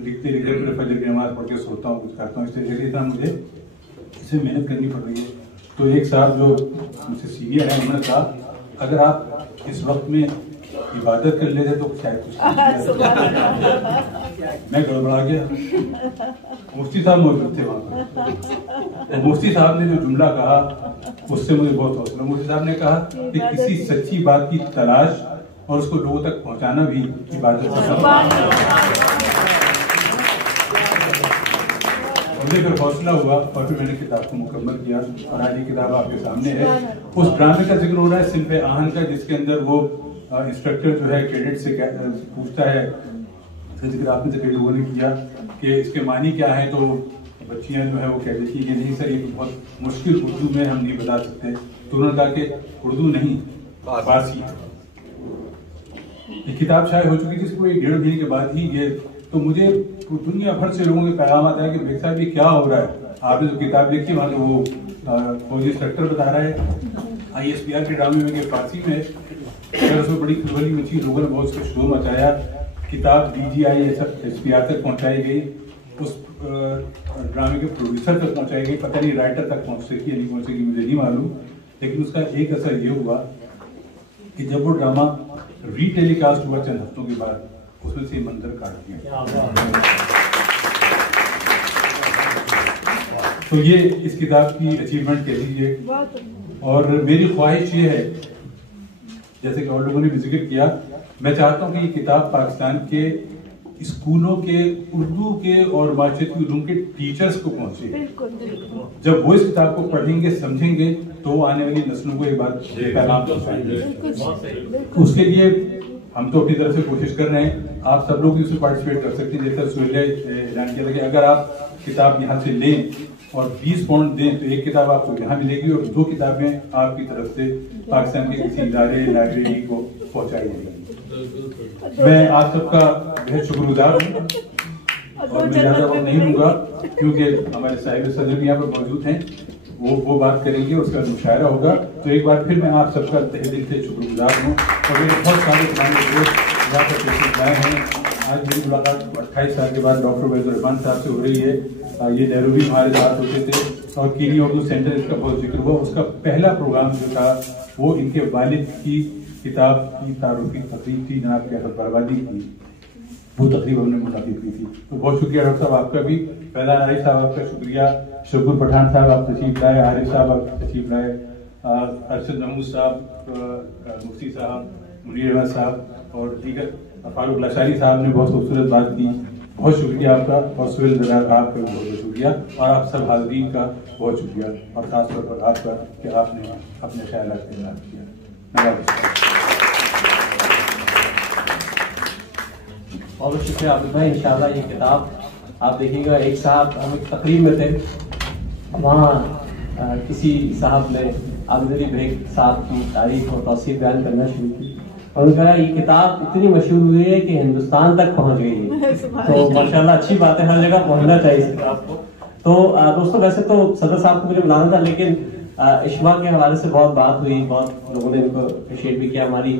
लिखते लिखते फिर फजर की नमाज पढ़ के सोता हूँ, कुछ करता हूँ। इसलिए इतना मुझे इसे मेहनत करनी पड़ रही है। तो एक साहब जो मुझसे सीनियर है उन्होंने कहा, अगर आप इस वक्त में इबादत कर लेते तो शायद कुछ मैं गड़बड़ा गया। मुफ्ती साहब मौजूद थे वहाँ पर, और मुफ्ती साहब ने जो जुमला कहा उससे मुझे बहुत हौसला। मुफ्ती साहब ने कहा कि किसी सच्ची बात की तलाश और उसको लोगों तक पहुंचाना भी इबादत है। मुझे फिर हौसला हुआ और फिर मैंने किताब को मुकम्मल किया और आज ये किताब आपके सामने है। उस ड्रामे का जिक्र हो रहा है सिंपे आहन का, जिसके अंदर वो इंस्ट्रक्टर जो है कैडेट से पूछता है, जिक्र आपने से कई लोगों ने किया कि इसके मानी क्या है, तो बच्चियां जो है वो कह देती है कि नहीं सर ये बहुत मुश्किल उर्दू में हम नहीं बता सकते। तो उन्होंने कहा कि उर्दू नहीं फारसी है। ये किताब शायद हो चुकी थी इसको 1.5 महीने के बाद ही ये, तो मुझे दुनिया भर से लोगों के पैगाम आता है कि बेग साहब ये क्या हो रहा है। आपने जो किताब लिखी वहाँ तो वो फौजी इंस्ट्रक्टर बता रहा है ISPR के ड्रामे में फारसी में, उसमें बड़ी खलबली मची, लोगों ने बहुत उसका शोर मचाया। किताब DGI SPR तक पहुँचाई गई, उस ड्रामे के प्रोड्यूसर तक पहुँचाई गई, पता नहीं राइटर तक पहुँच सकी या नहीं पहुँचेगी मुझे नहीं मालूम। लेकिन उसका एक असर ये हुआ कि जब वो ड्रामा रीटेलीकास्ट हुआ चंद हफ्तों के बाद, उसमें से मंजर काट दिया। तो ये इस किताब की अचीवमेंट कह लीजिए। और मेरी ख्वाहिश ये है, जैसे कि और लोगों ने भी जिक्र किया, मैं चाहता हूँ कि ये किताब पाकिस्तान के स्कूलों के उर्दू के और माशरती उलूम के टीचर्स को पहुंचे। जब वो इस किताब को पढ़ेंगे समझेंगे तो आने वाली नस्लों को ये बात पैगाम पहुंचाएंगे। उसके लिए हम तो अपनी तरफ से कोशिश कर रहे हैं, आप सब लोग भी उसमें पार्टिसिपेट कर सकते हैं। जैसा सुहेल ऐलान किया था कि अगर आप किताब यहाँ से लें और 20 पाउंड दें तो एक किताब आपको यहाँ मिलेगी और 2 किताबें आपकी तरफ से पाकिस्तान के किसी इदारे लाइब्रेरी को पहुँचाई जाएगी। मैं आप सबका बेहद शुक्रगुजार हूँ और मैं ज़्यादा वक्त नहीं लूँगा क्योंकि हमारे साहिब सदर भी यहाँ पर मौजूद हैं, वो बात करेंगे, उसका मुशायरा होगा। तो एक बार फिर मैं आप सबका तहे दिल से शुक्रगुजार हूँ और मेरे बहुत सारे पुराने दोस्त यहाँ पर तशरीफ लाए हैं। आज मेरी मुलाकात 28 साल के बाद डॉक्टर वैजुर्रहमान साहब से हो रही है। ये नैरोबी हमारे साथ होते थे और कीनी उर्दू सेंटर इसका बहुत जिक्र हुआ। उसका पहला प्रोग्राम जो था वो इनके वालिद की किताब की तारुफी तकरीब थी, जनाब के बर्बादी की, वो तकरीब हमने मुनाकिब की थी। तो बहुत शुक्रिया डॉक्टर साहब आपका भी, फैजान आरिफ साहब आपका शुक्रिया, शकुर पठान साहब आप तशरीफ लाए, आरिफ साहब आप तशरीफ लाए, अरशद महमूद साहब, मुफ्ती साहब, मुनीर अहमद साहब और दीगर फारूक लाशारी साहब ने बहुत खूबसूरत बात की। बहुत शुक्रिया आपका और सुहेल दरार आपका भी बहुत बहुत शुक्रिया और आप सब हाज़रीन का बहुत शुक्रिया और ख़ासतौर पर आपका कि आपने अपने ख्यालात का इज़हार किया। बहुत शुक्रिया आबिद भाई। इंशाल्लाह ये किताब आप देखिएगा। एक साहब हम एक तकरीब में थे, वहाँ किसी साहब ने आबिद अली बेग साहब की तारीफ और तौसीफ बयान करना शुरू की और उन्होंने कहा ये किताब इतनी मशहूर हुई है कि हिंदुस्तान तक पहुँच गई है। तो माशाल्लाह अच्छी बात है, हर जगह पहुँचना चाहिए इस किताब को। तो दोस्तों वैसे तो सदर साहब को मुझे बुलाना था, लेकिन इश्मा के हवाले से बहुत बात हुई, बहुत लोगों ने इनको अप्रिशिएट भी किया, हमारी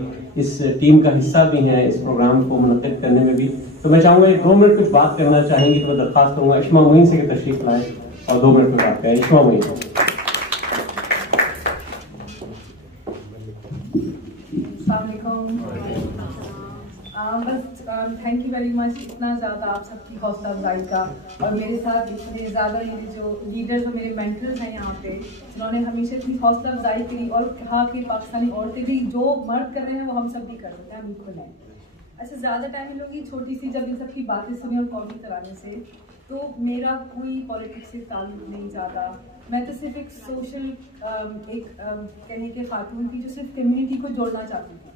इस टीम का हिस्सा भी है इस प्रोग्राम को मुनक़िद करने में भी। तो मैं चाहूंगा 2 मिनट कुछ बात करना चाहेंगी तो मैं दरख्वास्त करूंगा इश्मा मोइन से कि तशरीफ लाए और 2 मिनट में बात करें। इश्मा मोइन। बस थैंक यू वेरी मच, इतना ज़्यादा आप सबकी हौसला अफजाई का, और मेरे साथ इतने ज़्यादा ये जो लीडर्स और मेरे मेंटर्स हैं यहाँ पे, जिन्होंने हमेशा इतनी हौसला अफजाई करी और कहा कि पाकिस्तानी औरतें भी जो मर्द कर रहे हैं वो हम सब भी कर सकते हैं, बिल्कुल है। अच्छा, ज़्यादा टाइम इन लोगों की छोटी सी जब इन सब की बातें सुनी और कॉपी कराने से, तो मेरा कोई पॉलिटिक्स से ताल्लुक नहीं ज़्यादा। मैं तो सिर्फ एक सोशल कहने के खातून थी जो सिर्फ कम्युनिटी को जोड़ना चाहती थी,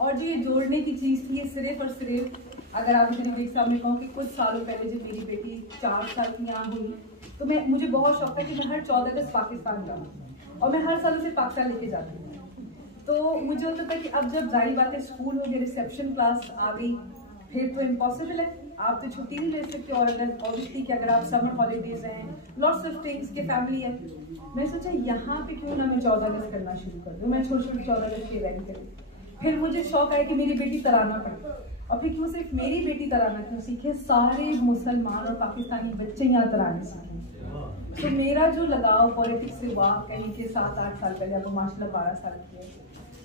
और जो ये जोड़ने की चीज़ थी ये सिर्फ और सिर्फ अगर आप मेरे बेग साहब ने कहो कि कुछ सालों पहले जब मेरी बेटी 4 साल की यहाँ हुई तो मुझे बहुत शौक था कि मैं हर 14 अगस्त पाकिस्तान जाऊँ और मैं हर साल उसे पाकिस्तान लेके जाती हूँ। तो मुझे होता था कि अब जब जाहिर बात है स्कूल हो गया, रिसेप्शन क्लास आ गई, फिर तो इम्पॉसिबल है, आप तो छुट्टी नहीं ले सकते। और अगर ऑब्वियसली कि अगर आप समर हॉलीडेज हैं, लॉट्स ऑफ थिंग्स के फैमिली है, मैं सोचा यहाँ पे क्यों ना मैं 14 अगस्त करना शुरू कर दूँ, मैं छोटे छोटे 14 अगस्त के इवेंट करूँ। फिर मुझे शौक आया कि मेरी बेटी तराना पढ़े, और फिर क्यों सिर्फ मेरी बेटी तराना क्यों सीखे, सारे मुसलमान और पाकिस्तानी बच्चे यहाँ तराने सीखें। तो मेरा जो लगाव पॉलिटिक्स से हुआ कहीं के 7-8 साल पहले, अब माशाल्लाह 12 साल की है,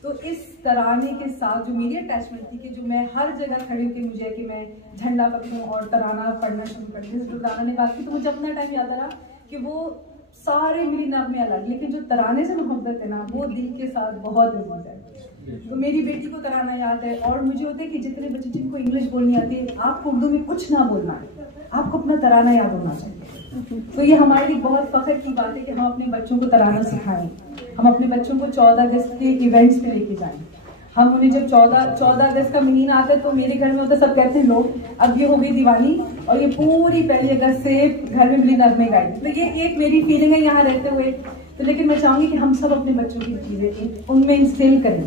तो इस तराने के साथ जो मेरी अटैचमेंट थी कि जो मैं हर जगह खड़ी होकर मुझे कि मैं झंडा पकड़ूं और तराना पढ़ना शुरू कर दूँ। जो तराना ने बात की तो मुझे अपना टाइम याद आ रहा कि वो सारे मिली नगमे अलग, लेकिन जो तराने से मोहब्बत है ना वो दिल के साथ बहुत अजीज है। तो मेरी बेटी को तराना याद है, और मुझे होता है कि जितने बच्चे जिनको इंग्लिश बोलनी आती है, आपको उर्दू में कुछ ना बोलना है, आपको अपना तराना याद होना चाहिए। तो ये हमारे लिए बहुत फख्र की बात है कि हम अपने बच्चों को तराना सिखाएं, हम अपने बच्चों को 14 अगस्त के इवेंट्स पे लेके जाएं। हम उन्हें जब 14 अगस्त का महीना आता है तो मेरे घर में होता है, सब कहते हैं लोग अब ये हो गई दिवाली और ये पूरी 1 अगस्त से घर में मिली नगमे गाए। तो ये एक मेरी फीलिंग है यहाँ रहते हुए। तो लेकिन मैं चाहूंगी कि हम सब अपने बच्चों की चीजें उनमें इंस्टिल करें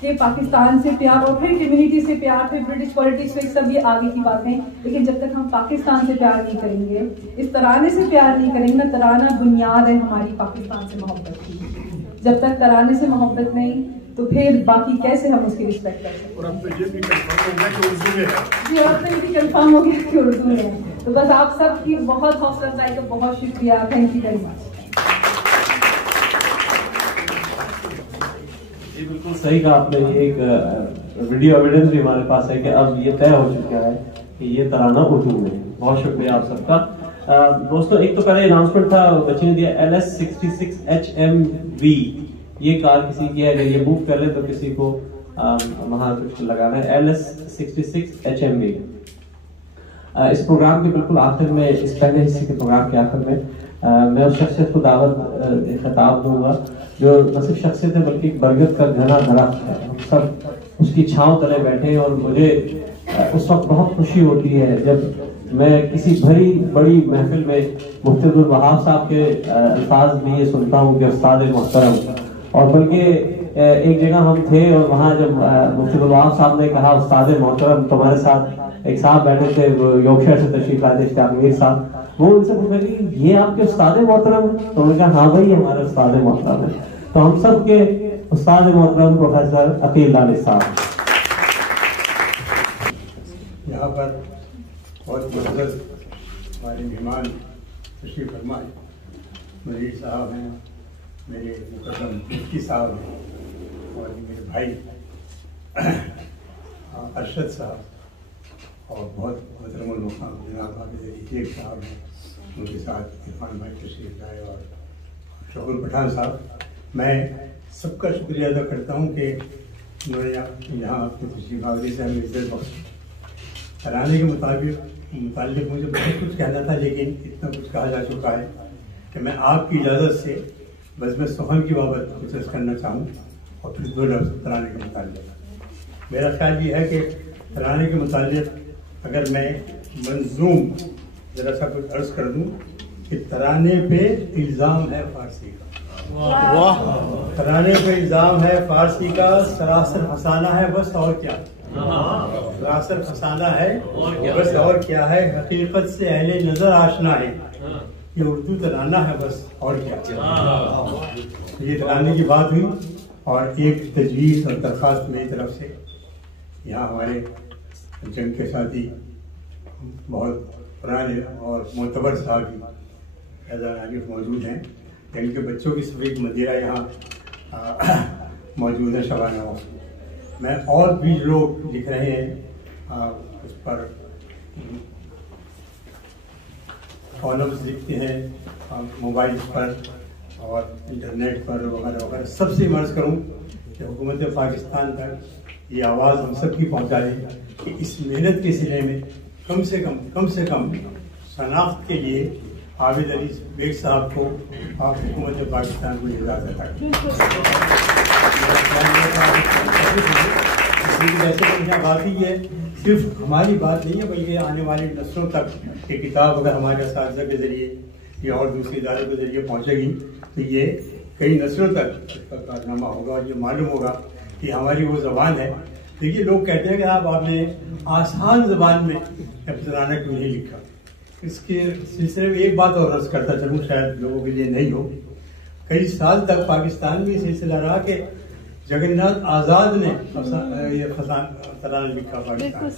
कि पाकिस्तान से प्यार और फिर कम्युनिटी से प्यार, फिर ब्रिटिश पॉलिटिक्स से, सब ये आगे की बातें। लेकिन जब तक हम पाकिस्तान से प्यार नहीं करेंगे, इस तराने से प्यार नहीं करेंगे ना, तराना बुनियाद है हमारी पाकिस्तान से मोहब्बत की। जब तक तराने से मोहब्बत नहीं तो फिर बाकी कैसे हम उसकी रिस्पेक्ट कर सकते हैं। और अब तो ये भी कंफर्म हो गया कि उर्दू में है। जी, और तो ये भी कंफर्म हो गया कि उर्दू में है। तो बस आप सबकी बहुत हौसला अफजाई का बहुत शुक्रिया, थैंक यू वेरी मच। ये बिल्कुल सही कहा आपने। ये एक वीडियो एविडेंस भी हमारे पास है कि अब ये तय हो चुका है कि ये तराना उर्दू में है। बहुत शुक्रिया आप सबका। दोस्तों एक तो पहले अनाउंसमेंट था, बच्ची ने दिया LS66 HMV, ये कार किसी की है, अगर ये मूव कर ले तो किसी को वहां कुछ लगाना है। LS66 HMV इस प्रोग्राम के बिल्कुल आखिर में, इस पहले हिस्से के प्रोग्राम के आखिर में मैं उस शख्सियत को दावत खिताब दूंगा जो न सिर्फ शख्सियत है बल्कि बरगद का घना दरख्त है। हम सब उसकी छांव तले बैठे हैं और मुझे उस वक्त बहुत खुशी होती है जब मैं किसी भरी बड़ी महफिल में मुफ्ती अब्दुल वहाब साहब के अल्फाज भी ये सुनता हूँ कि उस्ताद मोहतरम, और बल्कि एक जगह हम थे और वहाँ जब मुफ्ती अब्दुल वहाब साहब ने कहा उस्ताद मोहतरम, तुम्हारे साथ एक साहब बैठे थे योगशहर से तशरीफ लाए थे अमीर साहब, वो उनसे पूछा कि ये आपके उस्ताद मोहतरम है? तो उन्होंने कहा हाँ भाई हमारे उस्ताद मोहतरम है। तो हम सब के उस्ताद मोहतरम प्रोफेसर अकील दानिश साहब यहाँ पर बहुत मुअज़्ज़ज़ हमारे मेहमान तशरीफ फरमाए, मजीद साहब हैं, मेरे मुक़द्दम मुफ्ती साहब हैं, और मेरे भाई अरशद साहब, और बहुत मोहतरमुल मुक़ाम जनाब आबिद अली साहब हैं, उनके साथ इरफान भाई तशरीफ लाए, और शगुल पठान साहब। मैं सबका शुक्रिया अदा करता हूँ कि उन्होंने यहाँ अपनी तशरीफ आवरी से हमें इज्जत बख्शी। तराने के मुतालिक मुझे बहुत कुछ कहना था, लेकिन इतना कुछ कहा जा चुका है कि मैं आपकी इजाज़त से बस मैं सुखन की बाबत कुछ अर्ज़ करना चाहूँ और फिर 2 लफ्ज़ तराने के मुतालिक। मेरा ख्याल ये है कि तराने के मुतालिक अगर मैं मंजूम जरा सा कुछ अर्ज कर दूं कि तराने पे इल्ज़ाम है फारसी का, वाह, तराने पे इल्ज़ाम है फारसी का, सरासर फसाना है बस और क्या, सरासर फसाना है बस और क्या है, हकीकत से अहले नजर आशना है, ये उर्दू तराना है बस और क्या। ये तराने की बात हुई और एक तजवीज़ और दरख्वास्त मेरी तरफ से, यहाँ हमारे जंग के साथी बहुत पुराने और मोतबर साहब फैज़ान आरिफ मौजूद हैं, इनके बच्चों की सफ़ेद मदिरा यहाँ मौजूद है शबाना। मैं और भी लोग लिख रहे हैं उस पर कॉलम्स लिखते हैं मोबाइल पर और इंटरनेट पर वगैरह वगैरह। सबसे मर्ज करूँ कि हुकूमत पाकिस्तान तक ये आवाज़ हम सब की पहुँचा दें कि इस मेहनत के सिले में कम से कम शनाख्त के लिए आबिद अली बेग साहब को आप हुकूमत पाकिस्तान को इजाज़त है। बात ही है, सिर्फ हमारी बात नहीं है बल्कि आने वाली नस्लों तक ये किताब अगर हमारे असातिज़ा के ज़रिए या और दूसरे इदारों के ज़रिए पहुँचेगी तो ये कई नस्लों तक इसका कारनामा होगा और ये मालूम होगा कि हमारी वो ज़बान है। देखिए, लोग कहते हैं कि आपने आसान ज़बान में तराना क्यों नहीं लिखा। इसके सिलसिले में एक बात और अर्ज करता चलूँ, शायद लोगों के लिए नहीं हो। कई साल तक पाकिस्तान में सिलसिला रहा कि जगन्नाथ आज़ाद ने ये तराना लिखा पाकिस्तान,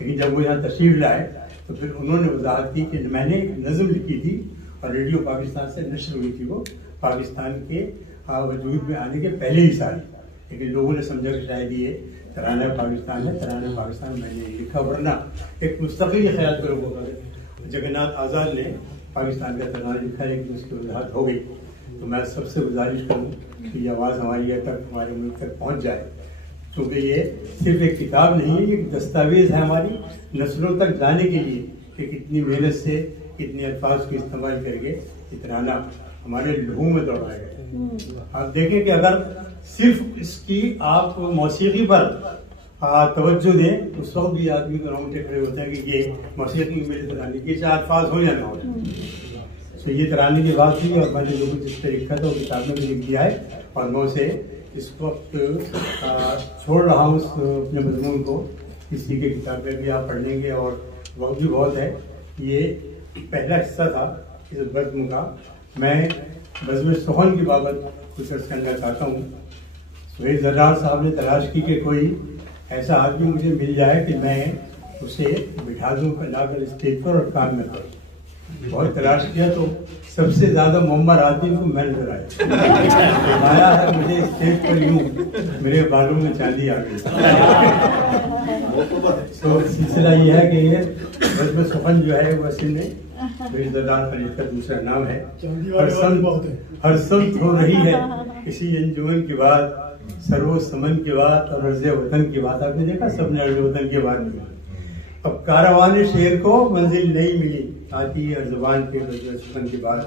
लेकिन जब वो यहाँ तशरीफ लाए तो फिर उन्होंने वजाहत की कि मैंने एक नज़म लिखी थी और रेडियो पाकिस्तान से नशर हुई थी, वो पाकिस्तान के वजूद में आने के पहले ही साल, लेकिन लोगों ने समझा कि शायद ये तराना पाकिस्तान है, तराना पाकिस्तान मैंने लिखा, वरना एक मुस्तकिल ख्याल करो होगा। जगन्नाथ आज़ाद ने पाकिस्तान का तराना लिखा लेकिन उसकी वजाहत हो गई। तो मैं सबसे गुजारिश करूँ कि ये आवाज़ हमारी हमारे मुल्क तक पहुँच जाए, क्योंकि ये सिर्फ एक किताब नहीं है, ये एक दस्तावेज़ है हमारी नस्लों तक जाने के लिए कि कितनी मेहनत से कितने अल्फाज को इस्तेमाल करके ये तराना हमारे लहू में दौड़ाया गया। आप देखें कि अगर सिर्फ इसकी आप मौसीकी पर तवज्जो दें, उस वक्त भी आदमी को रोंगटे खड़े होते हैं कि ये मौसीकी मेरे तराने के चार अल्फाज हो या ना हो। तो ये तराने की बात हुई और मैंने जो कुछ जिस पर लिखा था वो किताब में भी लिख दिया है और मैं उसे इस वक्त छोड़ रहा हूँ अपने मजमून को, किसी के किताब में भी आप पढ़ लेंगे और वक्त भी बहुत है। ये पहला हिस्सा था इस बज़्म का। मैं बज़्म सुखन की बाबत कुछ अर्ज़ करना चाहता हूँ। सुहेल ज़र्रार साहब ने तलाश की कि कोई ऐसा आदमी मुझे मिल जाए कि मैं उसे बिठा दूँ लाकर स्टेज पर और काम में करूँ। बहुत तलाश किया तो सबसे ज्यादा मोहम्मद आदमी को मैं नजर आया है मुझे स्टेज पर यूं मेरे बालों में चांदी आ गई। तो सिलसिला ये है कि ये बज़्म सुखन जो है वह सिंध मेरी दरदार खलीद का दूसरा नाम है। हर संत हो रही है किसी अंजुमन की बात, सरो समन की बात और अर्ज़ वतन की बात। आपने देखा सबने अर्ज़ वतन की बात की। अब कारवान शेर को मंजिल नहीं मिली, आती है जुबान के सुखन की बात।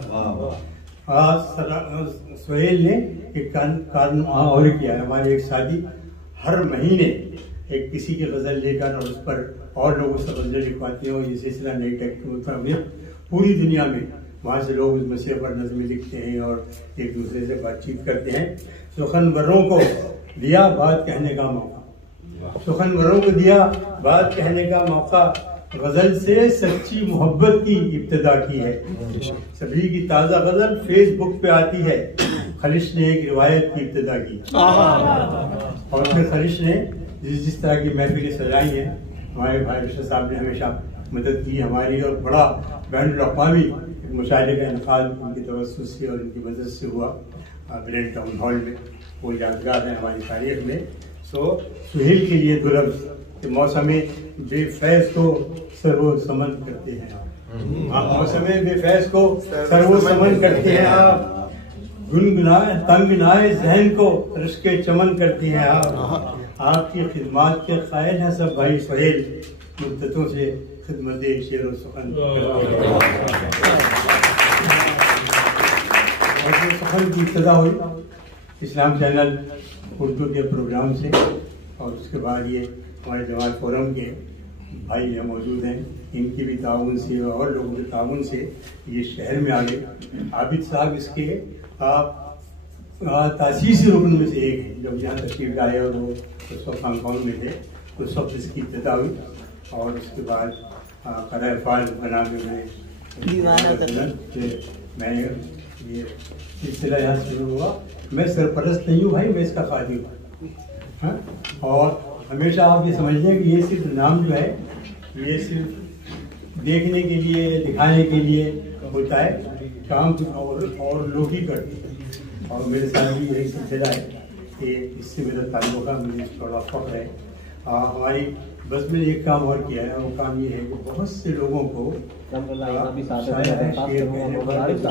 सुहेल ने एक कारनामा और किया है। हमारे एक साथी हर महीने एक किसी की गजल लेकर और उस पर और लोगों से गजल लिखवाते हैं और ये सिलसिला नई टेक्नोलॉजी पूरी दुनिया में वहाँ से लोग उस मसले पर नज़में लिखते हैं और एक दूसरे से बातचीत करते हैं। सुखनवरों को दिया बात कहने का मौका, सुखनवरों को दिया बात कहने का मौका, गजल से सच्ची मोहब्बत की इब्तिदा की है। सभी की ताज़ा गजल फेसबुक पे आती है, खलिश ने एक रिवायत की इब्तिदा की और फिर खलिश ने जिस तरह की महफिलें सजाई हैं, हमारे भाई बशर साहब ने हमेशा मदद की हमारी और बड़ा बैनुल-अक़वामी मुशायरे का इनकाद उनकी तवज्जुह से और उनकी मदद से हुआ ब्रेन टाउन हॉल में। वो यादगार है हमारी तारीख में। सुहेल के लिए दुलब्स के मौसम बेफैज को सर्वो समन करते हैं आप, मौसम बेफैज को सर्वो समन करते हैं आप, गुनगुनाए तंगनाए जहन को रश्के चमन करते हैं आप। आपकी खिदमत के कायल हैं सब भाई सुहेल, मुद्दतों से खिदमत शेर व सुखन सुखन की इब्तिदा हुई इस्लाम चैनल उर्दू के प्रोग्राम से और उसके बाद ये हमारे जमात फोरम के भाई यहाँ मौजूद हैं, इनकी भी ताउन से और लोगों के ताउन से ये शहर में आ गए। आबिद साहब इसके तासीसी रुकन में से एक है। जब यहाँ तशरीफ लाए और वो उस वक्त हांगकॉन्ग में थे तो उस वक्त इसकी इब्तिदा हुई और उसके बाद क़राए फ़ाल बना के मैं ये सिलसिला यहाँ शुरू हुआ। मैं सरपरस्त नहीं हूँ भाई, मैं इसका खादी हूँ। और हमेशा आप ये समझ लें कि ये सिर्फ नाम जो है ये सिर्फ देखने के लिए, दिखाने के लिए होता है, काम और लोग ही करते हैं। और मेरे साथ भी यही सिलसिला है कि इससे मेरा ताल्लुक है, मुझे थोड़ा फ़ख्र है। हमारी बस में एक काम और किया है, वो काम ये है कि बहुत से लोगों को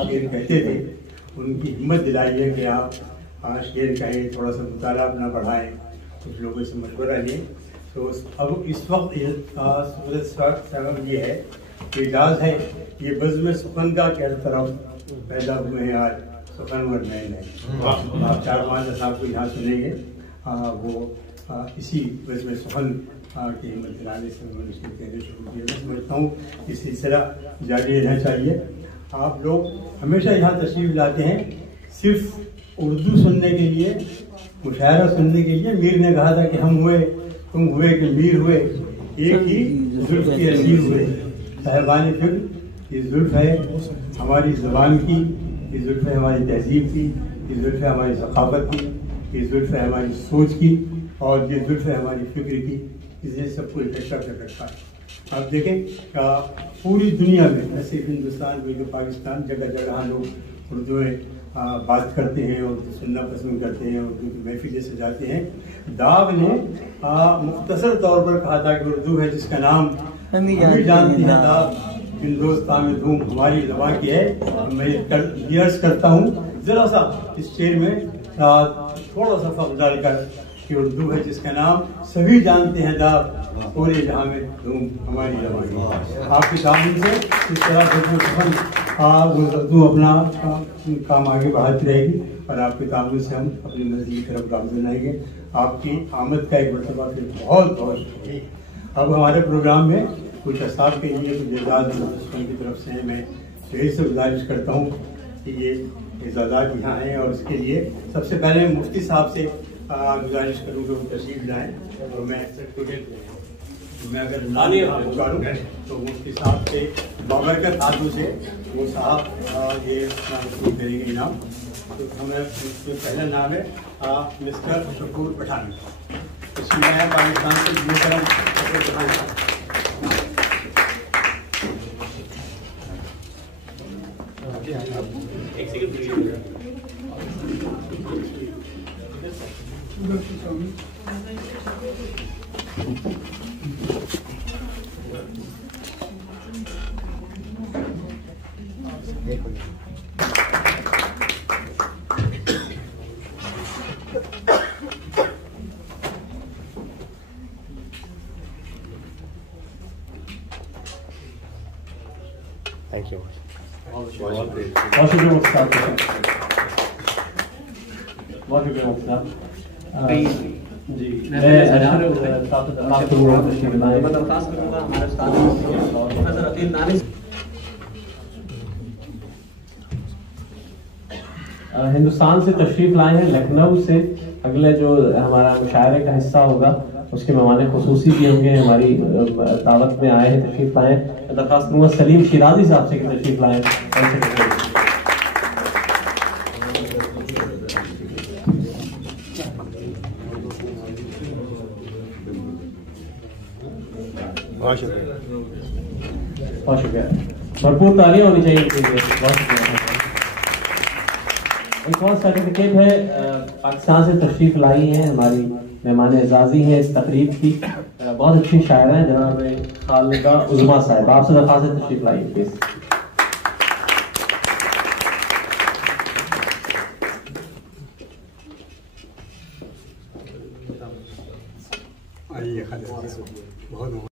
शेर कहते थे, उनकी हिम्मत दिलाई है कि आप शेर कहें, थोड़ा सा मुताला अपना बढ़ाएं, कुछ लोगों से मशवरा लें। तो अब इस वक्त ये है कि इजाज़ है ये बज़्म सुखन का क्या तरफ पैदा हुए हैं आज सुखन और मैन है। आप 4-5 साहब को यहाँ सुनेंगे, वो इसी बज़्म सुखन की हिम्मत दिलाने से उन्होंने इसको कहने शुरू किया। मैं समझता हूँ कि सिलसिला जारी रहना चाहिए। आप लोग हमेशा यहाँ तशरीफ़ लाते हैं सिर्फ उर्दू सुनने के लिए, मुशायरा सुनने के लिए। मीर ने कहा था कि हम हुए, तुम हुए कि मीर हुए, एक ही जुल्फ़ की असीर हुए। साहिबान फिक्र, ये जुल्फ़ है हमारी ज़बान की, ये जुल्फ़ है हमारी तहज़ीब की, ये जुल्फ़ है हमारी सखावत की, ये जुल्फ़ है हमारी सोच की, और ये जुल्फ़ है हमारी फ़िक्र की। इसने सबको इकट्ठा कर रखा है। आप देखें पूरी दुनिया में, न सिर्फ हिंदुस्तान बल्कि पाकिस्तान, जगह जगह लोग उर्दू में बात करते हैं, उर्दू सुनना पसंद करते हैं, उर्दू की महफिलें सजाते हैं। दाग ने मुख्तसर तौर पर कहा था कि उर्दू है जिसका नाम हम भी जानते हैं, दाग हिंदुस्तान में धूम हमारी ज़बान की है। मैं अर्ज़ करता हूँ ज़रा सा इस शेर में थोड़ा सा फ़ख्र डालकर कि उर्दू है जिसका नाम सभी जानते हैं, दाग पूरे जहाँ में धूम हमारी ज़बान। आपके सामने से इस तरह उर्दू अपना काम आगे बढ़ाती रहेगी और आपके ताउन से हम अपनी नज़दीक तरफ गामज़न आएंगे। आपकी आमद का एक मरतबा फिर बहुत बहुत शुक्रिया। अब हमारे प्रोग्राम में कुछ असाब के लिए कुछ एजाज़ की तरफ से मैं फिर से गुजारिश करता हूँ कि ये एजाज़ात यहाँ हैं, और इसके लिए सबसे पहले मुफ्ती साहब से गुजारिश करूँगा वो तशरीफ लाएँ। और मैं अगर लाने पुकारूँ तो मुफ्ती साहब से बाबरकत हाथों से वो साहब ये शुरू करेंगे इनाम। तो हमें पहला नाम है मिस्टर शकूर पठान, इसमें है पाकिस्तान से मोहतरम शकूर पठान साहब। Thank you. बहुत शुक्रिया मुफ्ती साहब, बहुत शुक्रिया मुफ्ती साहब। जी मैं हिंदुस्तान से तशरीफ लाए हैं, लखनऊ से। अगले जो हमारा मुशायरे का हिस्सा होगा उसके मेहमान खुसूसी भी होंगे, हमारी दावत में आए हैं, तशरीफ लाए हैं। दरख्वास्त करूँगा सलीम शिराजी साहब से तशरीफ लाए। बहुत शुक्रिया, बहुत शुक्रिया, भरपूर तालियां होनी चाहिए इनके लिए। बहुत शुक्रिया। एक और सर्टिफिकेट है, पाकिस्तान से तशरीफ लाई हैं, हमारी मेहमान एजाजी हैं इस तकरीब की, बहुत अच्छी शायरा है जनाब खालिदा उज़मा साहब, आपसे दरख्वास्त से तशरीफ लाई प्लीज। आइए, बहुत